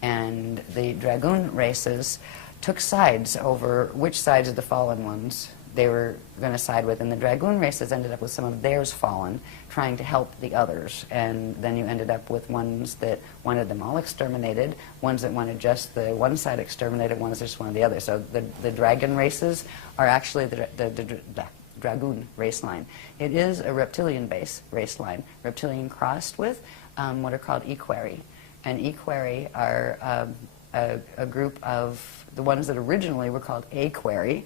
And the Dragoon races took sides over which sides of the fallen ones they were going to side with, and the Dragoon races ended up with some of theirs fallen, trying to help the others. And then you ended up with ones that wanted them all exterminated, ones that wanted just the one side exterminated, ones that just wanted the other. So the dragon races are actually the Dragoon race line. It is a reptilian-based race line, reptilian crossed with what are called equerry. And equerry are a group of the ones that originally were called aquery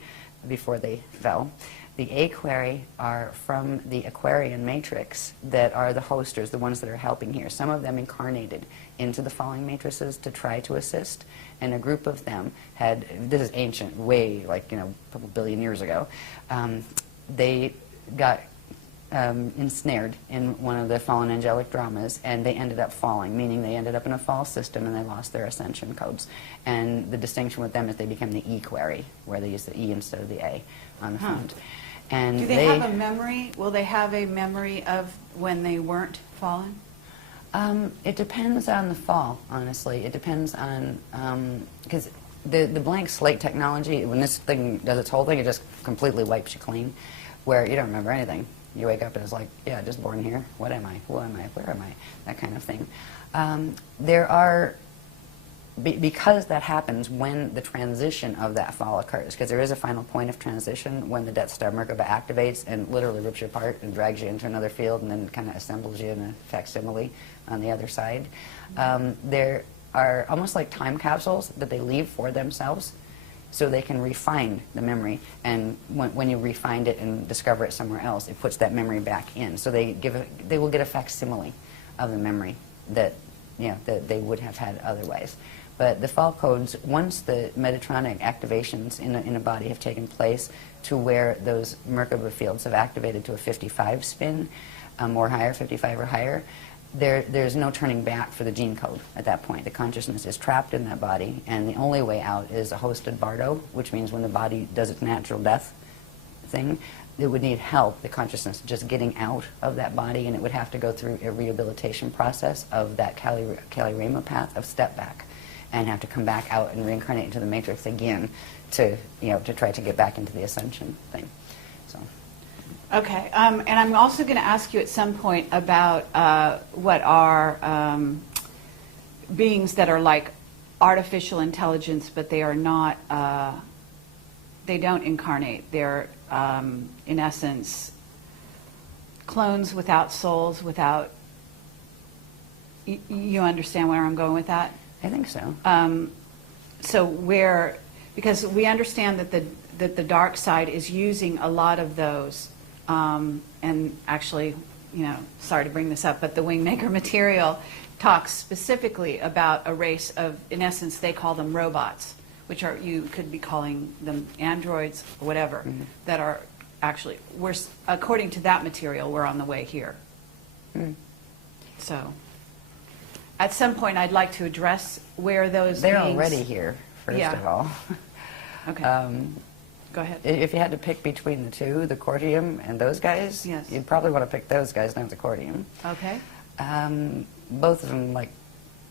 before they fell. The aquery are from the Aquarian matrix that are the hosters, the ones that are helping here. Some of them incarnated into the falling matrices to try to assist, and a group of them had, this is ancient, way, like, you know, a couple billion years ago, they got ensnared in one of the fallen angelic dramas, and they ended up falling, meaning they ended up in a fall system and they lost their ascension codes. And the distinction with them is they became the equerry, where they use the E instead of the A on the front. And do they have a memory? Will they have a memory of when they weren't fallen? It depends on the fall, honestly. It depends on, because the blank slate technology, when this thing does its whole thing, it just completely wipes you clean, where you don't remember anything. You wake up and it's like, yeah, just born here. What am I? Who am I? Where am I? That kind of thing. There are, because that happens when the transition of that fall occurs, because there is a final point of transition when the Death Star Merkaba activates and literally rips you apart and drags you into another field and then kind of assembles you in a facsimile on the other side. There are almost like time capsules that they leave for themselves, so they can refine the memory, and when you refine it and discover it somewhere else, it puts that memory back in. So they will get a facsimile of the memory that, you know, that they would have had otherwise. But the fall codes, once the Metatronic activations in a body have taken place to where those Merkaba fields have activated to a 55 spin or higher, 55 or higher, there's no turning back for the gene code at that point. The consciousness is trapped in that body, and the only way out is a hosted bardo, which means when the body does its natural death thing, it would need help, the consciousness, just getting out of that body, and it would have to go through a rehabilitation process of that Kali Rama path of step back. and have to come back out and reincarnate into the Matrix again to, to try to get back into the Ascension thing. So. Okay, and I'm also going to ask you at some point about what are beings that are like artificial intelligence, but they are not, they don't incarnate. They're, in essence, clones without souls, without, you understand where I'm going with that? I think so. So where, because we understand that the dark side is using a lot of those, and actually, sorry to bring this up, but the Wingmaker material talks specifically about a race of, in essence, they call them robots, which are, you could be calling them androids or whatever, that are actually, according to that material, we're on the way here. So, at some point, I'd like to address where those They're beings, already here, first of all. Okay. Go ahead. If you had to pick between the two, the Cortium and those guys, Yes. you'd probably want to pick those guys, not the Cortium. Okay. Both of them, like,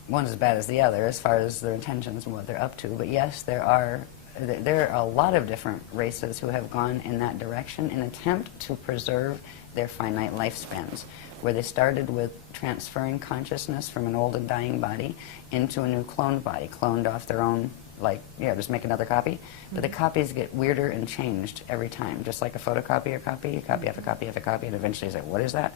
one's as bad as the other as far as their intentions and what they're up to. But yes, there are a lot of different races who have gone in that direction in an attempt to preserve their finite lifespans, where they started with transferring consciousness from an old and dying body into a new cloned body, cloned off their own, like, just make another copy. But the copies get weirder and changed every time, just like a photocopy or copy. You copy after copy after copy, and eventually you say, what is that?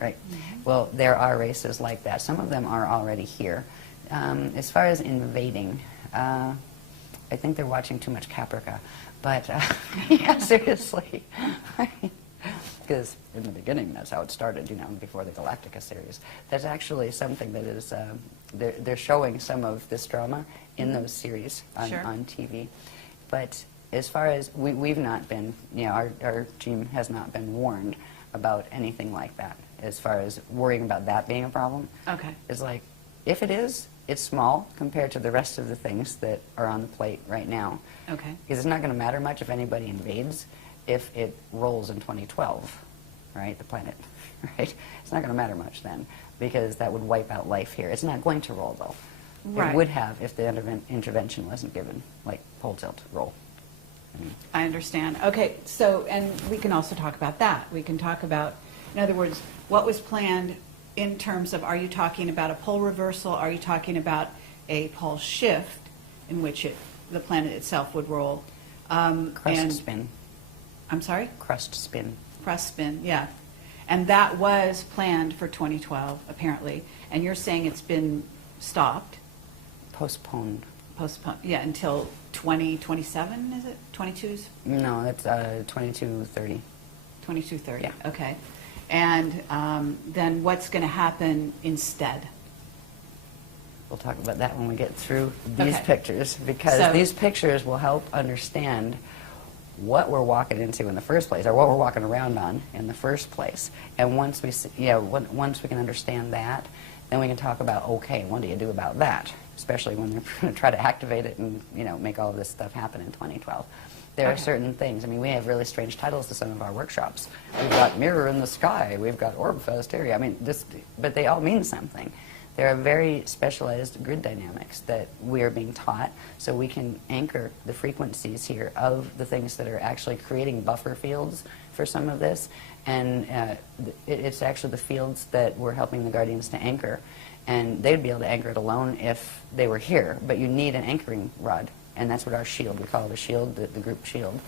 Right. Well, there are races like that. Some of them are already here. As far as invading, I think they're watching too much Caprica. But, yeah, seriously. Because in the beginning, that's how it started, before the Galactica series. That's actually something that is, they're showing some of this drama in those series on TV. But as far as, we've not been, our team has not been warned about anything like that, as far as worrying about that being a problem. Okay. It's like, if it is, it's small compared to the rest of the things that are on the plate right now. Okay. Because it's not going to matter much if anybody invades if it rolls in 2012, right, the planet, right? It's not going to matter much then, because that would wipe out life here. It's not going to roll, though. Right. It would have if the intervention wasn't given, like pole tilt roll. I understand. Okay, so, and we can also talk about that. We can talk about, in other words, what was planned in terms of, are you talking about a pole reversal? Are you talking about a pole shift in which the planet itself would roll? Crust spin. I'm sorry? Crust spin. Crust spin, yeah. And that was planned for 2012, apparently. And you're saying it's been stopped? Postponed. Postponed, yeah, until 2027, is it? 22s? No, it's 2230. 2230, yeah. Okay. And then what's going to happen instead? We'll talk about that when we get through these Okay. pictures, because these pictures will help understand what we're walking into in the first place, or what we're walking around on in the first place. And once we once we can understand that, then we can talk about, okay, what do you do about that? Especially when they're going to try to activate it and make all of this stuff happen in 2012. There are certain things. I mean, we have really strange titles to some of our workshops. We've got Mirror in the Sky. We've got Orb Fest area. I mean, but they all mean something. There are very specialized grid dynamics that we are being taught, so we can anchor the frequencies here of the things that are actually creating buffer fields for some of this. And it's actually the fields that we're helping the Guardians to anchor. And they'd be able to anchor it alone if they were here, but you need an anchoring rod. And that's what our shield, we call it a shield, the group shield,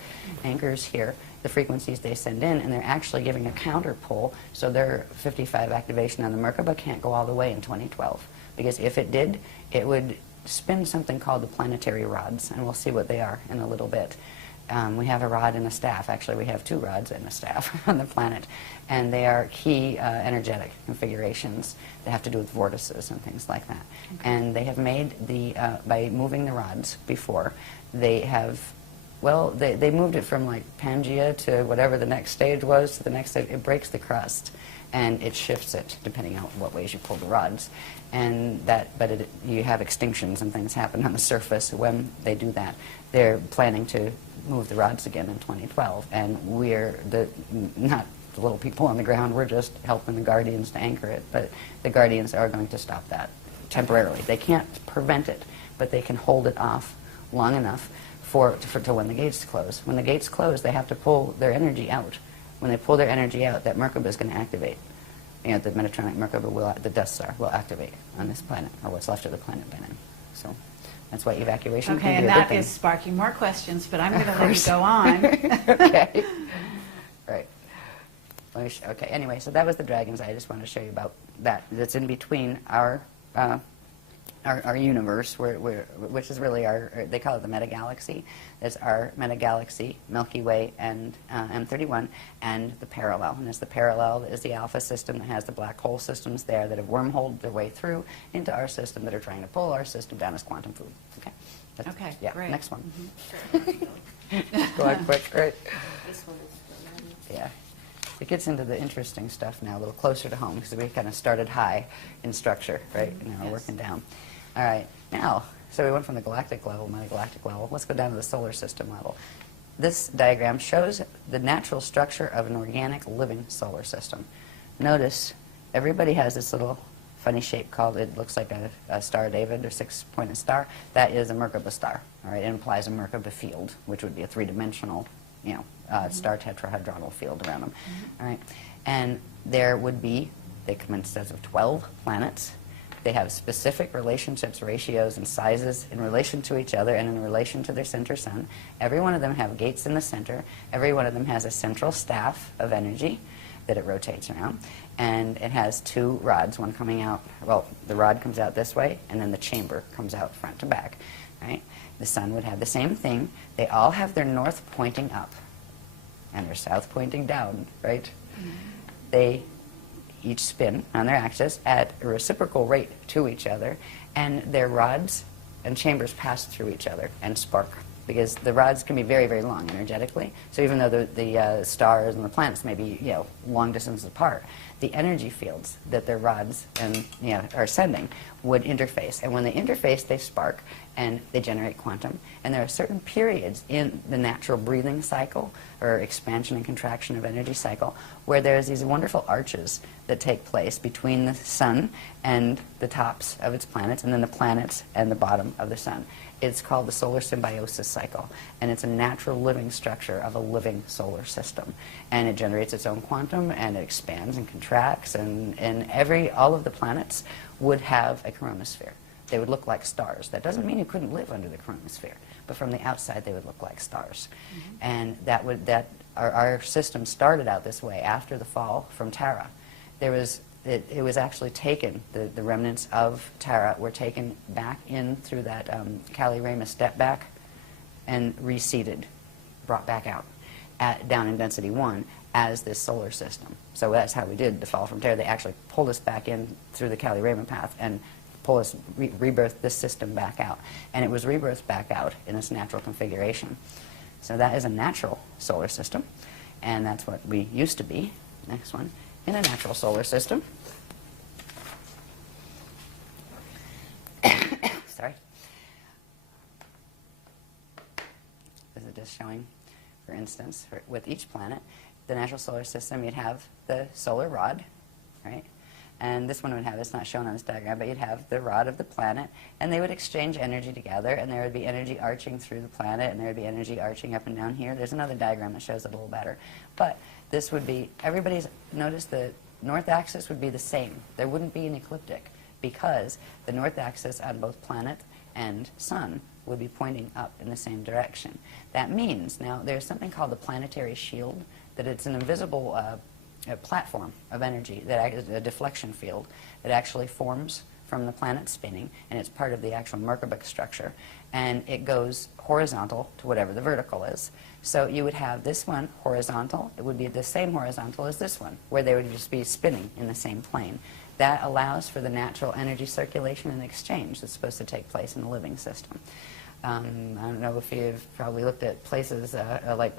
anchors here the frequencies they send in, and they're actually giving a counter pull, so their 55 activation on the Merkaba can't go all the way in 2012. Because if it did, it would spin something called the planetary rods, and we'll see what they are in a little bit. We have a rod and a staff. Actually, we have two rods and a staff on the planet, and they are key energetic configurations that have to do with vortices and things like that. Okay. And they have made by moving the rods before, they have, well, they moved it from like Pangea to whatever the next stage was to the next stage. It breaks the crust, and it shifts it depending on what ways you pull the rods. And you have extinctions and things happen on the surface when they do that. They're planning to move the rods again in 2012, and we're not the little people on the ground. We're just helping the Guardians to anchor it, but the Guardians are going to stop that temporarily. They can't prevent it, but they can hold it off long enough to when the gates close. When the gates close, they have to pull their energy out. When they pull their energy out, that Merkaba is going to activate. You know, the Metatronic Merkaba the Death Star will activate on this planet, or what's left of the planet by then. So that's why evacuation Okay, can be and a good that thing. is sparking more questions, but I'm going to let you go on. Okay. Right. Okay, anyway, so that was the dragons. I just wanted to show you about that. That's in between our universe, which is really they call it the metagalaxy. It's our metagalaxy, Milky Way, and M31, and the parallel. And it's the parallel is the alpha system that has the black hole systems there that have wormholed their way through into our system that are trying to pull our system down as quantum food. Okay? Okay, yeah, great. Next one. Go on quick, right? This one is Yeah. It gets into the interesting stuff now, a little closer to home, because we kind of started high in structure, right? And now we're Yes. working down. All right. Now, so we went from the galactic level, metagalactic level. Let's go down to the solar system level. This diagram shows the natural structure of an organic living solar system. Notice everybody has this little funny shape called, it looks like a Star of David or six-pointed star. That is a Merkaba star. All right, it implies a Merkaba field, which would be a three-dimensional, star tetrahedronal field around them. All right, and there would be, they come in sets of 12 planets. They have specific relationships, ratios, and sizes in relation to each other and in relation to their center sun. Every one of them have gates in the center. Every one of them has a central staff of energy that it rotates around. And it has two rods, one coming out, well, the rod comes out this way, and then the chamber comes out front to back. Right? The sun would have the same thing. They all have their north pointing up and their south pointing down, right? They each spin on their axis at a reciprocal rate to each other, and their rods and chambers pass through each other and spark, because the rods can be very, very long energetically. So even though the stars and the planets may be long distances apart, the energy fields that their rods and are sending would interface, and when they interface, they spark and they generate quantum. And there are certain periods in the natural breathing cycle, or expansion and contraction of energy cycle, where there's these wonderful arches that take place between the sun and the tops of its planets, and then the planets and the bottom of the sun. It's called the solar symbiosis cycle, and it's a natural living structure of a living solar system. And it generates its own quantum, and it expands and contracts, and all of the planets would have a coronosphere. They would look like stars. That doesn't mean you couldn't live under the coronosphere, but from the outside they would look like stars. And our system started out this way after the fall from Terra. It was actually taken, the remnants of Terra were taken back in through that Kali-Rama step back and reseeded, brought back out down in density 1 as this solar system. So that's how we did the fall from Terra. They actually pulled us back in through the Kali-Rama path and rebirthed this system back out. And it was rebirthed back out in its natural configuration. So that is a natural solar system, and that's what we used to be. Next one. In a natural solar system. Sorry. This is just showing, for instance, with each planet, the natural solar system, you'd have the solar rod, right? And this one would have, it's not shown on this diagram, but you'd have the rod of the planet, and they would exchange energy together, and there would be energy arching through the planet, and there would be energy arching up and down here. There's another diagram that shows it a little better. But this would be, notice the north axis would be the same. There wouldn't be an ecliptic, because the north axis on both planet and sun would be pointing up in the same direction. That means, now, there's something called the planetary shield, that it's an invisible a platform of energy, that is a deflection field that actually forms from the planet spinning, and it's part of the actual Merkaba structure, and it goes horizontal to whatever the vertical is. So you would have this one horizontal. It would be the same horizontal as this one, where they would just be spinning in the same plane. That allows for the natural energy circulation and exchange that's supposed to take place in the living system. I don't know if you've probably looked at places like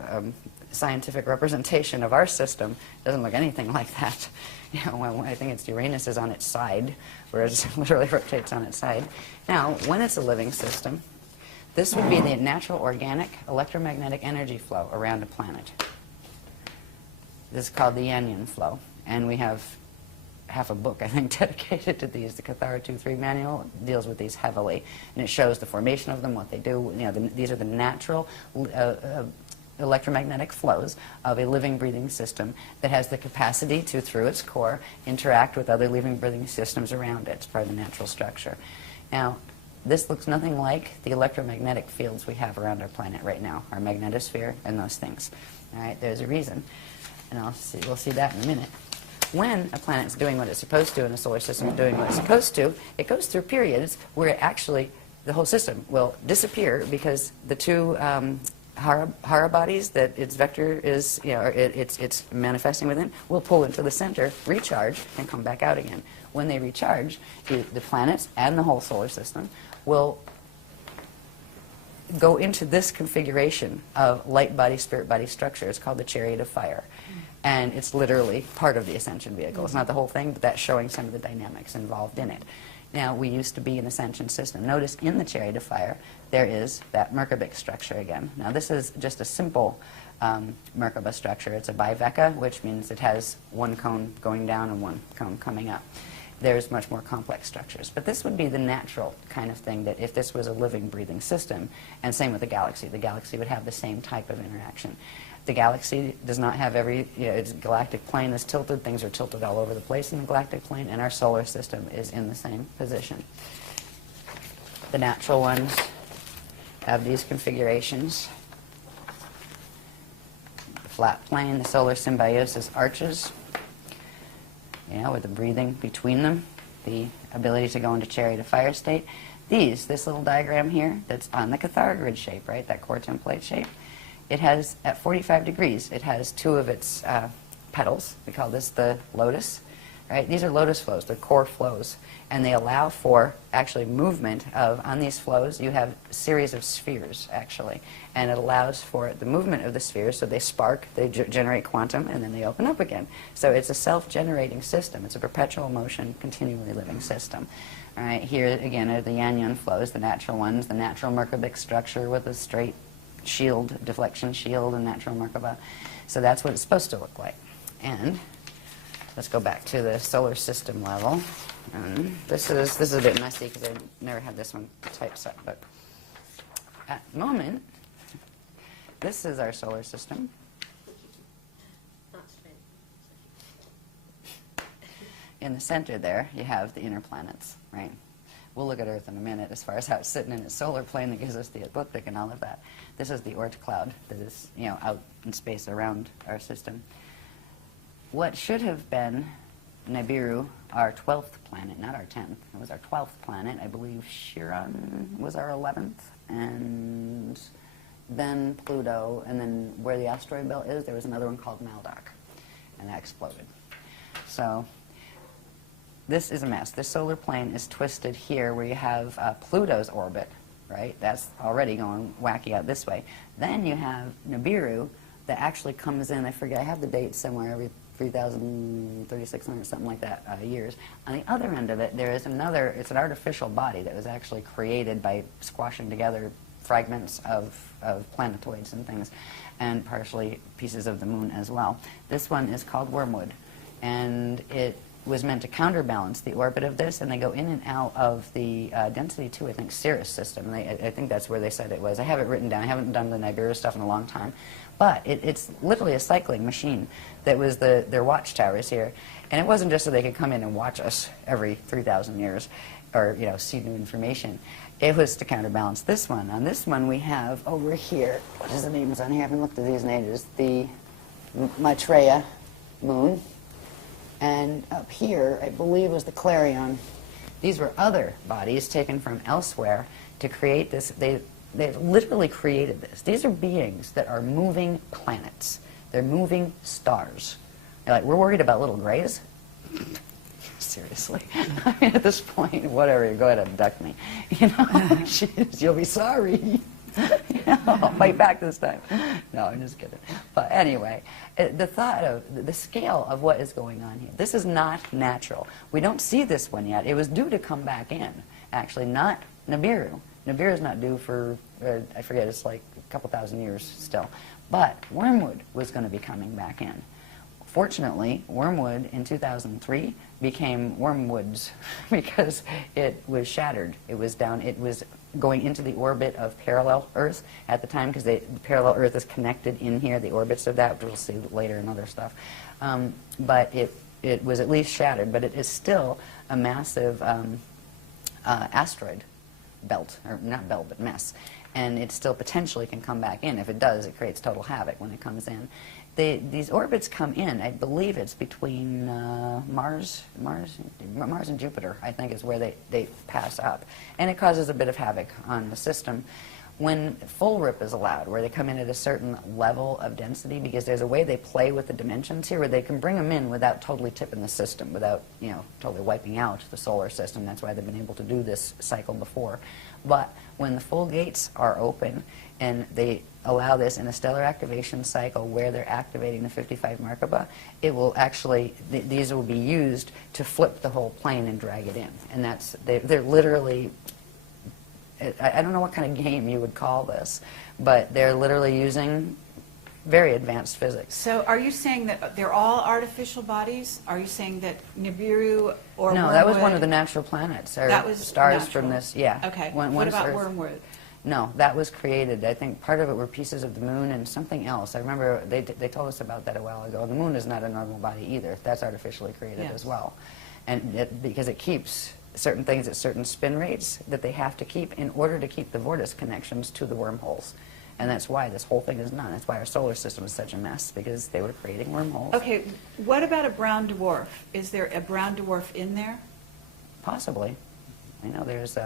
scientific representation of our system. It doesn't look anything like that. I think it's Uranus is on its side, whereas it literally rotates on its side. Now, when it's a living system, this would be the natural organic electromagnetic energy flow around a planet. This is called the Yanyan flow, and we have half a book, I think, dedicated to these. The Cathara 2-3 manual deals with these heavily, and it shows the formation of them, what they do. You know, these are the natural electromagnetic flows of a living, breathing system that has the capacity to, through its core, interact with other living, breathing systems around it. It's part of the natural structure. Now, this looks nothing like the electromagnetic fields we have around our planet right now, our magnetosphere and those things. All right, there's a reason, and we'll see that in a minute. When a planet's doing what it's supposed to and a solar system is doing what it's supposed to, it goes through periods where it actually, the whole system will disappear because the two Hara bodies that its vector is, you know, it's manifesting within, will pull into the center, recharge, and come back out again. When they recharge, the planets and the whole solar system will go into this configuration of light body, spirit body structure. It's called the chariot of fire. And it's literally part of the Ascension vehicle. It's not the whole thing, but that's showing some of the dynamics involved in it. Now, we used to be an Ascension system. Notice in the chariot of fire, there is that Merkabah structure again. Now, this is just a simple Merkabah structure. It's a biveka, which means it has one cone going down and one cone coming up. There's much more complex structures. But this would be the natural kind of thing that if this was a living, breathing system, and same with the galaxy would have the same type of interaction. The galaxy does not have its galactic plane is tilted. Things are tilted all over the place in the galactic plane, and our solar system is in the same position. The natural ones have these configurations. The flat plane, the solar symbiosis arches, with the breathing between them, the ability to go into chariot of fire state. This little diagram here that's on the Cathara grid shape, right, that core template shape, it has, at 45 degrees, it has two of its petals. We call this the lotus, right? These are lotus flows, they're core flows, and they allow for actually movement of, on these flows, you have a series of spheres, actually, and it allows for the movement of the spheres, so they spark, they generate quantum, and then they open up again. So it's a self-generating system. It's a perpetual motion, continually living system. All right, here again are the Yanyan flows, the natural ones, the natural Merkabah structure with a straight shield, deflection shield, and natural Merkabah. So that's what it's supposed to look like. And let's go back to the solar system level. This is a bit messy because I never had this one typeset, but at the moment, this is our solar system. In the center there, you have the inner planets, right? We'll look at Earth in a minute as far as how it's sitting in its solar plane that gives us the ecliptic and all of that. This is the Oort cloud that is, out in space around our system. What should have been Nibiru, our 12th planet, not our 10th. It was our 12th planet. I believe Chiron was our 11th, and then Pluto, and then where the asteroid belt is, there was another one called Maldoc, and that exploded. So this is a mess. This solar plane is twisted here where you have Pluto's orbit, right? That's already going wacky out this way. Then you have Nibiru that actually comes in, I forget, I have the date somewhere, every 3,000, 3,600, something like that, years. On the other end of it, there is another, it's an artificial body that was actually created by squashing together fragments of planetoids and things, and partially pieces of the moon as well. This one is called Wormwood, and it was meant to counterbalance the orbit of this, and they go in and out of the density 2, I think, Sirius system. And I think that's where they said it was. I have it written down. I haven't done the Nibiru stuff in a long time. But it's literally a cycling machine that was their watchtowers here. And it wasn't just so they could come in and watch us every 3,000 years or, see new information. It was to counterbalance this one. On this one, we have over here, what is the names on here? I haven't looked at these names. The Maitreya moon. And up here, I believe, was the Clarion. These were other bodies taken from elsewhere to create this. They literally created this. These are beings that are moving planets. They're moving stars. You're like, we're worried about little grays? Seriously. I mean, at this point, whatever, go ahead and abduct me. Jeez, you'll be sorry. I'll fight back this time. No, I'm just kidding. But anyway, the thought of the scale of what is going on here, this is not natural. We don't see this one yet. It was due to come back in, actually, not Nibiru. Nibiru is not due for, I forget, it's like a couple thousand years still. But Wormwood was going to be coming back in. Fortunately, wormwood in 2003 became wormwoods because it was shattered. It was going into the orbit of parallel Earth at the time, because the parallel Earth is connected in here, the orbits of that, which we'll see later in other stuff. But it was at least shattered, but it is still a massive asteroid belt, or not belt, but mess. And it still potentially can come back in. If it does, it creates total havoc when it comes in. These orbits come in, I believe it's between Mars and Jupiter, I think is where they pass up. And it causes a bit of havoc on the system. When full rip is allowed, where they come in at a certain level of density, because there's a way they play with the dimensions here where they can bring them in without totally tipping the system, without, you know, totally wiping out the solar system. That's why they've been able to do this cycle before. But when the full gates are open and they allow this in a stellar activation cycle where they're activating the 55 Merkaba, it will actually, these will be used to flip the whole plane and drag it in. And that's, they're literally, I don't know what kind of game you would call this, but they're literally using very advanced physics. So are you saying that they're all artificial bodies? Are you saying that Nibiru or No, Wormwood, that was one of the natural planets, or that was stars natural. from this, yeah. Okay, One what about Earth. Wormwood? No, that was created. I think part of it were pieces of the moon and something else. I remember they told us about that a while ago. The moon is not a normal body either. That's artificially created Yes. as well. And because it keeps certain things at certain spin rates that they have to keep in order to keep the vortex connections to the wormholes. And that's why this whole thing is done. That's why our solar system is such a mess, because they were creating wormholes. Okay, what about a brown dwarf? Is there a brown dwarf in there? Possibly. I know there's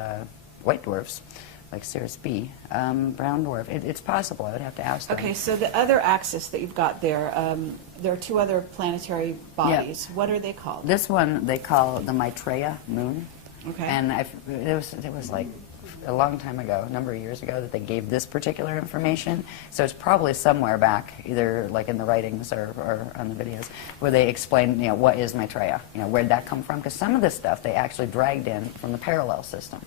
white dwarfs, like Sirius B. Brown dwarf. It's possible. I would have to ask them. Okay, so the other axis that you've got there are two other planetary bodies. What are they called? This one they call the Maitreya moon. Okay. And it was like a long time ago, a number of years ago, that they gave this particular information. So it's probably somewhere back, either like in the writings or on the videos, where they explain, you know, what is Maitreya? You know, where'd that come from? Because some of this stuff they actually dragged in from the parallel system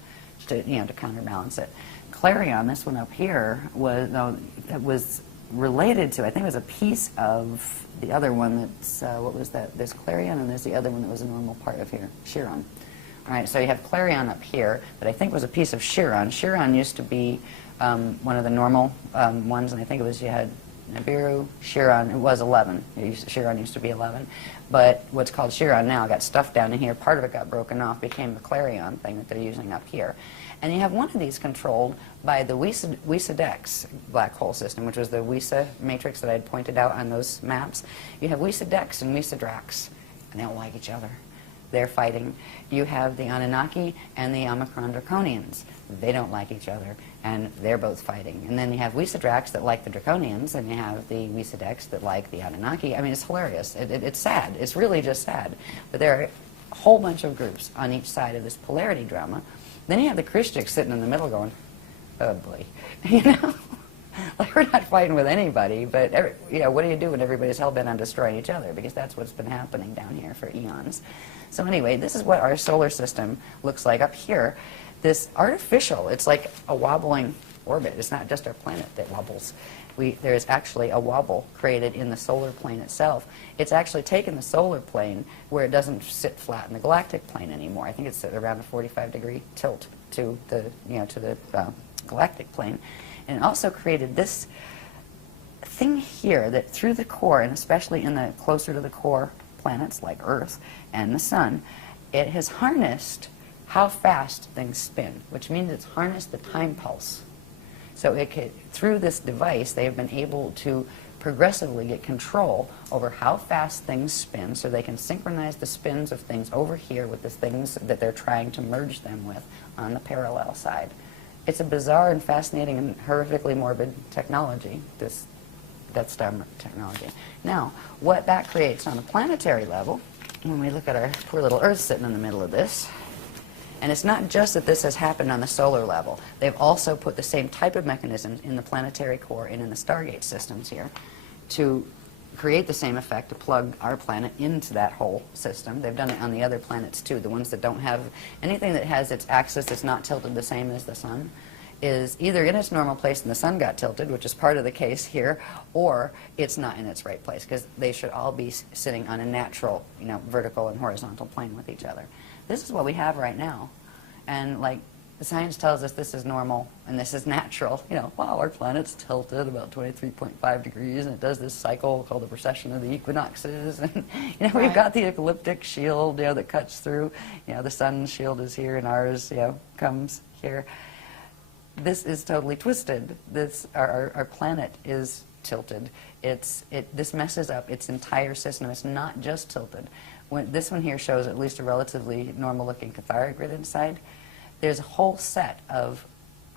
to, you know, to counterbalance it. Clarion, this one up here, was related to, I think it was a piece of the other one that's, what was that? There's Clarion and there's the other one that was a normal part of here, Chiron. All right, so you have Clarion up here that I think was a piece of Chiron. Chiron used to be one of the normal ones, and I think it was, you had Nibiru, Chiron, it was 11. Chiron used to be 11. But what's called Chiron now got stuffed down in here. Part of it got broken off, became the Clarion thing that they're using up here. And you have one of these controlled by the Wisa-Dex black hole system, which was the Wisa matrix that I had pointed out on those maps. You have Wisa-Dex and Wisa-Drax, and they don't like each other. They're fighting. You have the Anunnaki and the Omicron Draconians. They don't like each other, and they're both fighting. And then you have Wisa-Drax that like the Draconians, and you have the Wisa-Dex that like the Anunnaki. I mean, it's hilarious. It's sad. It's really just sad. But there are a whole bunch of groups on each side of this polarity drama. Then you have the Krystic sitting in the middle going, oh boy, you know? Like, we're not fighting with anybody, but you know, what do you do when everybody's hell-bent on destroying each other? Because that's what's been happening down here for eons. So anyway, this is what our solar system looks like up here. This artificial, it's like a wobbling orbit. It's not just our planet that wobbles. There is actually a wobble created in the solar plane itself. It's actually taken the solar plane where it doesn't sit flat in the galactic plane anymore. I think it's at around a 45-degree tilt to the, you know, to the galactic plane. And it also created this thing here that through the core, and especially in the closer to the core planets like Earth and the Sun, it has harnessed how fast things spin, which means it's harnessed the time pulse. So through this device, they have been able to progressively get control over how fast things spin, so they can synchronize the spins of things over here with the things that they're trying to merge them with on the parallel side. It's a bizarre and fascinating and horrifically morbid technology, that star technology. Now, what that creates on a planetary level, when we look at our poor little Earth sitting in the middle of this, and it's not just that this has happened on the solar level. They've also put the same type of mechanisms in the planetary core and in the Stargate systems here to create the same effect, to plug our planet into that whole system. They've done it on the other planets too, the ones that don't have anything that has its axis that's not tilted the same as the Sun. is either in its normal place and the sun got tilted, which is part of the case here, or it's not in its right place, because they should all be sitting on a natural, vertical and horizontal plane with each other. This is what we have right now. And like the science tells us this is normal and this is natural. Wow, our planet's tilted about 23.5 degrees and it does this cycle called the precession of the equinoxes. And we've got the ecliptic shield, that cuts through. The sun's shield is here and ours, comes here. This is totally twisted. Our planet is tilted. This messes up its entire system. It's not just tilted. This one here shows at least a relatively normal-looking cathara grid inside. There's a whole set of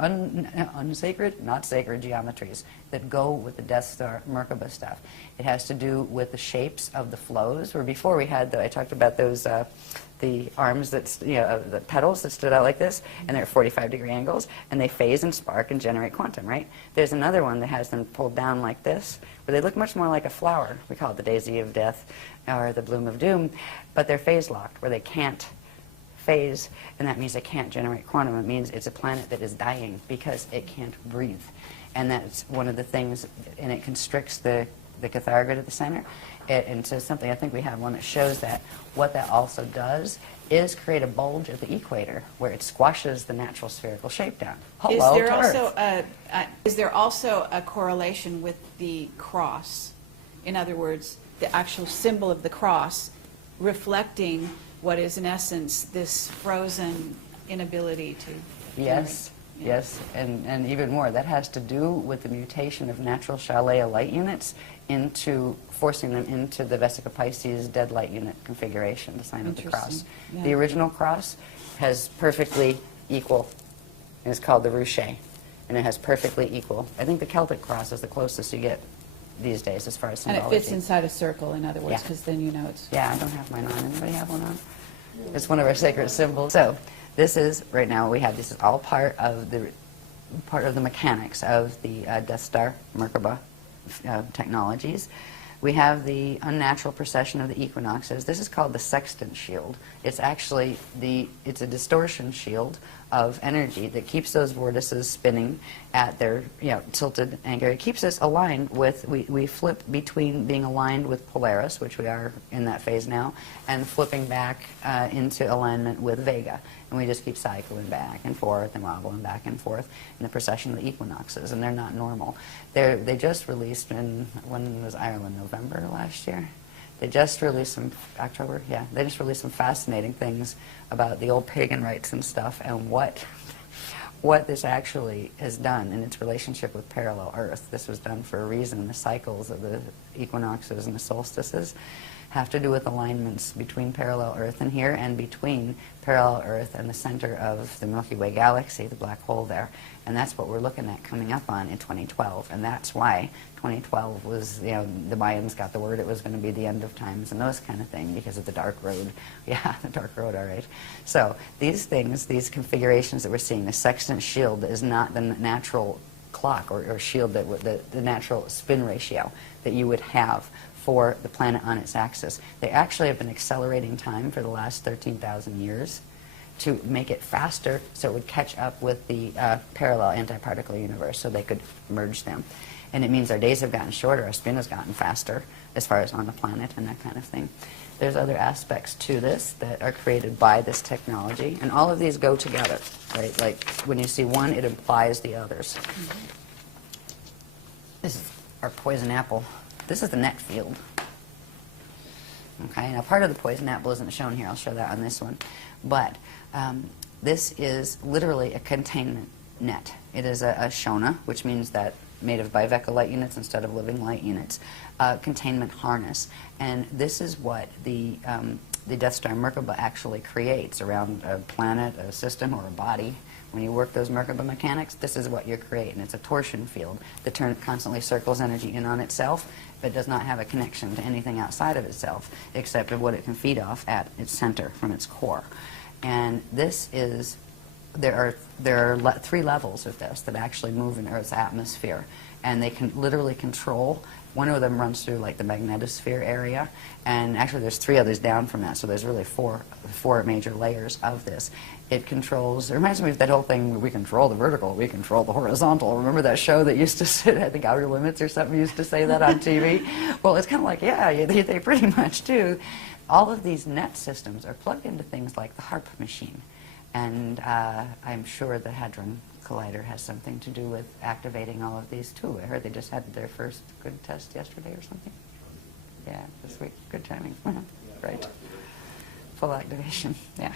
unsacred, not sacred geometries that go with the Death Star Merkaba stuff. It has to do with the shapes of the flows. Where before we had I talked about those the arms that the petals that stood out like this, and they're at 45-degree angles, and they phase and spark and generate quantum. Right? There's another one that has them pulled down like this, where they look much more like a flower. We call it the daisy of death or the bloom of doom, but they're phase locked, where they can't phase, and that means it can't generate quantum. It means it's a planet that is dying because it can't breathe. And that's one of the things, and it constricts the cathara grid at the center. And so something, I think we have one that shows that. What that also does is create a bulge at the equator where it squashes the natural spherical shape down. Hello to Earth. Is there also a correlation with the cross? In other words, the actual symbol of the cross reflecting what is in essence this frozen inability to Yes, yes, and even more. That has to do with the mutation of natural Shalea light units into forcing them into the Vesica Pisces dead light unit configuration, the sign of the cross. Yeah. The original cross has perfectly equal, and it's called the ruche, and it has perfectly equal. I think the Celtic cross is the closest you get these days as far as symbology. And it fits inside a circle, in other words, Yeah. because then it's... Yeah, I don't have mine on. Anybody have one on? It's one of our sacred symbols. So this is, right now, this is all part of the mechanics of the Death Star Merkaba technologies. We have the unnatural precession of the equinoxes. This is called the sextant shield. It's actually it's a distortion shield of energy that keeps those vortices spinning at their tilted angle. It keeps us aligned with, we flip between being aligned with Polaris, which we are in that phase now, and flipping back into alignment with Vega. And we just keep cycling back and forth and wobbling back and forth in the precession of the equinoxes, and they're not normal. They just released when was Ireland, November last year? They just released some, October, yeah. They just released some fascinating things about the old pagan rites and stuff and what this actually has done in its relationship with parallel Earth. This was done for a reason. The cycles of the equinoxes and the solstices have to do with alignments between parallel Earth and here, and between parallel Earth and the center of the Milky Way galaxy, the black hole there. And that's what we're looking at coming up on in 2012. And that's why 2012 was, the Mayans got the word it was going to be the end of times and those kind of things because of the dark road. Yeah, the dark road, all right. So these things, these configurations that we're seeing, the sextant shield is not the natural clock or shield, the natural spin ratio that you would have for the planet on its axis. They actually have been accelerating time for the last 13,000 years to make it faster so it would catch up with the parallel antiparticle universe so they could merge them. And it means our days have gotten shorter, our spin has gotten faster as far as on the planet and that kind of thing. There's other aspects to this that are created by this technology, and all of these go together, right? Like when you see one, it implies the others. Mm-hmm. This is our poison apple. This is the net field. Okay, now part of the poison apple isn't shown here. I'll show that on this one. But this is literally a containment net. It is a Shona, which means that made of biveca light units instead of living light units, containment harness. And this is what the Death Star Merkaba actually creates around a planet, a system, or a body. When you work those Merkaba mechanics, this is what you're creating. It's a torsion field that constantly circles energy in on itself, but does not have a connection to anything outside of itself, except of what it can feed off at its center from its core. And this is there are 3 levels of this that actually move in Earth's atmosphere, and they can literally control. One of them runs through like the magnetosphere area, and actually there's 3 others down from that, so there's really four major layers of this. It controls, it reminds me of that whole thing, we control the vertical, we control the horizontal. Remember that show that used to sit, I think Outer Limits or something used to say that on TV? Well, it's kind of like, yeah, they pretty much do. All of these net systems are plugged into things like the HARP machine. And I'm sure the Hadron Collider has something to do with activating all of these too. I heard they just had their first good test yesterday or something. Yeah, this week. Good timing. Right. Full activation. Yeah.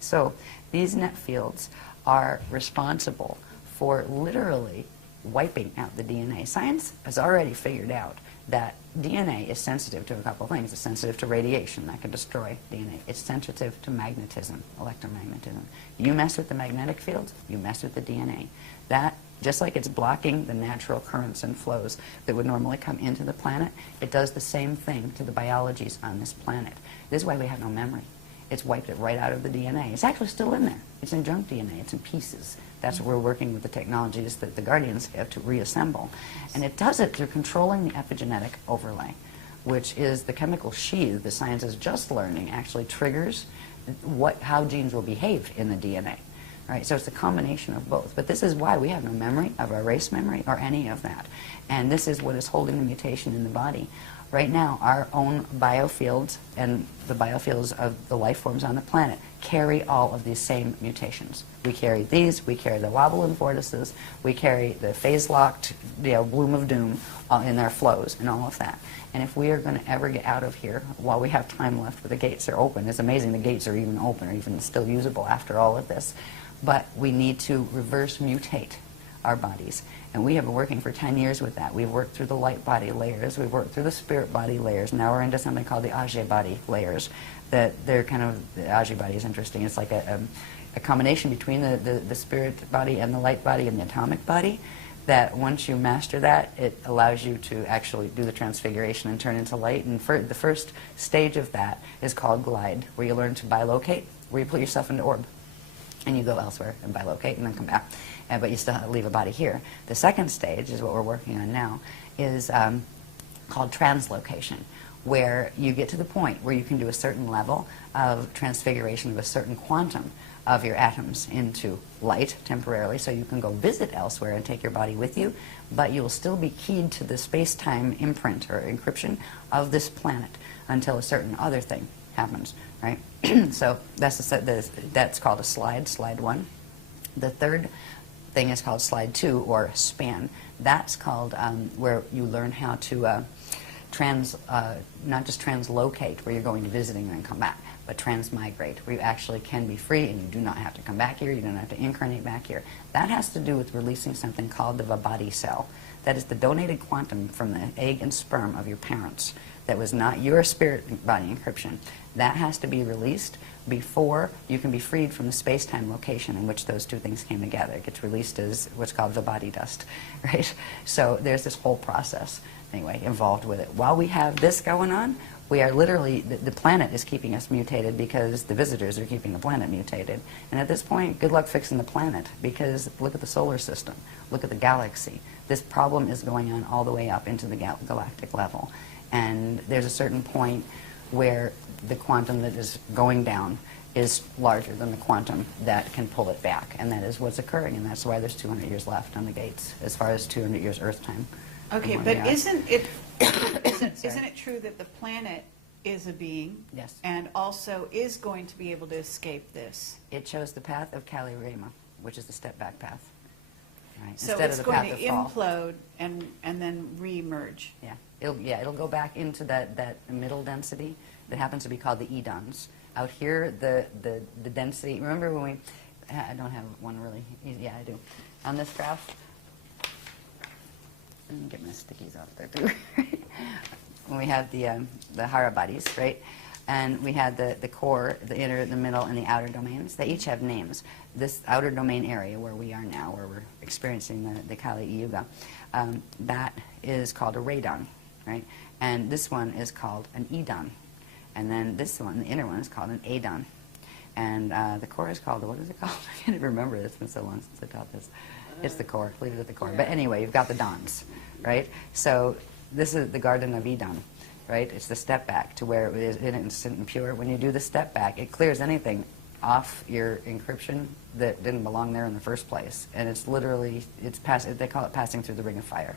So these net fields are responsible for literally wiping out the DNA. Science has already figured out that DNA is sensitive to a couple of things. It's sensitive to radiation. That can destroy DNA. It's sensitive to magnetism, electromagnetism. You mess with the magnetic fields, you mess with the DNA. That, just like it's blocking the natural currents and flows that would normally come into the planet, it does the same thing to the biologies on this planet. This is why we have no memory. It's wiped it right out of the DNA. It's actually still in there. It's in junk DNA. It's in pieces. That's what we're working with the technologies that the Guardians have to reassemble. And it does it through controlling the epigenetic overlay, which is the chemical sheath the science is just learning actually triggers how genes will behave in the DNA. Right? So it's a combination of both. But this is why we have no memory of our race memory or any of that. And this is what is holding the mutation in the body. Right now, our own biofields and the biofields of the life forms on the planet carry all of these same mutations. We carry these, we carry the wobble and vortices, we carry the phase-locked bloom of doom in their flows and all of that. And if we are going to ever get out of here while we have time left where the gates are open, it's amazing the gates are even open or even still usable after all of this, but we need to reverse mutate our bodies. And we have been working for 10 years with that. We've worked through the light body layers. We've worked through the spirit body layers. Now we're into something called the Ajay body layers. That they're kind of, the Ajay body is interesting. It's like a combination between the spirit body and the light body and the atomic body, that once you master that, it allows you to actually do the transfiguration and turn into light. And the first stage of that is called glide, where you learn to bilocate, where you put yourself into orb. And you go elsewhere and bilocate and then come back. But you still leave a body here. The second stage is what we're working on now, is called translocation, where you get to the point where you can do a certain level of transfiguration of a certain quantum of your atoms into light temporarily, so you can go visit elsewhere and take your body with you, but you will still be keyed to the space-time imprint or encryption of this planet until a certain other thing happens, right? So that's called a slide 1. The third thing is called slide 2, or span. That's called where you learn how to not just translocate, where you're going to visiting and then come back, but transmigrate, where you actually can be free and you do not have to come back here, you don't have to incarnate back here. That has to do with releasing something called the Vibhati cell. That is the donated quantum from the egg and sperm of your parents. That was not your spirit body encryption. That has to be released before you can be freed from the space-time location in which those two things came together. It gets released as what's called Vibhati dust, right? So there's this whole process, anyway, involved with it. While we have this going on, we are literally, the planet is keeping us mutated because the visitors are keeping the planet mutated. And at this point, good luck fixing the planet, because look at the solar system, look at the galaxy. This problem is going on all the way up into the galactic level. And there's a certain point where the quantum that is going down is larger than the quantum that can pull it back. And that is what's occurring, and that's why there's 200 years left on the gates, as far as 200 years Earth time. Okay, but isn't it true that the planet is a being? Yes. And also is going to be able to escape this? It chose the path of Kali Rama, which is the step-back path. Right? So Instead it's of the going path to of fall. implode and then re-emerge. Yeah. It'll go back into that middle density that happens to be called the edons. Out here, the density, remember when we, I don't have one really easy, yeah, I do. On this graph, let me get my stickies out there too. When we have the Hara bodies, right? And we had the core, the inner, the middle, and the outer domains. They each have names. This outer domain area where we are now, where we're experiencing the Kali Yuga, that is called a radon, right? And this one is called an edon. And then this one, the inner one, is called an adon. And the core is called, what is it called? I can't even remember. It's been so long since I taught this. It's the core. Leave it at the core. But anyway, you've got the dawns, right? So this is the Garden of Eden, right? It's the step back to where it is innocent and pure. When you do the step back, it clears anything off your encryption that didn't belong there in the first place. And it's literally, they call it passing through the ring of fire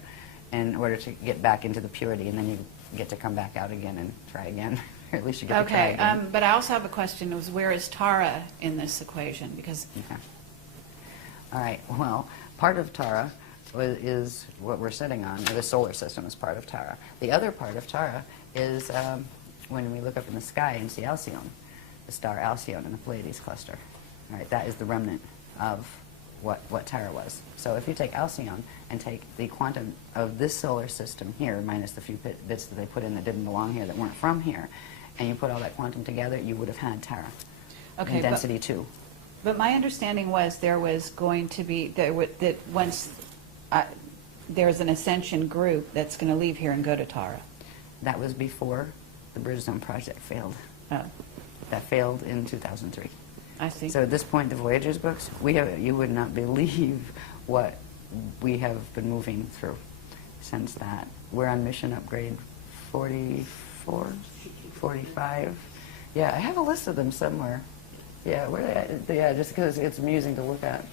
in order to get back into the purity, and then you get to come back out again and try again. Or at least you get to try again. But I also have a question, was where is Tara in this equation? Because Okay. All right, well, part of Tara is what we're sitting on, or the solar system is part of Tara. The other part of Tara is when we look up in the sky and see Alcyone, the star Alcyone in the Pleiades cluster. All right, that is the remnant of what Tara was. So if you take Alcyone and take the quantum of this solar system here, minus the few bits that they put in that didn't belong here, that weren't from here, and you put all that quantum together, you would have had Tara. Okay, in density 2. But my understanding was there was going to be, that once there's an Ascension group that's going to leave here and go to Tara. That was before the Bridgestone project failed. Oh, That failed in 2003. I see. So at this point, the Voyagers books, you would not believe what we have been moving through since that. We're on mission upgrade 44, 45. Yeah, I have a list of them somewhere. Yeah, where they at? Yeah, just because it's amusing to look at.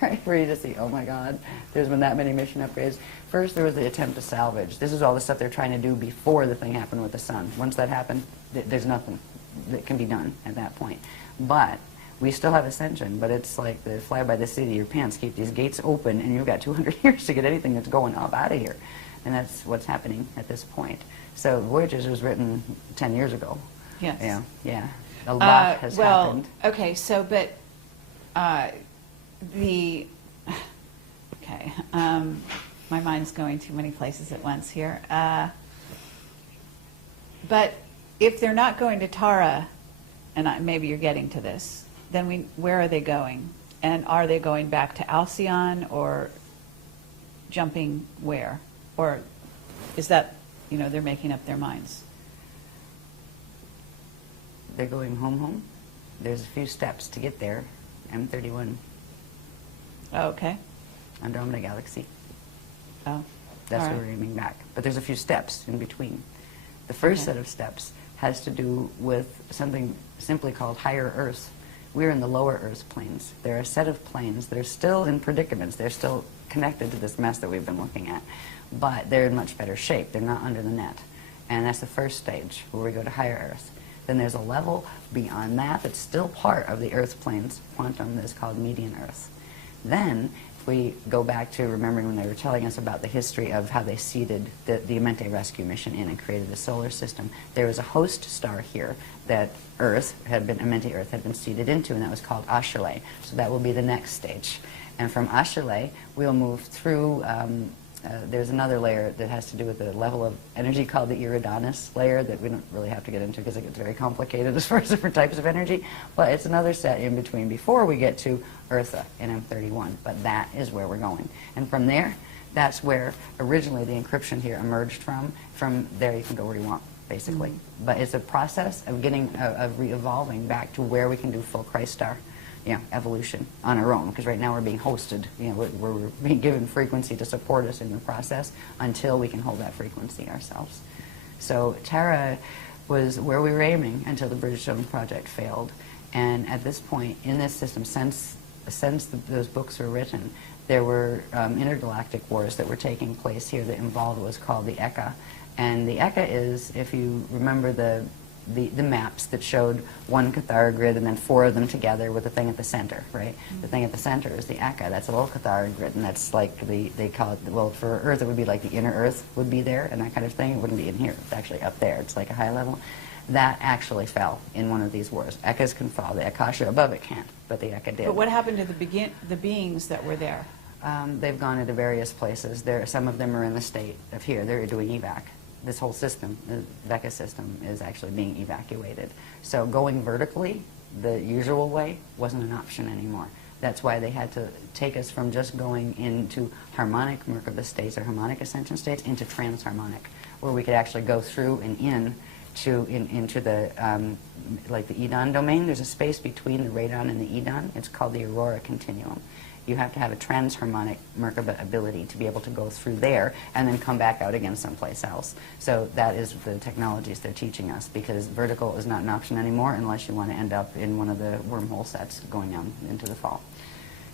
Right, where you just see, oh my God, there's been that many mission upgrades. First, there was the attempt to salvage. This is all the stuff they're trying to do before the thing happened with the sun. Once that happened, there's nothing that can be done at that point. But we still have Ascension, but it's like the fly by the seat of your pants. Keep these gates open, and you've got 200 years to get anything that's going up out of here. And that's what's happening at this point. So Voyagers was written 10 years ago. Yes. Yeah, yeah. A lot has happened. Okay, so, but okay, my mind's going too many places at once here. But if they're not going to Tara, and maybe you're getting to this, then where are they going? And are they going back to Alcyone or jumping where? Or is that, they're making up their minds? They're going home. There's a few steps to get there. M31. Oh, okay. Andromeda Galaxy. Oh, That's all where right. we're aiming back. But there's a few steps in between. The first Okay. set of steps has to do with something simply called higher Earth. We're in the lower Earth planes. There are a set of planes that are still in predicaments. They're still connected to this mess that we've been looking at. But they're in much better shape. They're not under the net. And that's the first stage, where we go to higher Earth. Then there's a level beyond that that's still part of the Earth plane's quantum that's called median Earth. Then, if we go back to remembering when they were telling us about the history of how they seeded the Amenti rescue mission in and created the solar system, there was a host star here that Amenti Earth had been seeded into, and that was called Ashayana. So that will be the next stage. And from Ashayana, we'll move through, there's another layer that has to do with the level of energy called the Iridanus layer that we don't really have to get into because it gets very complicated as far as different types of energy. But it's another set in between before we get to Eartha in M31. But that is where we're going. And from there, that's where originally the encryption here emerged from. From there, you can go where you want, basically. Mm-hmm. But it's a process of of re-evolving back to where we can do full Christ star evolution on our own, because right now we're being hosted, we're being given frequency to support us in the process until we can hold that frequency ourselves. So Tara was where we were aiming until the Bridgestone project failed. And at this point in this system, since those books were written, there were intergalactic wars that were taking place here that involved what was called the Eka. And the Eka is, if you remember the maps that showed one Cathara grid and then 4 of them together with the thing at the center, right? Mm-hmm. The thing at the center is the Eka. That's a little Cathara grid, and that's like they call it, well, for Earth it would be like the inner Earth would be there and that kind of thing. It wouldn't be in here. It's actually up there. It's like a high level. That actually fell in one of these wars. Ekas can fall. The Akasha above it can't, but the Eka did. But what happened to the beings that were there? They've gone into various places. Some of them are in the state of here. They're doing evac. This whole system, the Vecca system, is actually being evacuated. So going vertically, the usual way, wasn't an option anymore. That's why they had to take us from just going into harmonic Merkaba states or harmonic ascension states into transharmonic, where we could actually go through and in into the like the Edon domain. There's a space between the radon and the Edon. It's called the Aurora Continuum. You have to have a transharmonic Merkaba ability to be able to go through there and then come back out again someplace else. So that is the technologies they're teaching us, because vertical is not an option anymore unless you want to end up in one of the wormhole sets going on into the fall.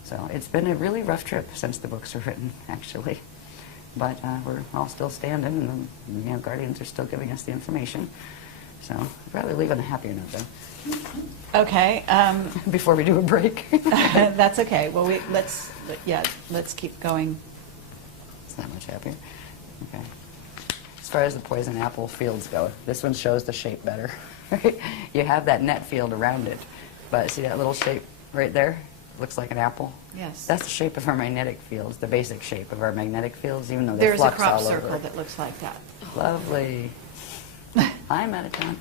So it's been a really rough trip since the books were written, actually. But we're all still standing, and the Guardians are still giving us the information. So I'd rather leave on a happier note, though. Okay. Before we do a break. That's okay. Well, let's keep going. It's not much happier. Okay. As far as the poison apple fields go, this one shows the shape better. Right? You have that net field around it, but see that little shape right there? Looks like an apple. Yes. That's the shape of our magnetic fields, the basic shape of our magnetic fields, even though There's a flux crop all circle over. that looks like that. Lovely. I'm out of town.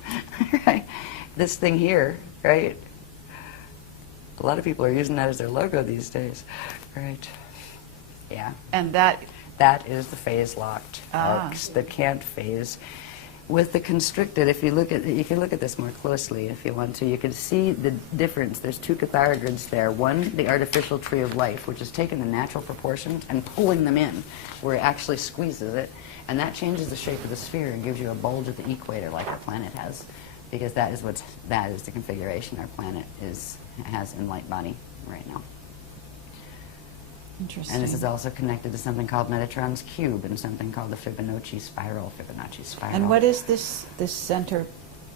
Right? This thing here, right? A lot of people are using that as their logo these days. Right. Yeah. And that is the phase-locked Ah. arcs that can't phase. With the constricted, if you look at, you can look at this more closely if you want to. You can see the difference. There's two catharigids there. One, the artificial tree of life, which is taking the natural proportions and pulling them in, where it actually squeezes it, and that changes the shape of the sphere and gives you a bulge at the equator, like our planet has, because that is the configuration our planet has in light body right now. interesting. And this is also connected to something called Metatron's cube and something called the Fibonacci spiral. And what is this center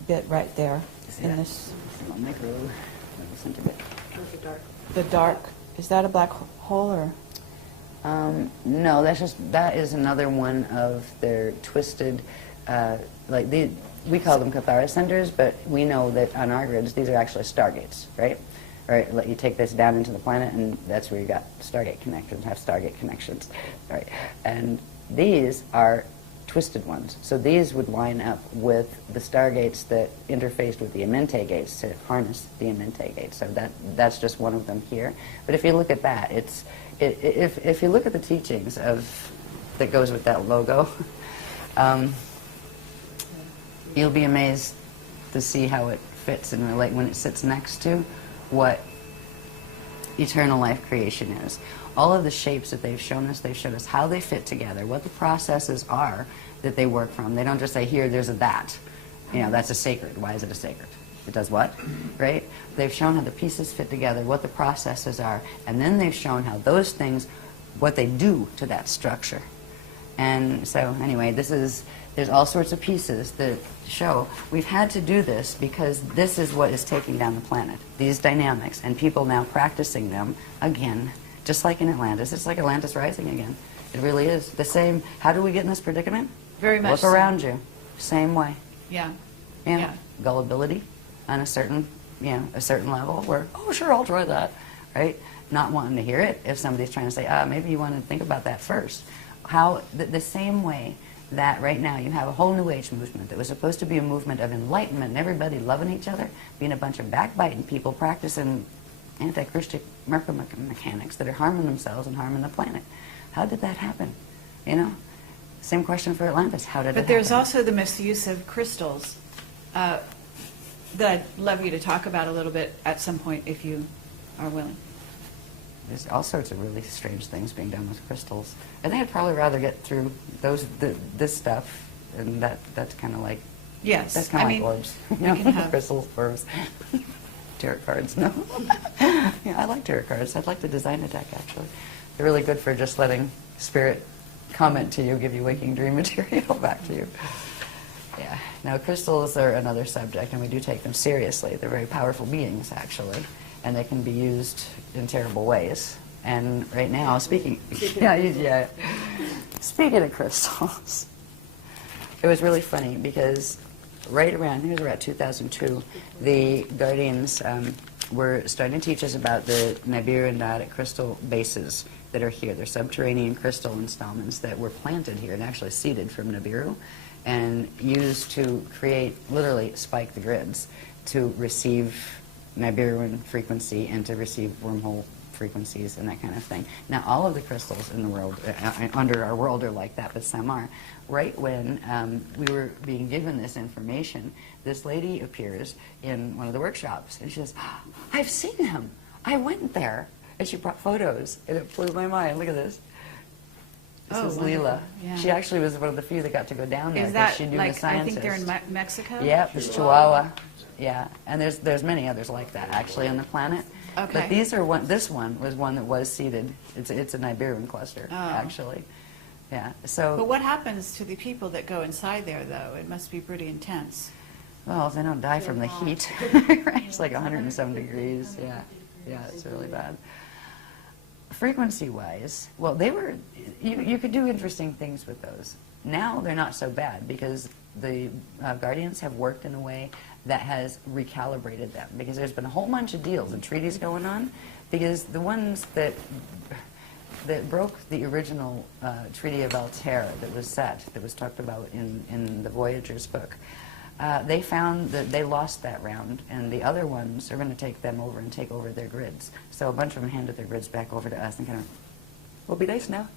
bit right there See in that? this? Little little center bit. The dark. Is that a black hole or? No, that is another one of their twisted, we call them Cathara centers, but we know that on our grids these are actually stargates, right? Right, let you take this down into the planet, and that's where you got Stargate connections, have Stargate connections, right? And these are twisted ones. So these would line up with the Stargates that interfaced with the Amenti gates to harness the Amenti gates. So that's just one of them here. But if you look at that, if you look at the teachings that goes with that logo, you'll be amazed to see how it fits and relate when it sits next to what eternal life creation is. All of the shapes that they've shown us how they fit together, what the processes are that they work from. They don't just say, here, there's a that. You know, that's a sacred. Why is it a sacred? It does what? Right? They've shown how the pieces fit together, what the processes are, and then they've shown how those things, what they do to that structure. And so, anyway, there's all sorts of pieces that show we've had to do this because this is what is taking down the planet, these dynamics, and people now practicing them again, just like in Atlantis. It's like Atlantis rising again. It really is. The same, how do we get in this predicament? Very much Look so. around you. Same way. Yeah. Yeah. Gullibility on a certain level where, oh, sure, I'll try that, right? Not wanting to hear it if somebody's trying to say, maybe you want to think about that first. How, the same way that right now you have a whole New Age movement that was supposed to be a movement of enlightenment and everybody loving each other, being a bunch of backbiting people practicing anti-Krystic mechanics that are harming themselves and harming the planet. How did that happen? You know? Same question for Atlantis. How did it happen? But there's also the misuse of crystals that I'd love you to talk about a little bit at some point if you are willing. There's all sorts of really strange things being done with crystals. I think I'd probably rather get through this stuff, and that's kind of like, Yes. that's kind of like orbs. You know, can have- crystals, orbs. Tarot cards, no. Yeah, I like tarot cards. I'd like to design a deck, actually. They're really good for just letting spirit comment to you, give you waking dream material back to you. Yeah. Now, crystals are another subject, and we do take them seriously. They're very powerful beings, actually, and they can be used in terrible ways. And right now, speaking of crystals, it was really funny because right around, it was around 2002, the Guardians were starting to teach us about the Nibiru and Diotic crystal bases that are here. They're subterranean crystal installments that were planted here and actually seeded from Nibiru and used to create, literally spike the grids to receive Nibiruan frequency and to receive wormhole frequencies and that kind of thing. Now, all of the crystals in the world, under our world, are like that, but some are. Right when we were being given this information, this lady appears in one of the workshops, and she says, "I've seen him. I went there." And she brought photos, and it blew my mind. Look at this. This is Leela. Yeah. She actually was one of the few that got to go down there Is because that she knew like, the scientists. I think they're in Mexico? Yeah, there's Chihuahua. Yeah, and there's many others like that actually on the planet. Okay. But these are this one was one that was seeded. It's an Iberian cluster actually. Yeah. So. But what happens to the people that go inside there, though? It must be pretty intense. Well, if they don't die from the heat, right? It's like 107 degrees. Yeah, yeah, it's really bad. Frequency-wise, well, they were. You could do interesting things with those. Now they're not so bad because the Guardians have worked in a way that has recalibrated them, because there's been a whole bunch of deals and treaties going on, because the ones that broke the original Treaty of Altair that was talked about in the Voyager's book, they found that they lost that round, and the other ones are going to take them over and take over their grids. So a bunch of them handed their grids back over to us and kind of, we'll be nice now,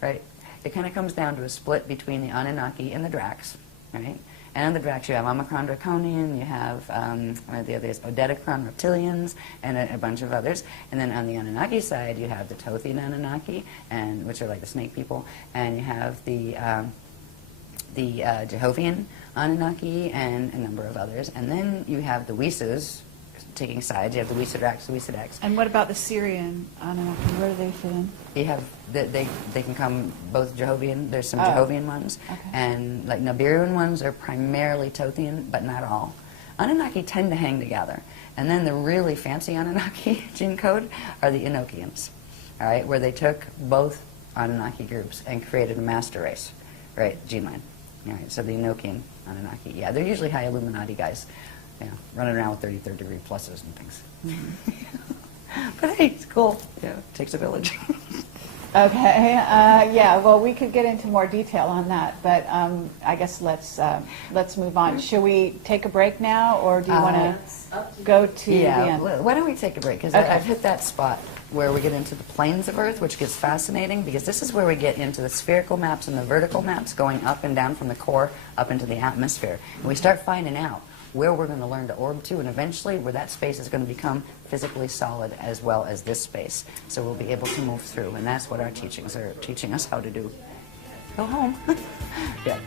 right? It kind of comes down to a split between the Anunnaki and the Dracs, right? And on the Dracs you have Omicron Draconian, you have the others, Odedicron Reptilians, and a bunch of others. And then on the Anunnaki side you have the Tothian Anunnaki, which are like the snake people, and you have the Jehovian Anunnaki and a number of others. And then you have the Weeses taking sides. You have the Weesadrax, the Weesadex. And what about the Syrian Anunnaki? Where do they fit in? You have they can come both Jehovian. There's some Jehovian ones, and like Nibiruan ones are primarily Tothian, but not all. Anunnaki tend to hang together, and then the really fancy Anunnaki gene code are the Enochians, all right, where they took both Anunnaki groups and created a master race, right, gene line. All right, so the Enochian Anunnaki, yeah, they're usually high Illuminati guys, you know, running around with 33rd degree pluses and things. But hey, it's cool. Yeah, it takes a village. Okay. Yeah. Well, we could get into more detail on that, but I guess let's move on. Should we take a break now, or do you want to go to the end? Why don't we take a break? Because I've hit that spot where we get into the planes of Earth, which gets fascinating, because this is where we get into the spherical maps and the vertical maps, going up and down from the core up into the atmosphere, and we start finding out where we're going to learn to orb to, and eventually where that space is going to become physically solid as well as this space. So we'll be able to move through, and that's what our teachings are teaching us how to do. Go home. Yeah.